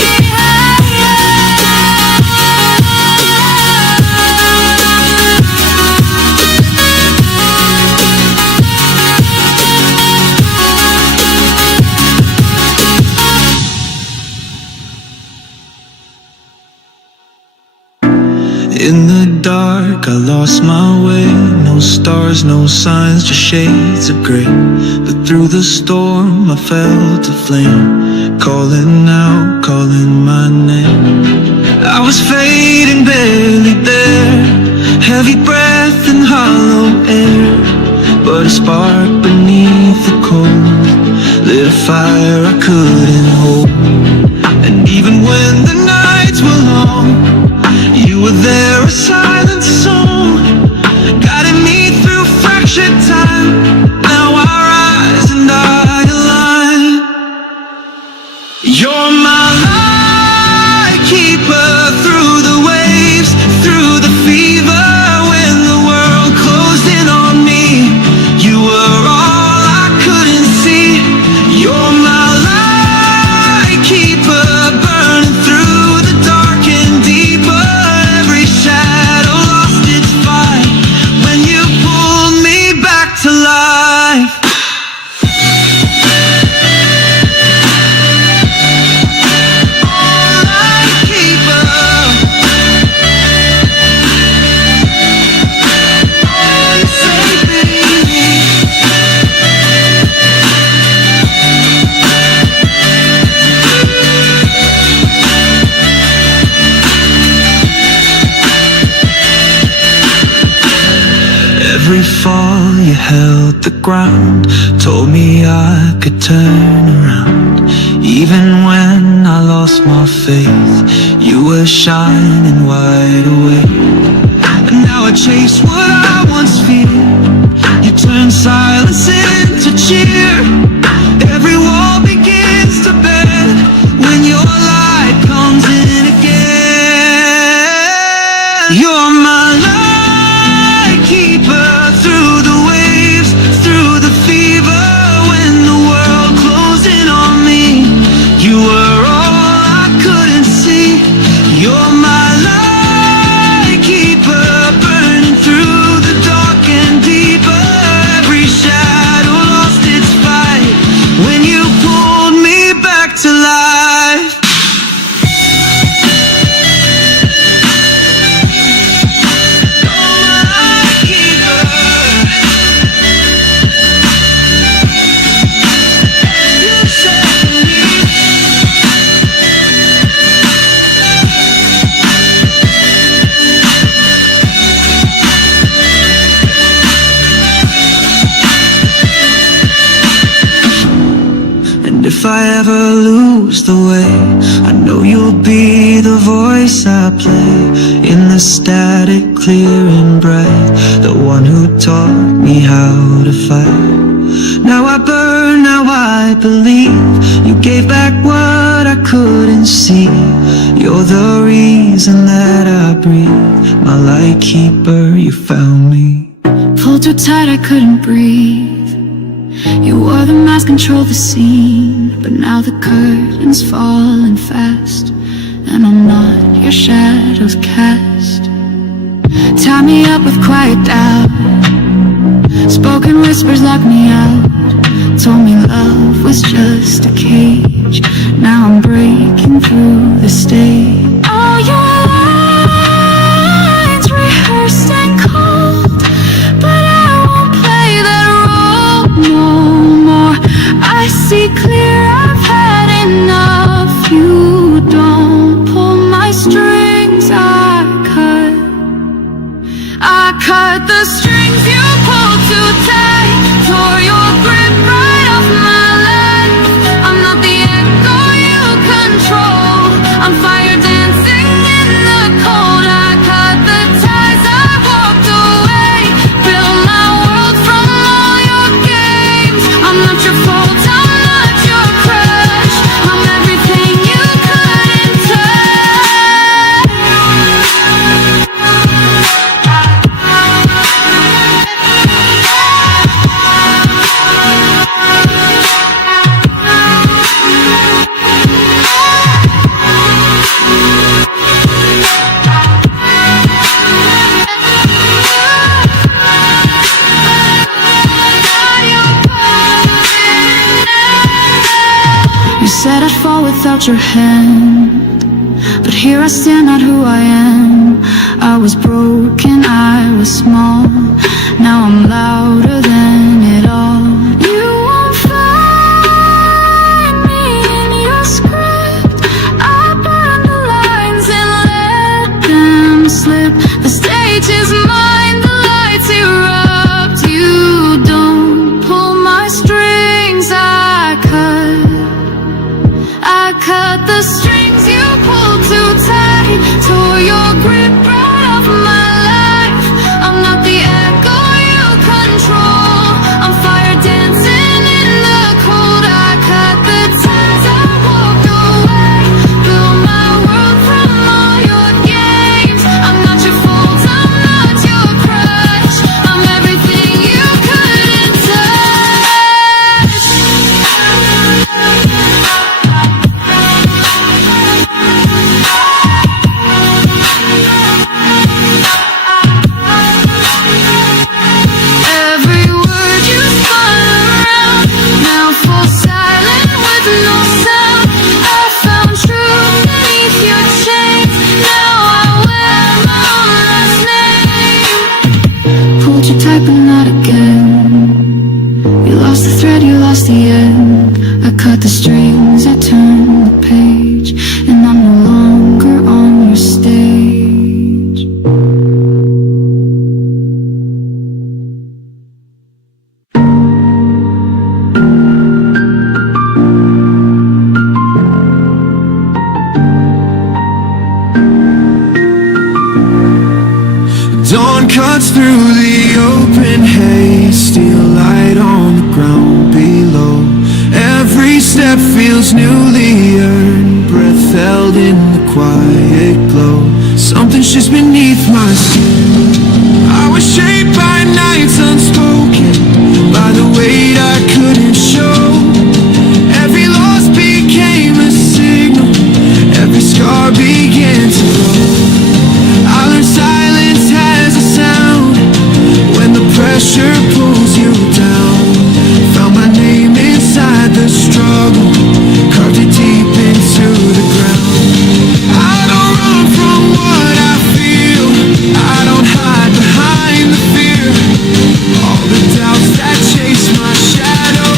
In the dark, I lost my way. No stars, no signs, just shades of grey. But through the storm, I felt a flame, calling out, calling my name. I was fading, barely there, heavy breath and hollow air. But a spark beneath the cold lit a fire I couldn't hold. And even when the nights were long, you were there, a silent song, guiding me through fractured time. Now I rise and I align. You're my light keeper through the waves, through the fever. When the world closed in on me, you were all I couldn't see. You're my light keeper, burning through the dark and deeper. Shadow lost its fight when you pulled me back to life. Oh, light keeper, oh, you saved me. Every fall you held the ground, told me I could turn around. Even when I lost my faith, you were shining wide awake. And now I chase what I once feared. You turn silence into cheer. Every wall begins to bend when your light comes in again. You're my light keeper through the waves, through the fever. When the world closed in on me, you were all I couldn't see. You're my light keeper, burning through the dark and deeper. Every shadow lost its fight when you pulled me back to life. If I ever lose the way, I know you'll be the voice I play. In the static, clear and bright, the one who taught me how to fight. Now I burn, now I believe. You gave back what I couldn't see. You're the reason that I breathe, my light keeper, you found me. Pulled too tight, I couldn't breathe. You wore the mask, controlled the scene, but now the curtain's falling fast, and I'm not your shadow's cast. Tie me up with quiet doubt, spoken whispers lock me out. Told me love was just a cage, now I'm breaking through the stage. All your lines rehearsed and cold, but I won't play that role no more. I see clear, I've had enough. You don't pull my strings, I cut the strings you pulled too tight, tore your grip right off my life. I'm not the echo you control, I'm fire dancing in the cold. I cut the ties, I walked away, built my world from all your games. I'm not your fault, I'm not your crush, I'm everything you couldn't touch. You said I'd fall without your hand, but here I stand, not who I am. I was broken, I was small, now I'm louder than it all. You won't find me in your script, I burn the lines and let them slip. The stage is mine, the lights erupt. You don't pull my strings, I cut the strings you pulled too tight, tore your grip right off my life. I'm not the echo you control, I'm fire dancing in the cold. I cut the ties, I walked away, built my world from all your games. I'm not your fault, I'm not your crush, I'm everything you couldn't touch. Every word you spun around now falls silent with no sound. I found truth beneath your chains, now I wear my own last name. Pulled you tight but not again, you lost the thread, you lost the end. I cut the strings, I turned the page, and I'm no longer on your stage. Dawn cuts through the open haze, steel light on the ground below. Every step feels newly earned, breath held in the quiet glow. Something's just beneath my skin. I was shaped by nights unspoken, by the weight I couldn't show. Every loss became a signal, every scar began to grow. I learned silence has a sound when the pressure pulls you down. Found my name inside the struggle, carved it deep into the ground. I don't run from what I feel, I don't hide behind the fear. All the doubts that chase my shadow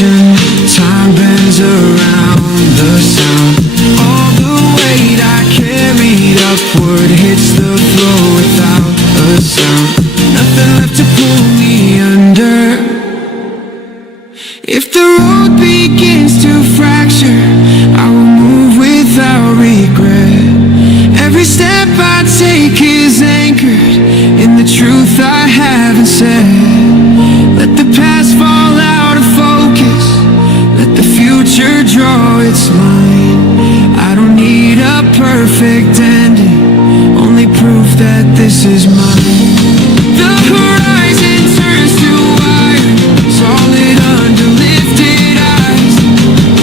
ocean, time bends around the sound. All the weight I carried upward hits the floor without a sound. Nothing left to pull me under. If the road begins to fracture, I will move without regret. Every step I take is anchored in the truth I haven't said. Let the past fall out of focus, let the future draw its line. I don't need a perfect ending, only proof that this is mine. The horizon turns to iron, solid under lifted eyes.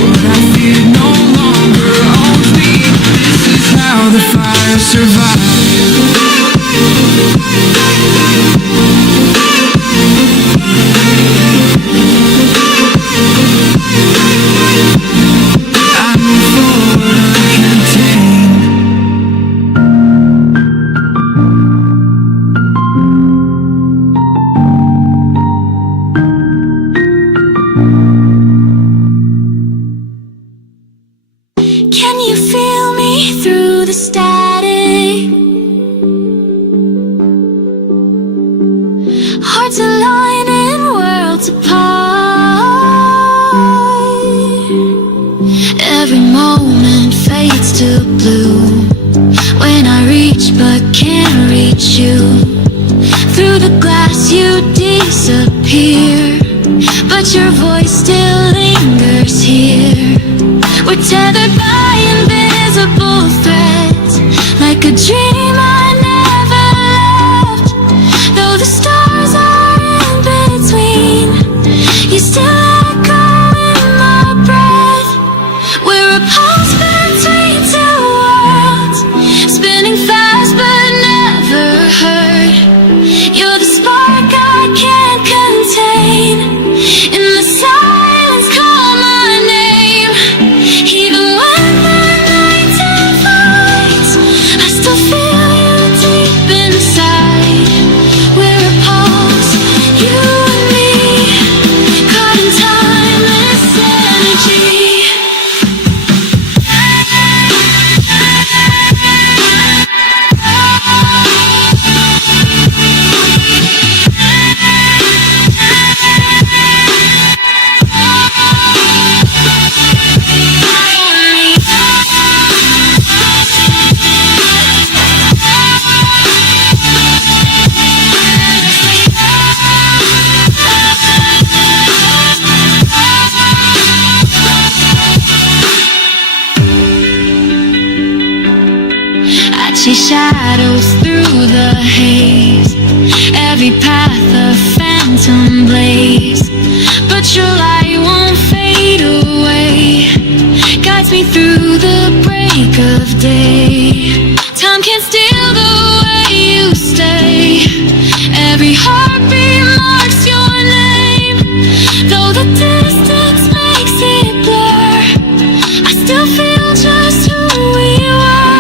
What I fear no longer owns me. This is how the fire survives. I move forward uncontained. Can you feel me through the static? Hearts aligning, worlds apart. Every moment fades to blue when I reach but can't reach you. Through the glass you disappear, but your voice still lingers here. We're tethered by invisible threads, like a dream I never left. Though the stars are in between, you still echo in my breath. We're a pulse between two worlds, spinning fast but never hurt. You're the spark I can't contain. In the silence call my name. Even when the night divides, I still feel you deep inside. We're a pulse, you and me, caught in timeless energy. I chase shadows through the haze, every path a phantom blaze. But your light won't fade away, guides me through the break of day. Time can't steal the way you stay. Every heartbeat marks your name. Though the distance makes it blur, I still feel just who we were.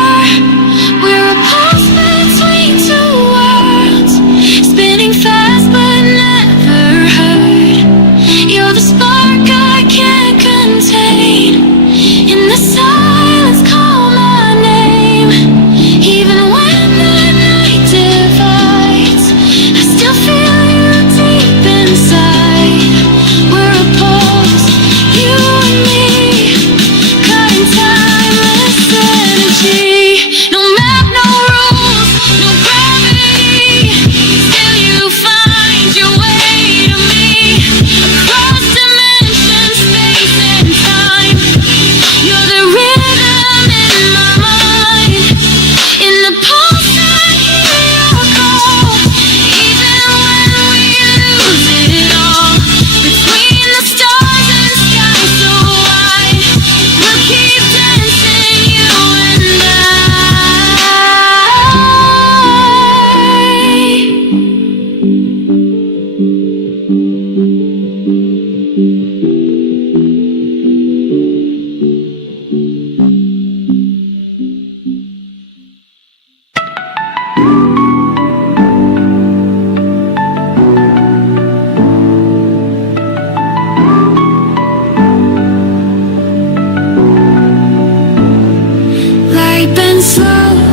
We're a pulse between two worlds, spinning fast but never hurt. You're the spark I can't contain. In the silence call my name.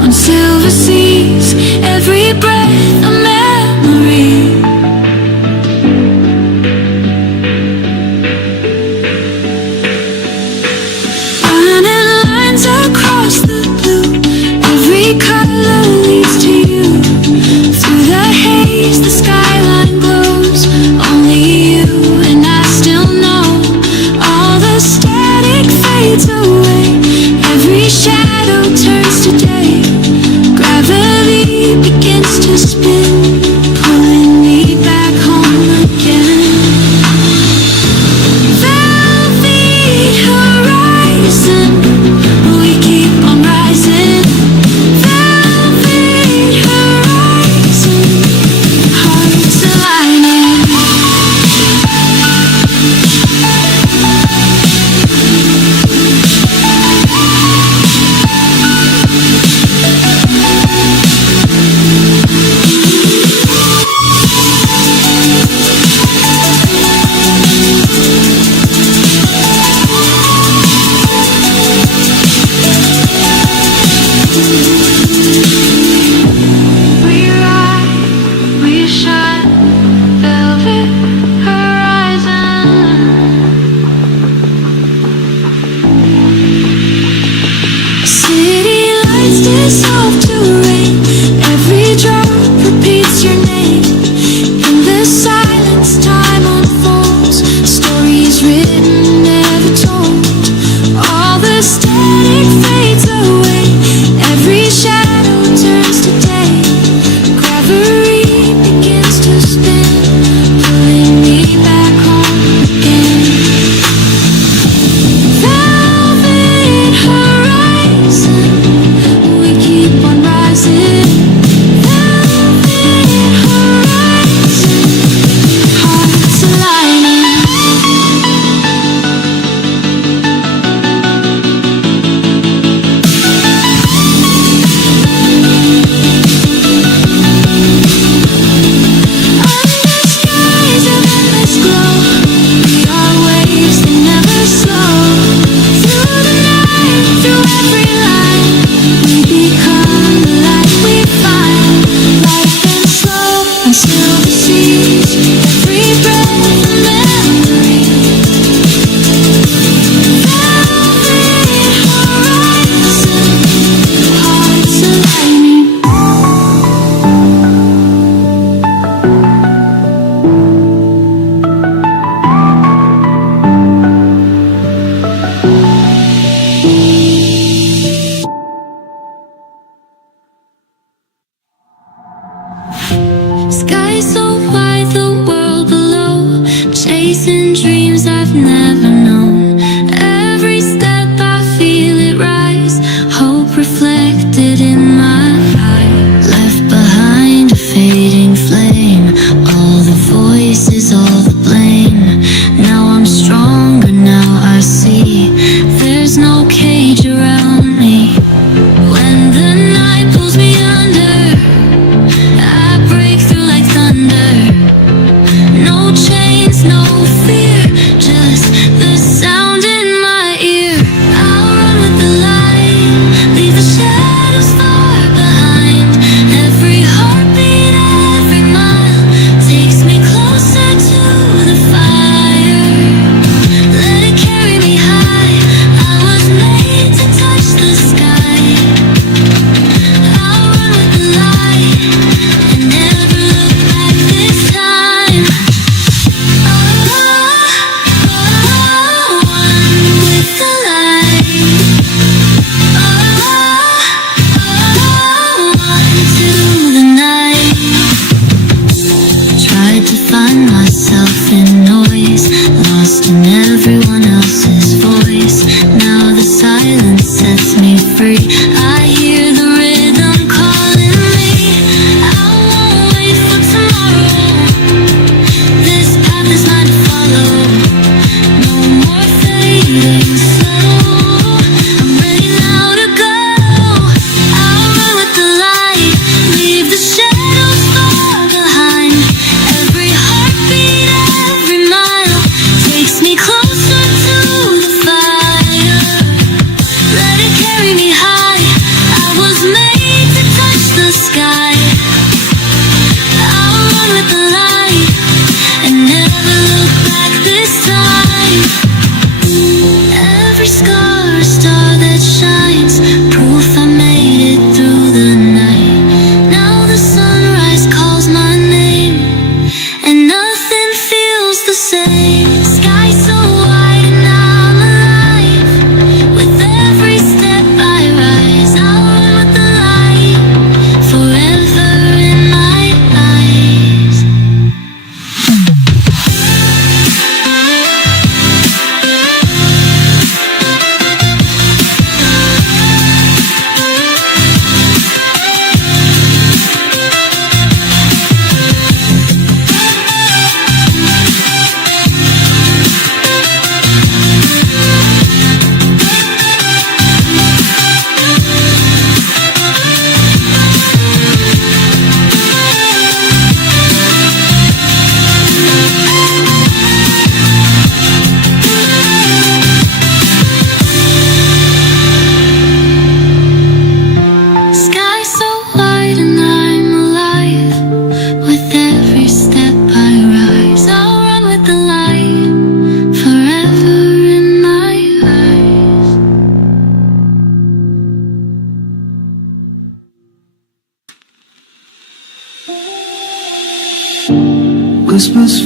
on silver seas, every breath a memory. Running lines across the blue, every color leads to you. Through the haze, the skyline glows, only you and I still know. All the static fades away, every shadow turns to day. Gravity begins to spin.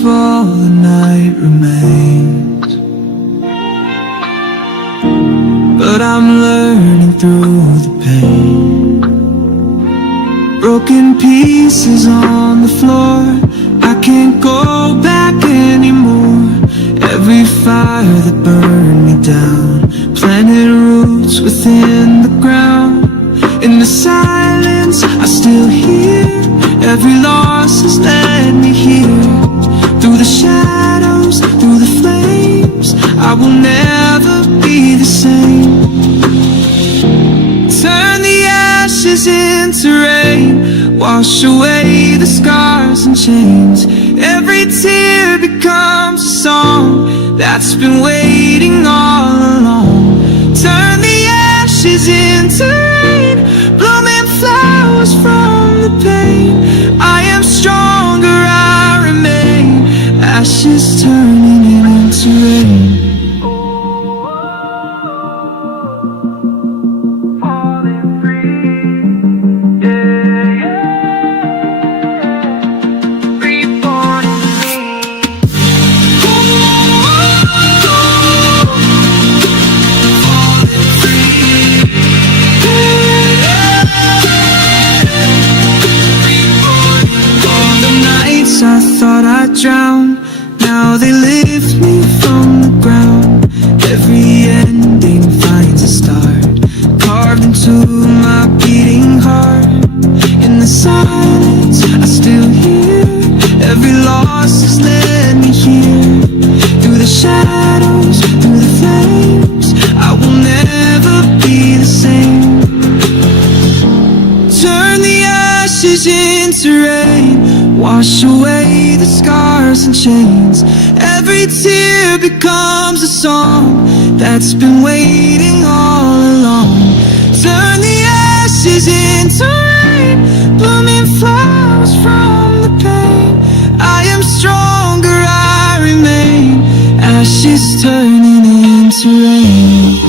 all the night remains. But I'm learning through the pain. Broken pieces on the floor, I can't go back anymore. Every fire that burned me down planted roots within the ground. In the silence I still hear, every loss has led me here. Through the shadows, through the flames, I will never be the same. Turn the ashes into rain, wash away the scars and chains. Every tear becomes a song that's been waiting all along. Turn the ashes into rain, blooming flowers from the pain. I am stronger, I remain. Ashes turning into rain. I thought I'd drown, now they lift me from the ground. Every ending finds a start, carved into my beating heart. In the silence I still hear, every loss has led me here. Through the shadows, through the flames, I will never be the same. Turn the ashes into rain, wash away the scars and chains. Every tear becomes a song that's been waiting all along. Turn the ashes into rain, blooming flowers from the pain. I am stronger, I remain. Ashes turning into rain.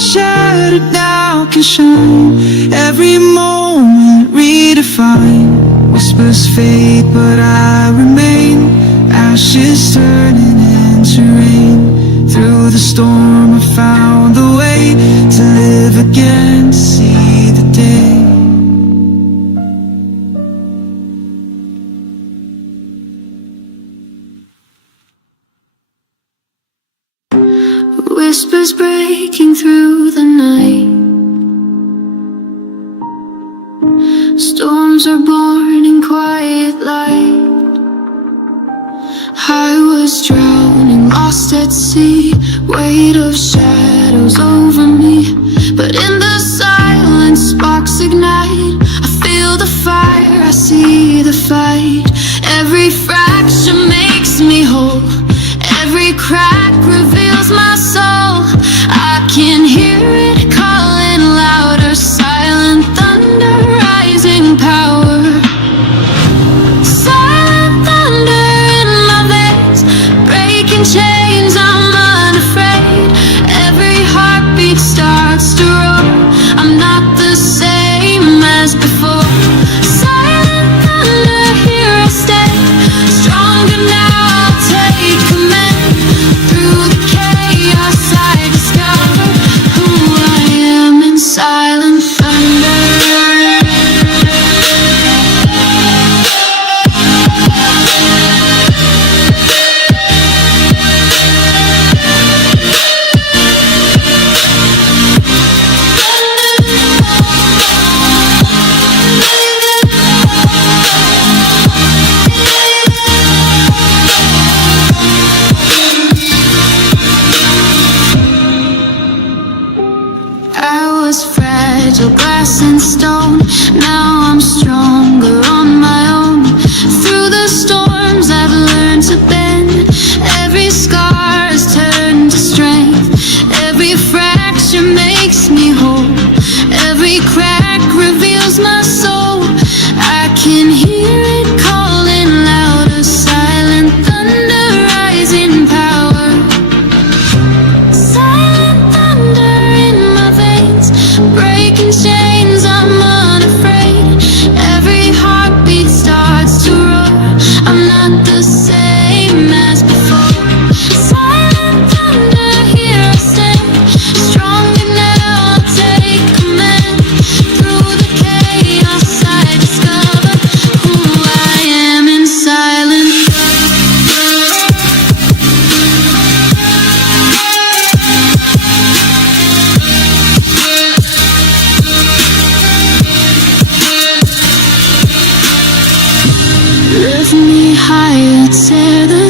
Shattered now can shine, every moment redefined. Whispers fade but I remain, ashes turning into rain. Through the storm I found a way to live again, to see the day. Whispers breaking through the night, storms are born in quiet light. I was drowning, lost at sea, weight of shadows over me. But in the silence sparks ignite, I feel the fire, I see the fight. Every fracture makes me whole, every crack reveals my soul. I can hear it calling louder, silent thunder, rising power. Silent thunder in my veins, breaking chains, I'm unafraid. Every heartbeat starts to roar, I'm not the same as before. Silent thunder, here I stay, stronger now, I'll take command.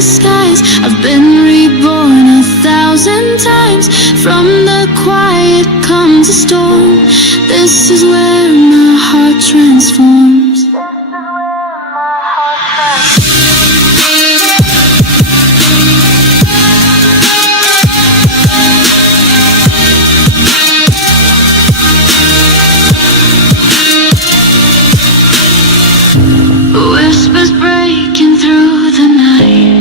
the skies. I've been reborn 1,000 times. From the quiet comes a storm. This is where my heart transforms. Whispers breaking through the night,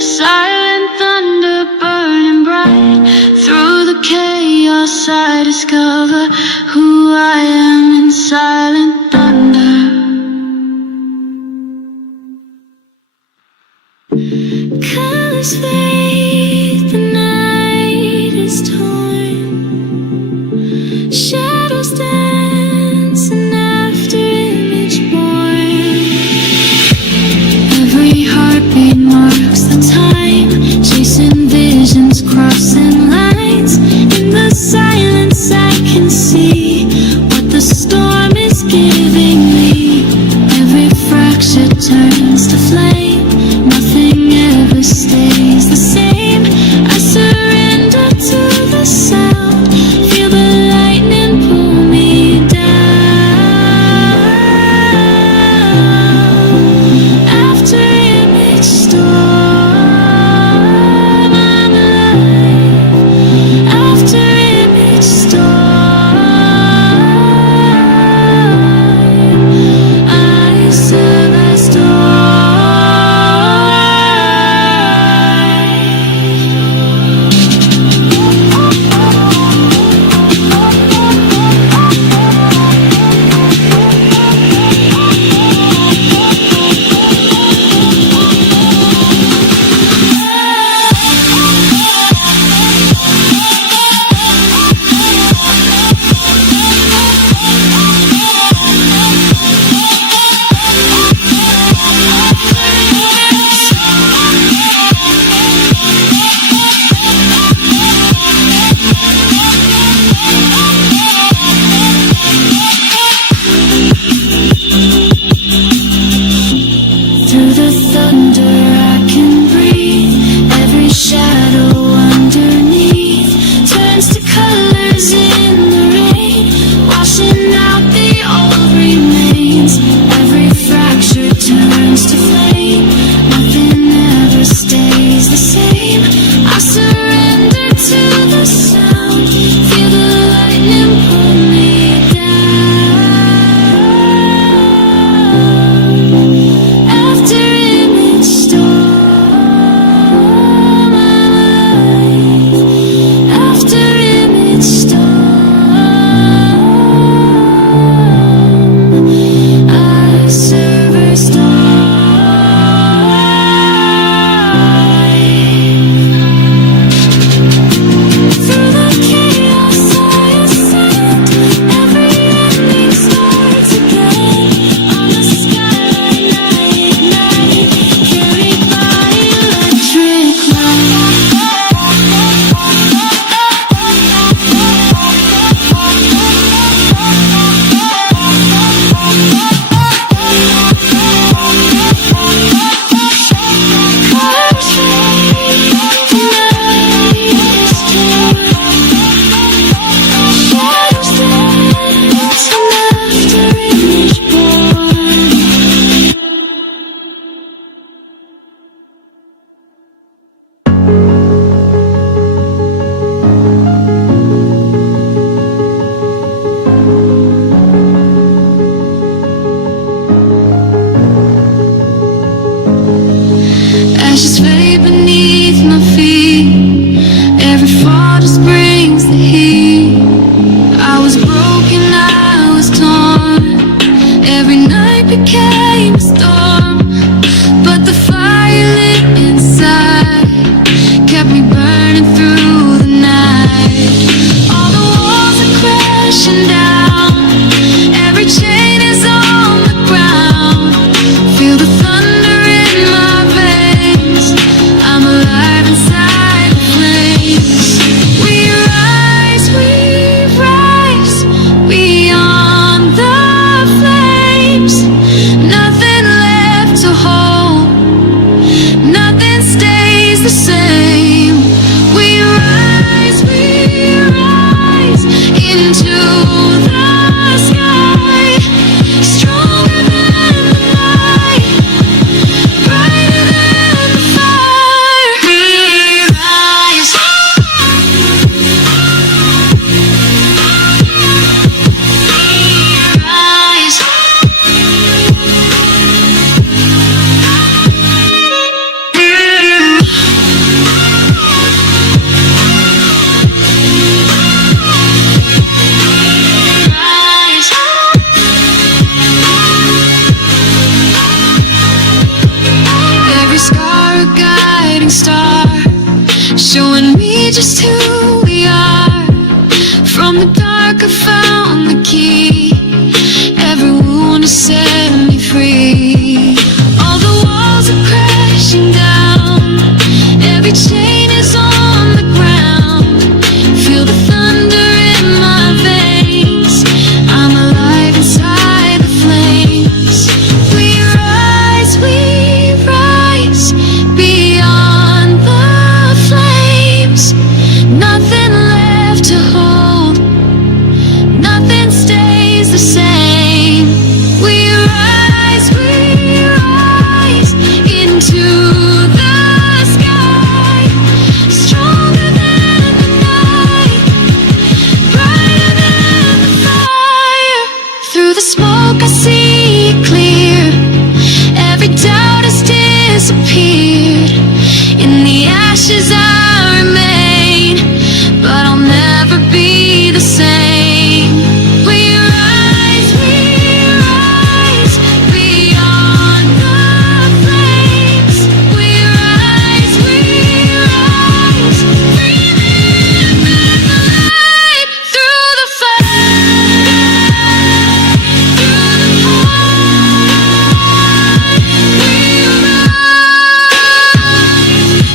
silent thunder burning bright. Through the chaos I discover who I am in silent thunder. 'Cause fade, the night is torn, shadows dance and after image born. Every heartbeat marks the time, chasing visions, crossing lines. In the silence I can see what the storm is giving me. Every fracture turns to flame, nothing ever stays the same. I surrender to the sound, feel the lightning pull me down. After image storm, I'm alive. After image storm, I serve a storm. Through the thunder I can breathe. Every shadow underneath turns to colors in the rain, washing out the old remains. Every fracture turns to flame, nothing ever stays the same. I surrender to the sound, feel the lightning pull me down. After image storm, I'm alive. After image storm, I serve a storm. Through the chaos I ascend, every ending starts again. On the skyline I ignite, carried by electric ashes fade beneath my feet. Every fall just brings the heat. I was broken, I was torn. Every night became a storm, but the fire lit inside kept me burning through the night. All the walls are crashing down, every chain is on the ground. Feel the thunder in my veins, I'm alive inside the flames. We showing me just who we are. From the dark I found the key. Every wound has set me free. All the walls are crashing down. Every chain is on the ground. Feel the thunder in my veins. I'm alive inside the flames. We rise beyond the flames. Nothing left to hold. Nothing stays the same. We rise into the sky. Stronger than the night, brighter than the fire. Through the smoke I see clear. Every doubt has disappeared. In the ashes I remain, but I'll never be the same. We rise beyond the flames. We rise, breathing in the light. Through the fire, through the fire. We rise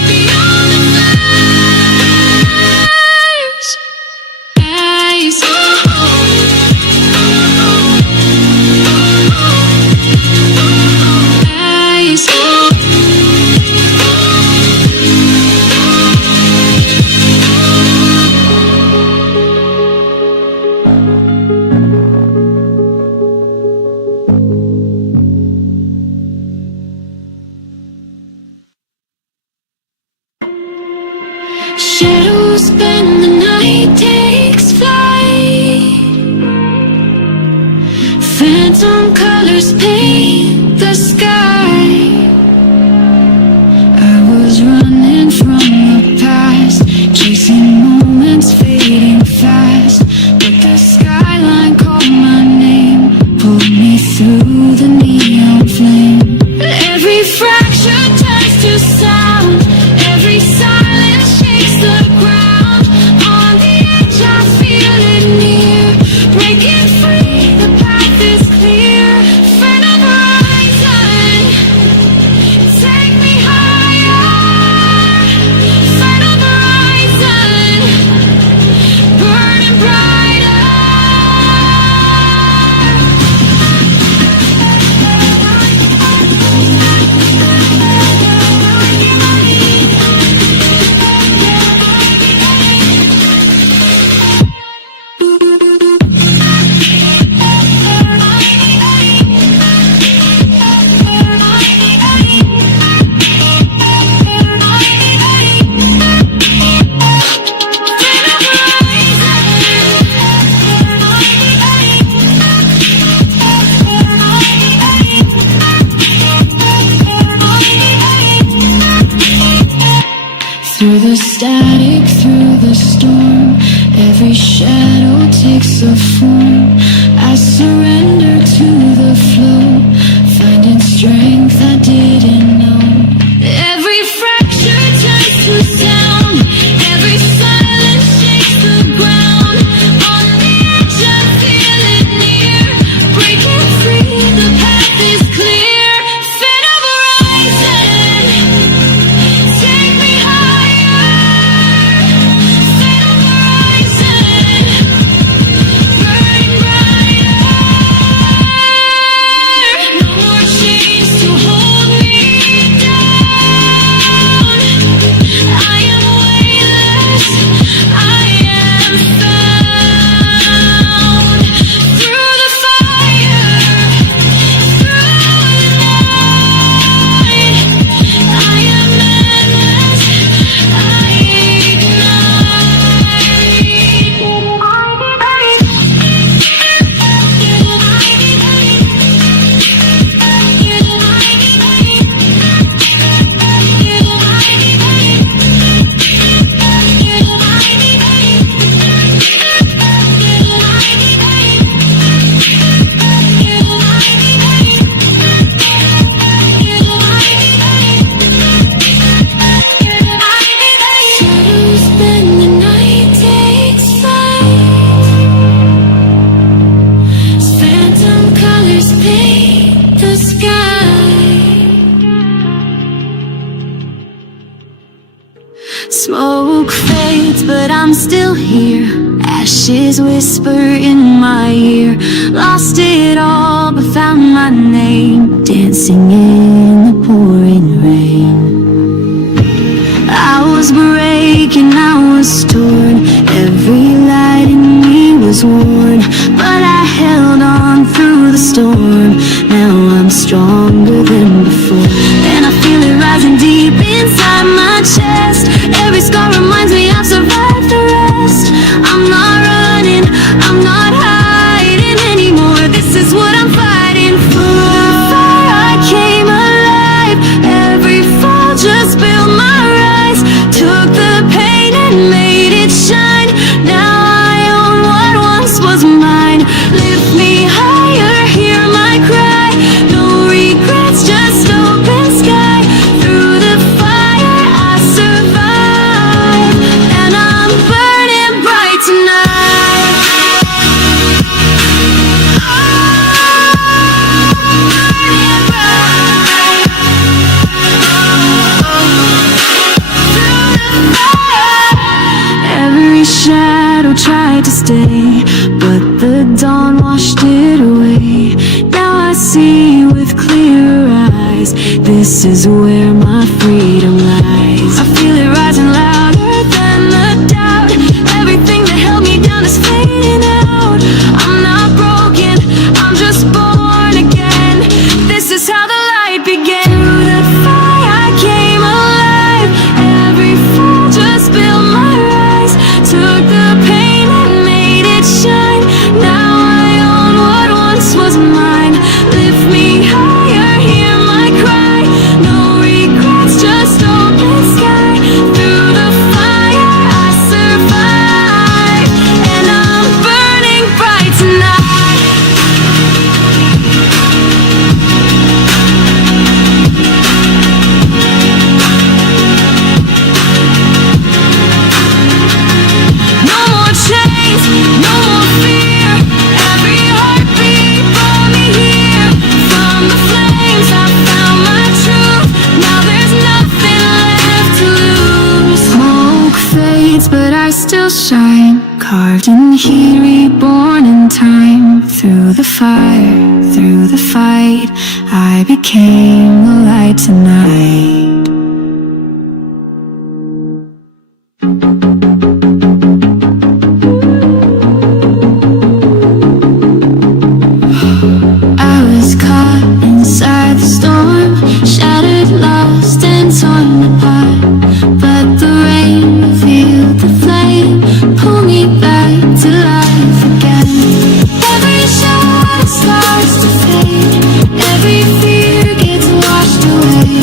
beyond the flames. Shadows bend, the night takes flight. Phantom colors paint the sky. I was running from the past, chasing moments fading fast. But the skyline called my name, pulled me through the neon flame. Every fracture turns to sound. Every silence shakes the ground. On the edge I feel it near. Breaking free, the path is clear. Friend of horizon, take me higher. Friend of horizon, burning brighter. Through the static, through the storm, every shadow takes a form. I surrender to the flow, finding strength I didn't know. Every fracture turns to sound. Every silence shakes the ground. On the edge I feel it near. Breaking free, the path is clear. Fin of horizon, take me higher. Fin of horizon, burning brighter. No more chains to hold me. Smoke fades, but I'm still here. Ashes whisper in my ear. Lost it all, but found my name, dancing in the pouring rain. I was breaking, I was torn. Every light in me was worn, but I held on through the storm. Now I'm stronger than before, and I feel it rising deep inside my chest. Every scar reminds me I've survived the rest. I'm not running, I'm not hiding anymore. This is what I'm fighting for. Fire, I came alive. Every fall just built my rise. Took the pain and made it shine. Now I own what once was mine. Lift me higher, hear my cry. No regrets, just open sky. Through the fire I survive, and I'm burning bright tonight. Burning bright. Through the fire. Every shadow tried to stay, but the dawn washed it away. Now I see with clearer eyes. This is where my freedom lies. I feel it rising louder than the doubt. Everything that held me down is fading out. I'm not broken, I'm just born again. This is how the light began. Through the fire I came alive. Every fall just built my rise. Took the pain and made it shine. Now I own what once was mine. Lift me higher, hear my cry. No regrets, just open sky. Through the fire I survive, and I'm burning bright tonight. No more chains, no more fear. Every heartbeat brought me here. From the flames I found my truth. Now there's nothing left to lose. Smoke fades, but I still shine. Carved in heat, reborn in time. Through the fire, through the fight, I became the light tonight. I was caught inside the storm, shattered, lost and torn apart. But the rain revealed the flame, pulled me back to life again. Every shadow starts to fade, every fear gets washed away.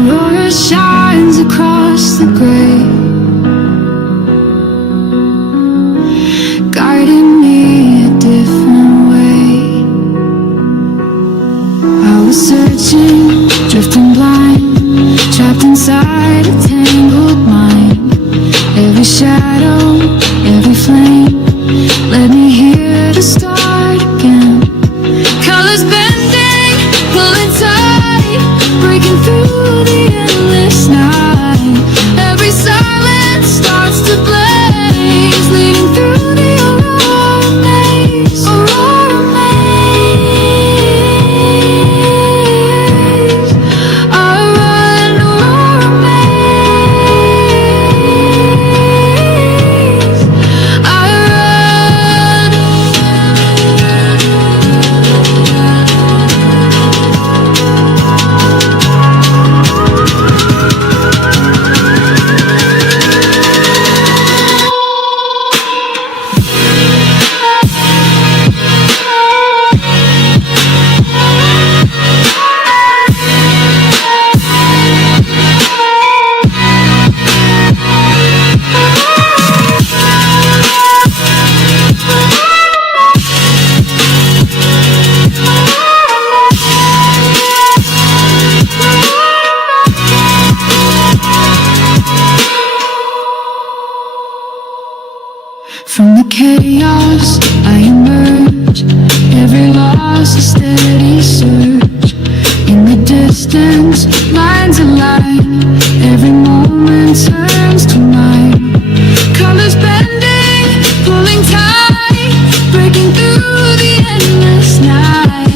Aurora shines across the gray, guiding me a different way. I was searching, drifting blind, trapped inside a tangled mind. Every shadow, every flame led me here to start again. Colors bending, pulling tight, breaking through the endless night. Every silence starts to blaze, leading through the aurora maze. Aurora maze. I run aurora maze. I run. From the chaos I emerge, every loss a steady surge. In the distance, lines align, every moment turns to mine. Colors bending, pulling tight, breaking through the endless night.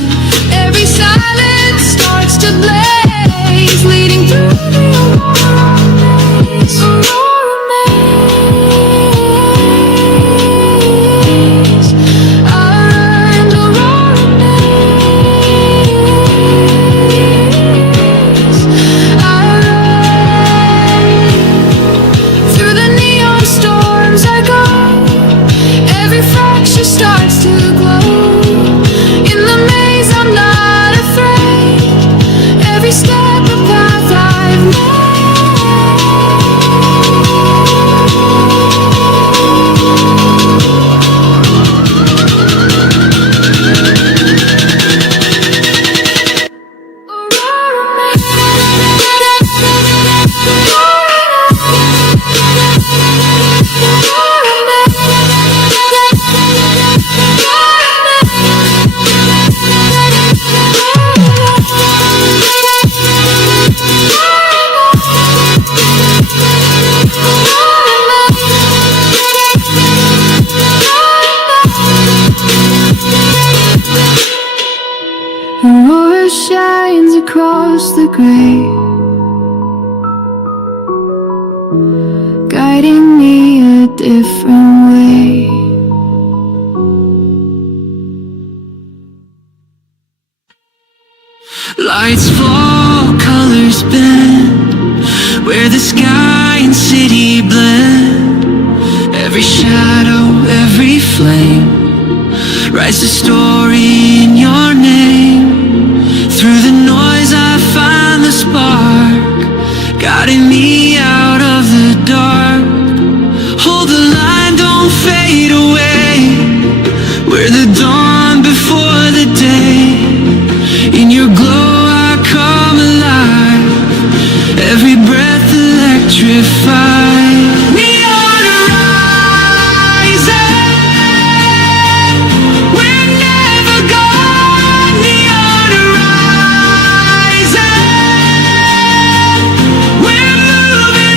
Every silence starts to blaze, leading through the aurora maze. Aurora maze. I run aurora maze. I run. Through the neon storms I go, every fracture starts to glow. In the maze I'm not afraid, every step a path I've made. Aurora Aurora shines across the gray, guiding me a different way. Lights fall, colors bend, where the sky and city blend. Every shadow, every flame writes a story in your name. Through the noise I find the spark, guiding me out of the dark. Hold the line, don't fade away. We're the dawn before the day. In your glow I come alive, every breath electrified. Neon horizon, we're never gone. Neon horizon, we're moving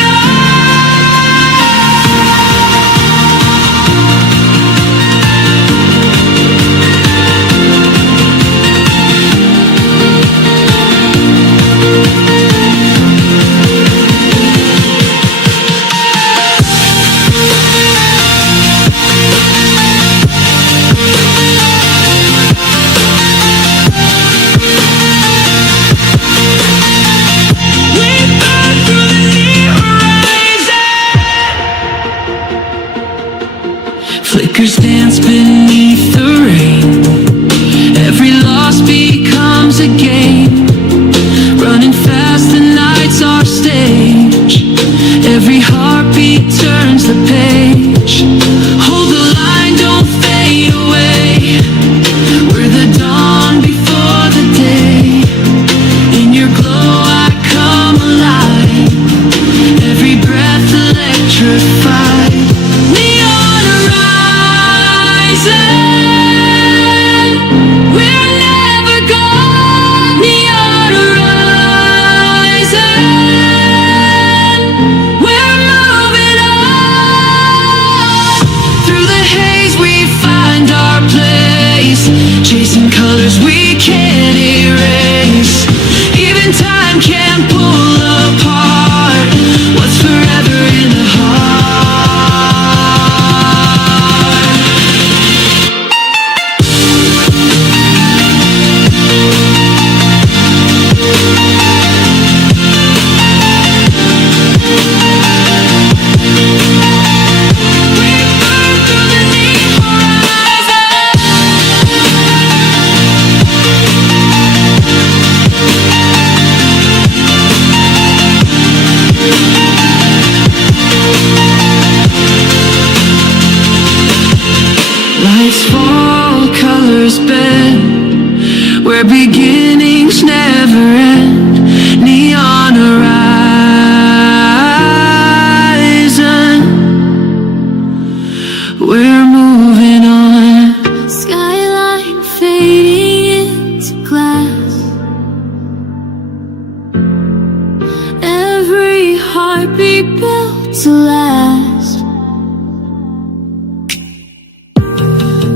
heartbeat built to last?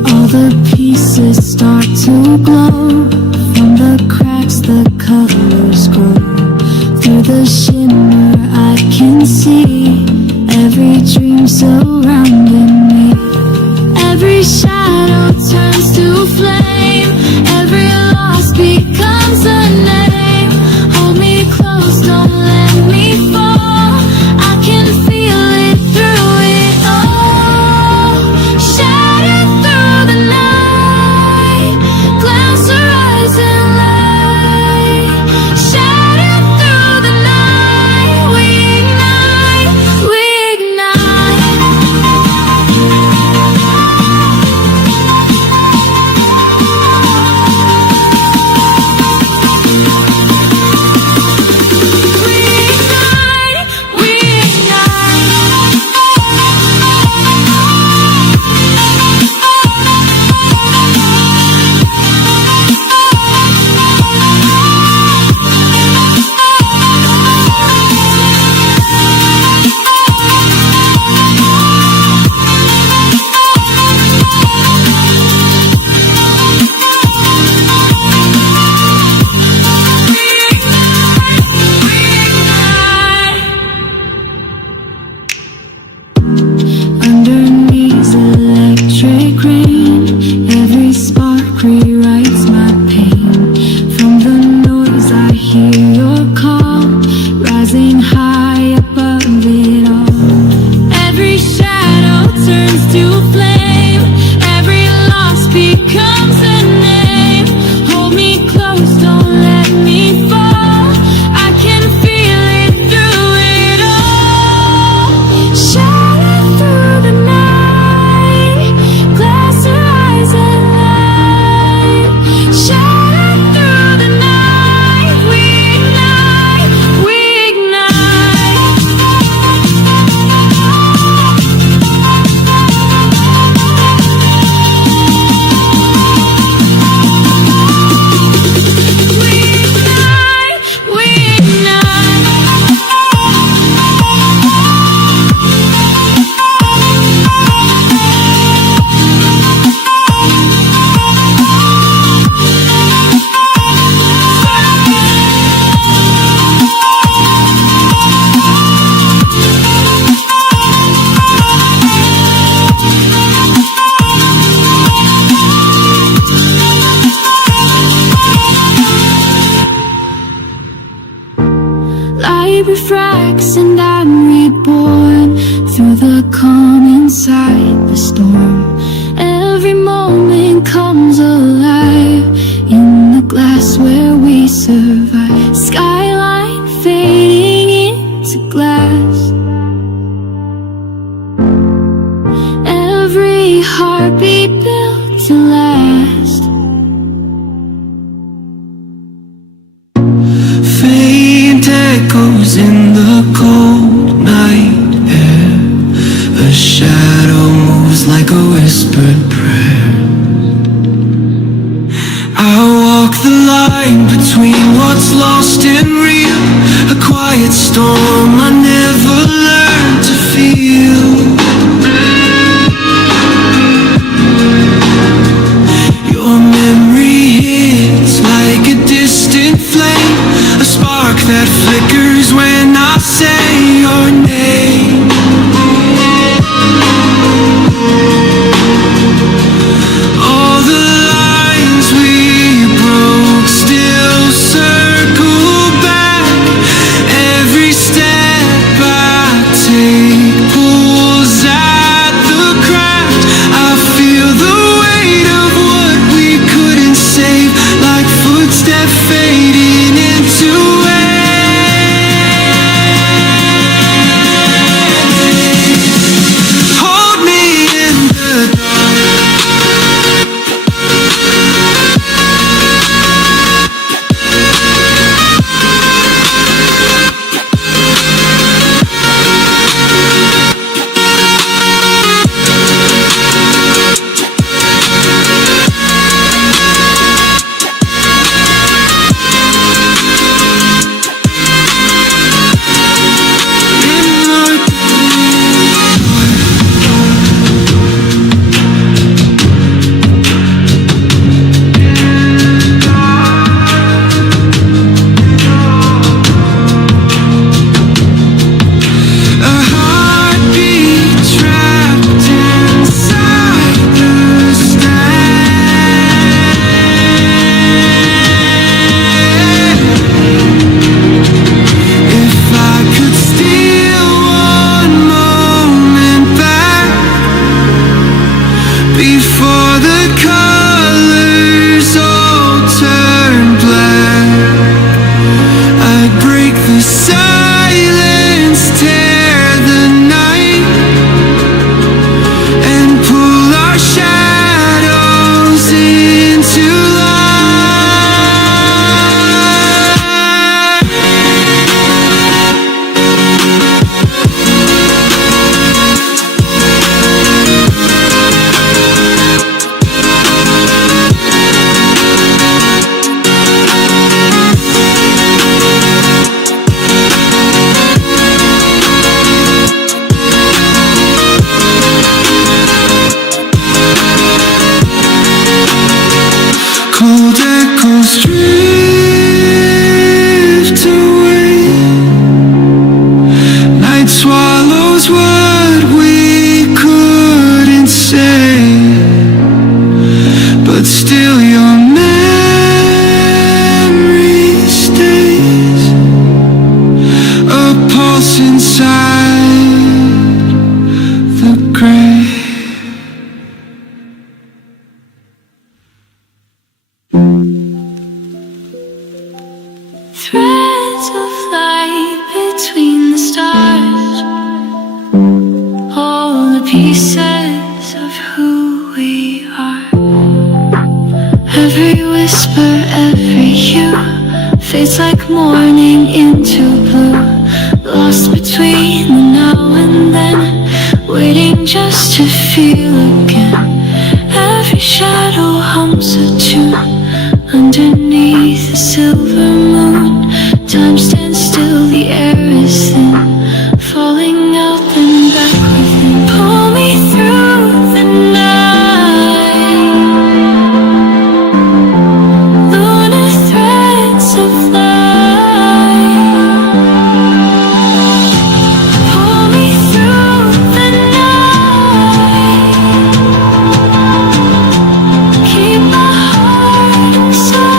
All the pieces start to glow. From the cracks the colors grow. Through the shimmer I can see every dream surrounding me. Every shadow turns to flame. Every loss becomes a name. Hold me close, don't let me fall. I can feel it through it all. Shattered through the night, glance her eyes in light. Shattered through the night, we ignite, we ignite. Underneath electric rain, every spark rewrites my pain. From the noise I hear your call, rising high above it all. Every shadow turns to flame. Every loss becomes a name. Hold me close, don't let me fall. I can feel it through it all. Shattered through the night, glass her eyes and light. Shattered through the night, we ignite, we ignite. We ignite, we ignite. Light refracts and I'm reborn through the calm inside the storm. Every moment comes alive in the glass where we survive. Skyline fading into glass. Every heartbeat built to last. Faint echoes in the cold night air. A shadow moves like a whispered prayer. I walk the line between what's lost and real. A quiet storm I never learned to feel. Your memory hits like a distant flame. A spark that flickers when I say your name. All the lines we broke still circle back. Every step waiting just to feel again. Every shadow hums a tune underneath the silver moon. Time stands still, the air is thin, falling out and back within. Pull me through the night, lunar threads of light. Pull me through the night, keep my heart inside.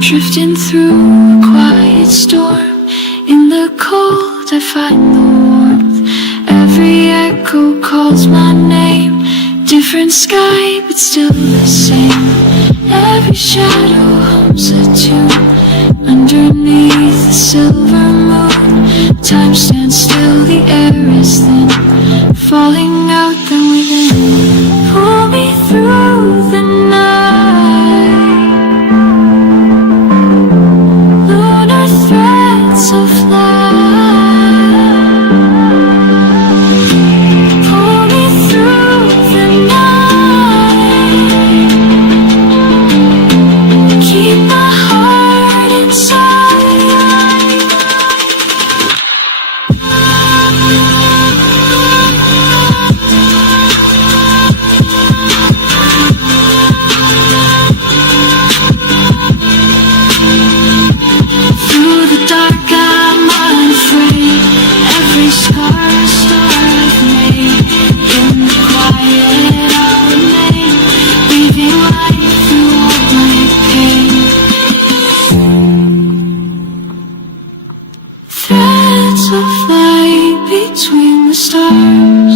Drifting through a quiet storm, in the cold I find the warmth. Every echo calls my name, different sky but still the same. Every shadow hums a tune underneath the silver moon. Time stands still, the air is thin, falling out then within. Pull me through the night, lunar threads of light. Pull me through the night, keep my heart inside. Through the dark I'm unafraid, every scar a star I've made. In the quiet I'll remain, breathing life through all my pain. Threads of light between the stars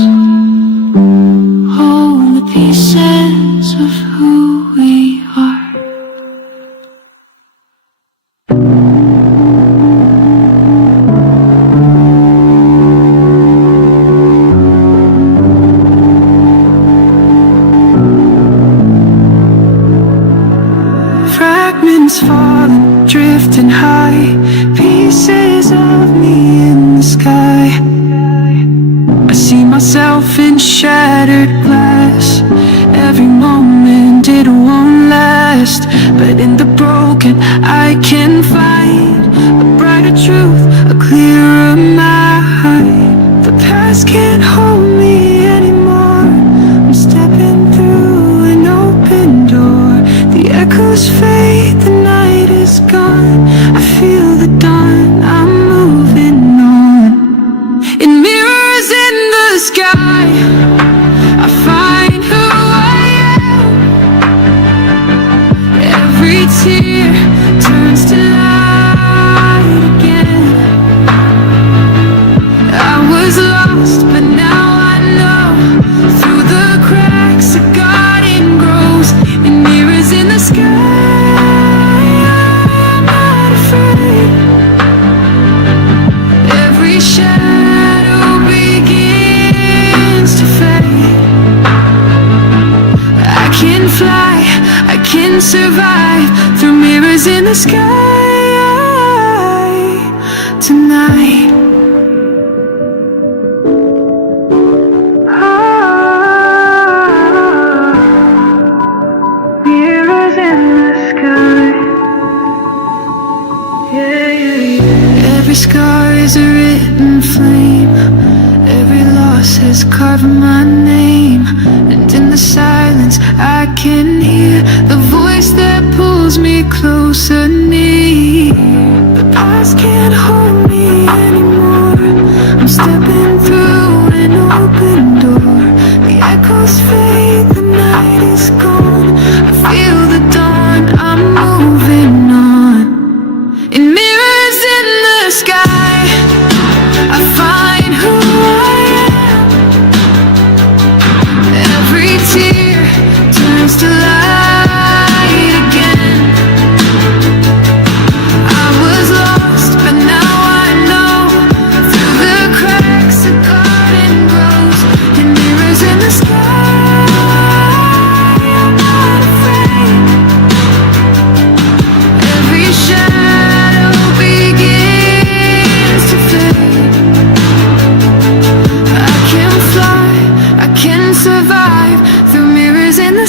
hold the pieces of who we are. Fragments falling, drifting high, pieces of me in the sky. I see myself in shattered glass. Every moment it won't last, but in the broken I can find a brighter truth, a clearer mind. The past can't hold me anymore. I'm stepping through an open door. The echoes fade, the night is gone. I feel the dawn, I'm moving on. In mirrors in the sky, I find who I am. Every tear turns to light again. I was lost, but now I know. Through the cracks a garden grows. In mirrors in the sky, I'm not afraid. Every shadow begins to fade. I can fly, I can survive through mirrors in the sky tonight. Mirrors in the sky. Yeah, yeah, yeah. Every scar is a written flame. Every loss has carved my name. And in the silence I can hear the voice that pulls me closer near. The past can't hold me anymore. I'm stepping through an open door. The echoes fade, the night is gone. I feel the dawn, I'm moving on. In mirrors in the sky, I find who I am.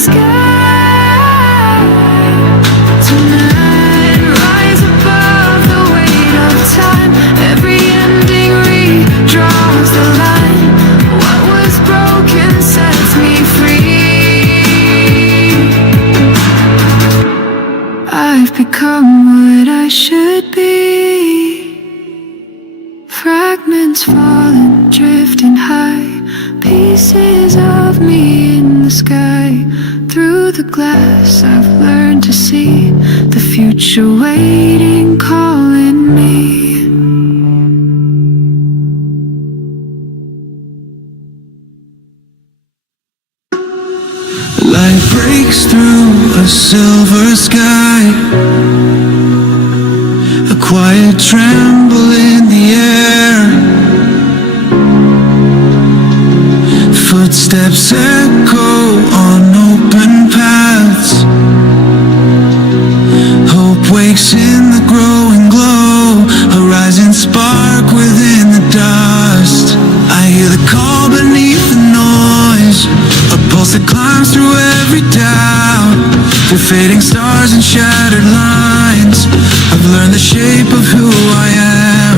sky. Tonight, rise above the weight of time. Every ending redraws the line. What was broken sets me free. I've become what I should be. Fragments falling, drifting high. Pieces of me in the sky. Through the glass I've learned to see the future waiting, calling me. Light breaks through a silver sky. A quiet tremble in the air. Footsteps echo on open paths. Hope wakes in the growing glow. Horizon spark within the dust. I hear the call beneath the noise. A pulse that climbs through every doubt. Through fading stars and shattered lines, I've learned the shape of who I am.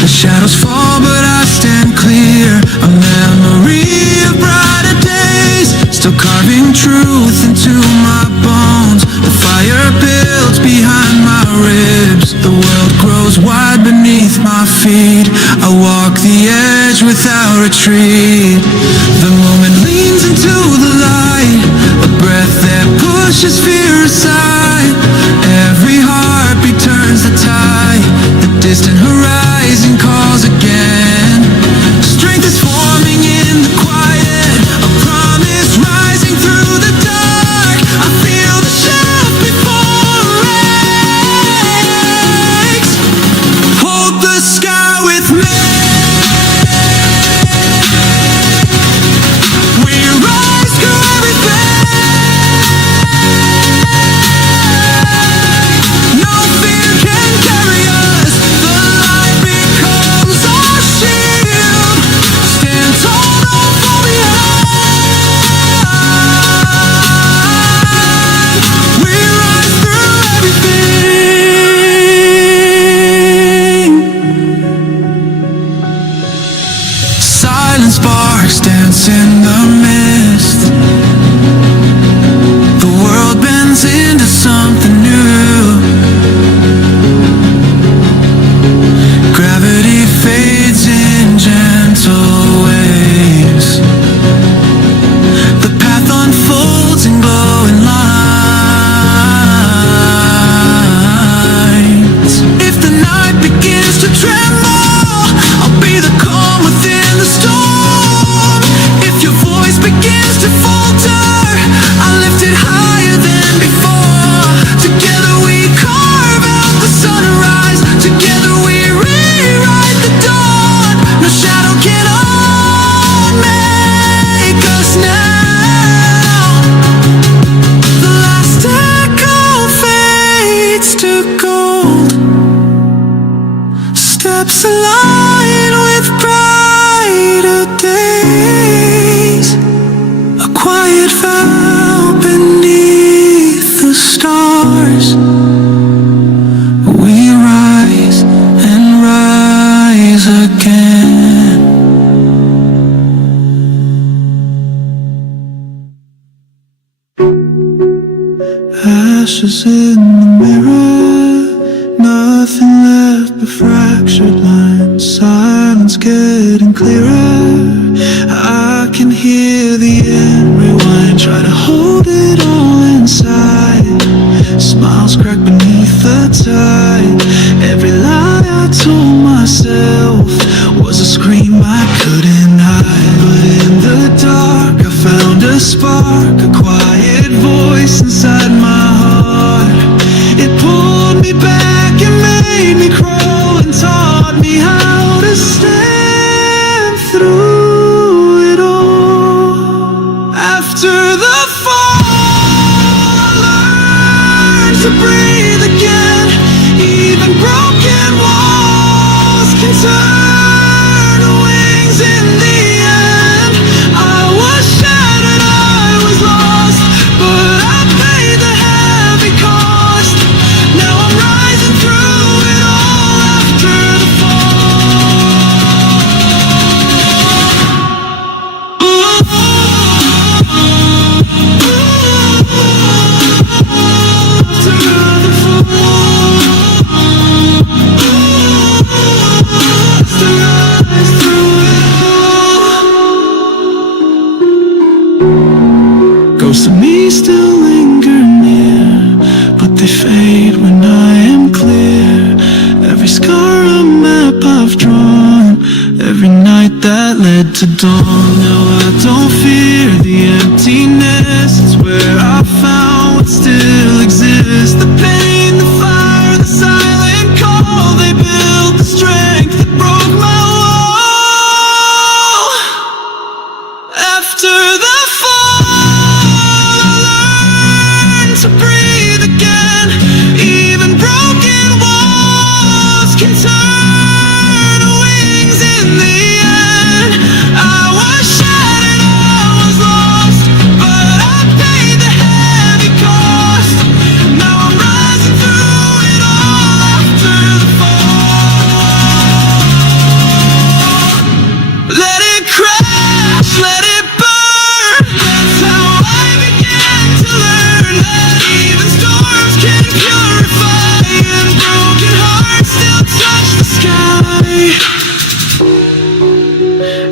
The shadows fall but I stand clear. A memory of brighter days, still carving truth into my bones. The fire builds behind my ribs. The world grows wide beneath my feet. I walk the edge without retreat. The moment leans into the light, a breath that pushes fear aside. Every heartbeat turns the tide. The distant horizon calls again. Strength is forming in the quiet. A promise rising through the dark. I feel the shift before it breaks. Hold the sky with me. We rise through everything. No fear can carry us. The light becomes our shield. Stand tall, don't fall behind. We rise through everything. Silent sparks dance in the mist. The world bends into something new. Gravity fades in gentle waves. The path unfolds in glowing lines. If the night begins to tremble, I'll be the calm within the storm. If your voice begins to falter, I lift it higher than before. Together we carve out the sunrise. Together we rewrite the dawn. No shadow can unmake us now. The last echo fades to gold. Steps align with brighter days. A quiet vow beneath the stars. We rise and rise again. Ashes in the mirror, nothing left but fractured lines. Silence getting clearer. I can hear the end rewind. Try to hold it all inside. Smiles crack beneath the tide. Every lie I told myself was a scream I couldn't hide. But in the dark I found a spark, a quiet voice inside my heart. It pulled me back and made me crawl and taught me how to stand through it all. After the fall, I learned to breathe again. Even broken walls can turn every night that led to dawn. Now I don't fear the emptiness. It's where I found what still exists. The pain, the fire, the silent call. They built the strength that broke my wall. After the fall, I learned to breathe again. Even broken walls can turn to wings in the end. I was shattered, I was lost, but I paid the heavy cost. Now I'm rising through it all after the fall. Let it crash, let it burn. That's how I began to learn that even storms can purify, and broken hearts still touch the sky.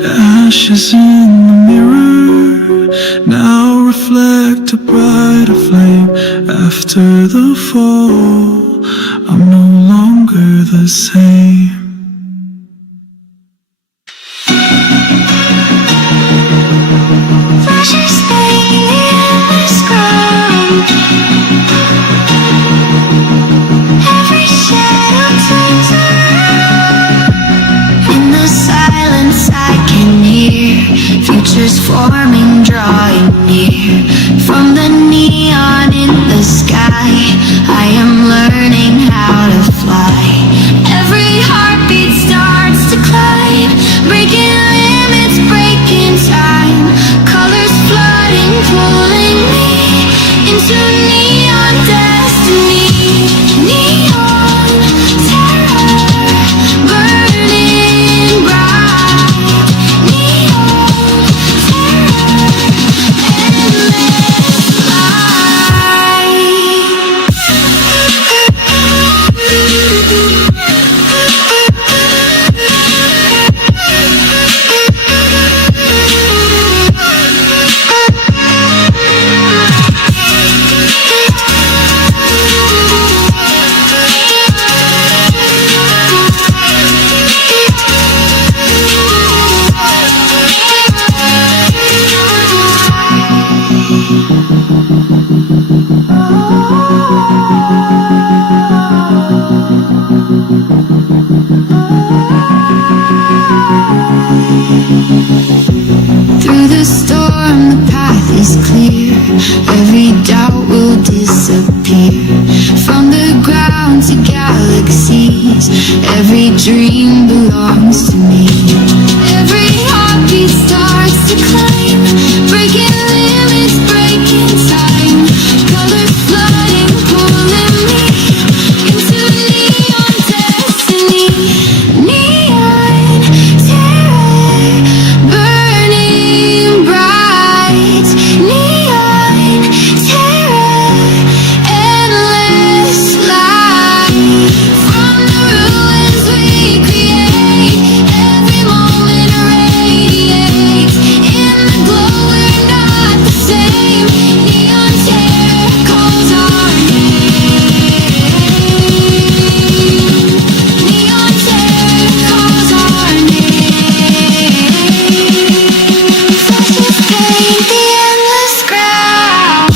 Ashes in the mirror now reflect a brighter flame. After the fall, I'm no longer the same. Flashes fading in the ground. Every shadow turns around. In the silence I can hear futures forming, drawing near. From the neon in the sky, I am learning how to fly. Every heartbeat starts to climb, breaking limits, breaking time. Colors flooding, pulling me into neon destiny. Neon terror, burning bright. Neon terror, endless Through the storm, the path is clear. Every doubt will disappear. From the ground to galaxies, every dream belongs to me. Every heartbeat starts to climb, breaking limits, breaking time. Colors flooding, pulling me into neon destiny. Neon terror, burning bright. Neon terror, endless light. From the ruins we create, every moment radiates. In the glow we're not the same. Neon terror calls our name. Neon terror calls our name. Flashes paint the endless ground.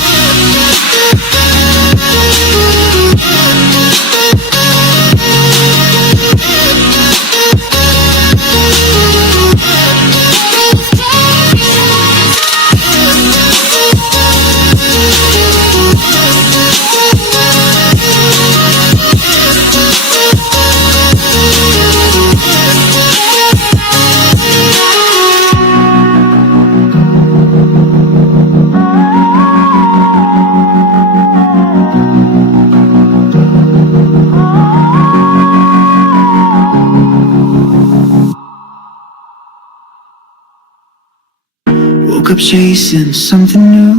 Woke up chasing something new,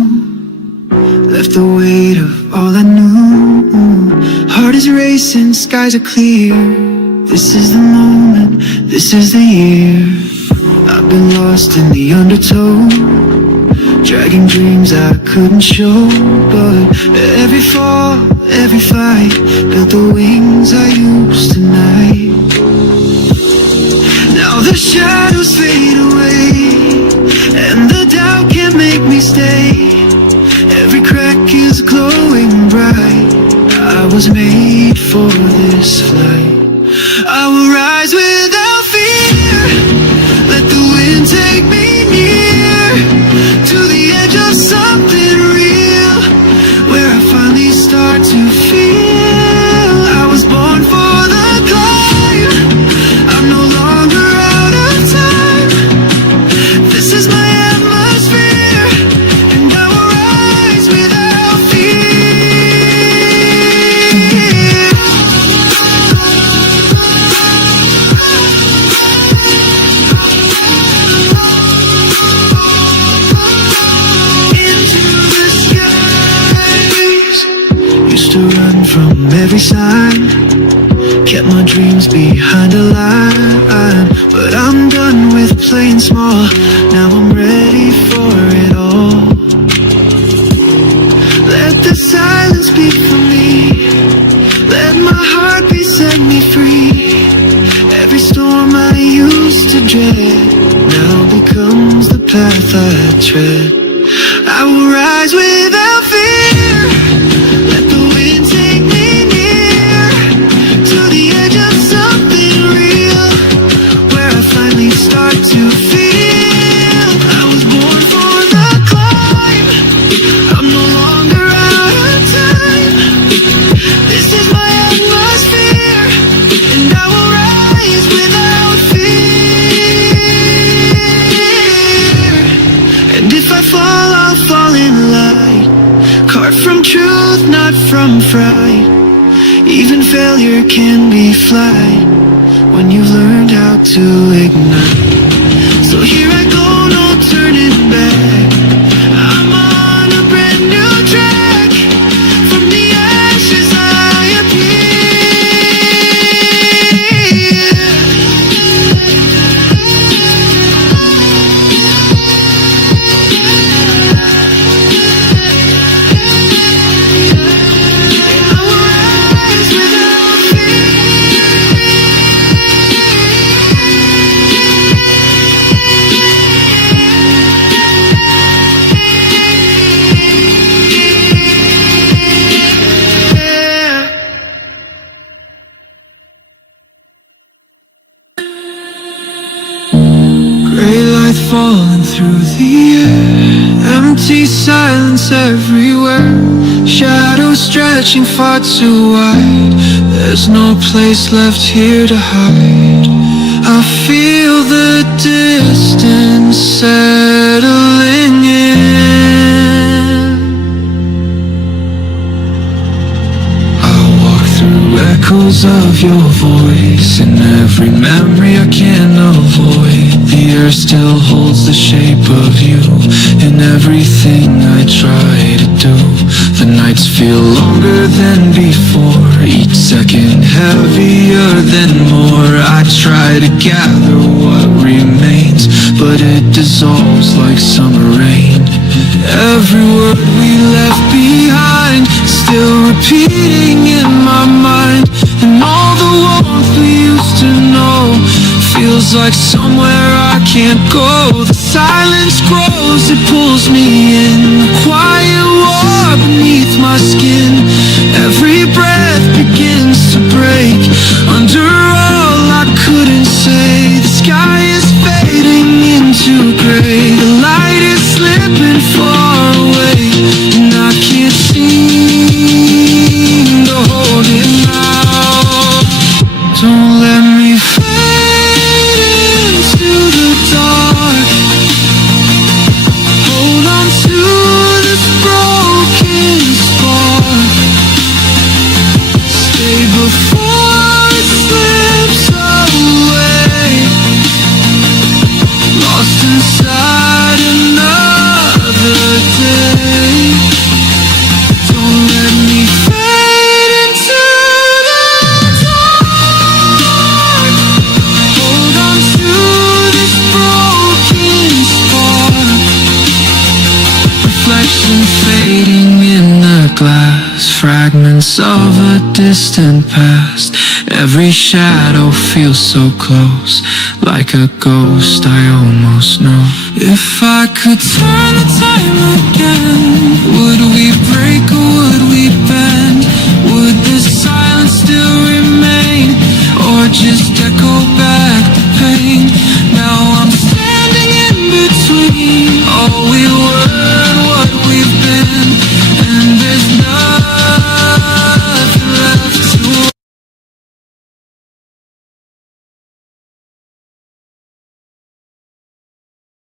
left the weight of all I knew. Heart is racing, skies are clear. This is the moment, this is the year. I've been lost in the undertow, dragging dreams I couldn't show. But every fall, every fight built the wings I used tonight. Now the shadows fade away, and the doubt can't make me stay. Every crack is glowing bright. I was made for this flight. I will rise without fear. Let the wind take me near to the edge of something real, where I finally start to feel I was born for the climb. I'm no longer out of time. This is my atmosphere, and I will rise without fear. Into the skies. Used to run from every sign, kept my dreams behind a line. But I'm done with playing small. Now I'm ready for it all. Let the silence speak for me. Let my heartbeat set me free. Every storm I used to dread now becomes the path I tread. I will rise without fear. Let the wind take me near to the edge of something real, where I finally start to feel I was born for the climb. I'm no longer out of time. This is my atmosphere, and I will rise without fear. And if I fall, I'll fall in light, carved from truth, not from fright. Even failure can be flight when you've learned how to ignite. So here I go, no turning back. I'm on a brand new track. From the ashes I Gray light falling through the air, empty silence everywhere, shadows stretching far too wide. There's no place left here to hide. I feel the distance settling in. I walk through echoes of your voice, in every memory I can't avoid. The air still holds the shape of you in everything I try to do. The nights feel longer than before, each second heavier than more. I try to gather what remains, but it dissolves like summer rain. Every word we left behind, still repeating in my mind. And all the warmth we used to know feels like somewhere I can't go. The silence grows, it pulls me in. The quiet war beneath my skin. Every breath begins to break under all I couldn't say. The sky is fading into gray. The light is slipping far away, and I can't seem to hold it now. Don't let me fade into the dark. Hold on to this broken spark. Stay before it slips fragments of a distant past. Every shadow feels so close, like a ghost I almost know. If I could turn the time again, would we break or would we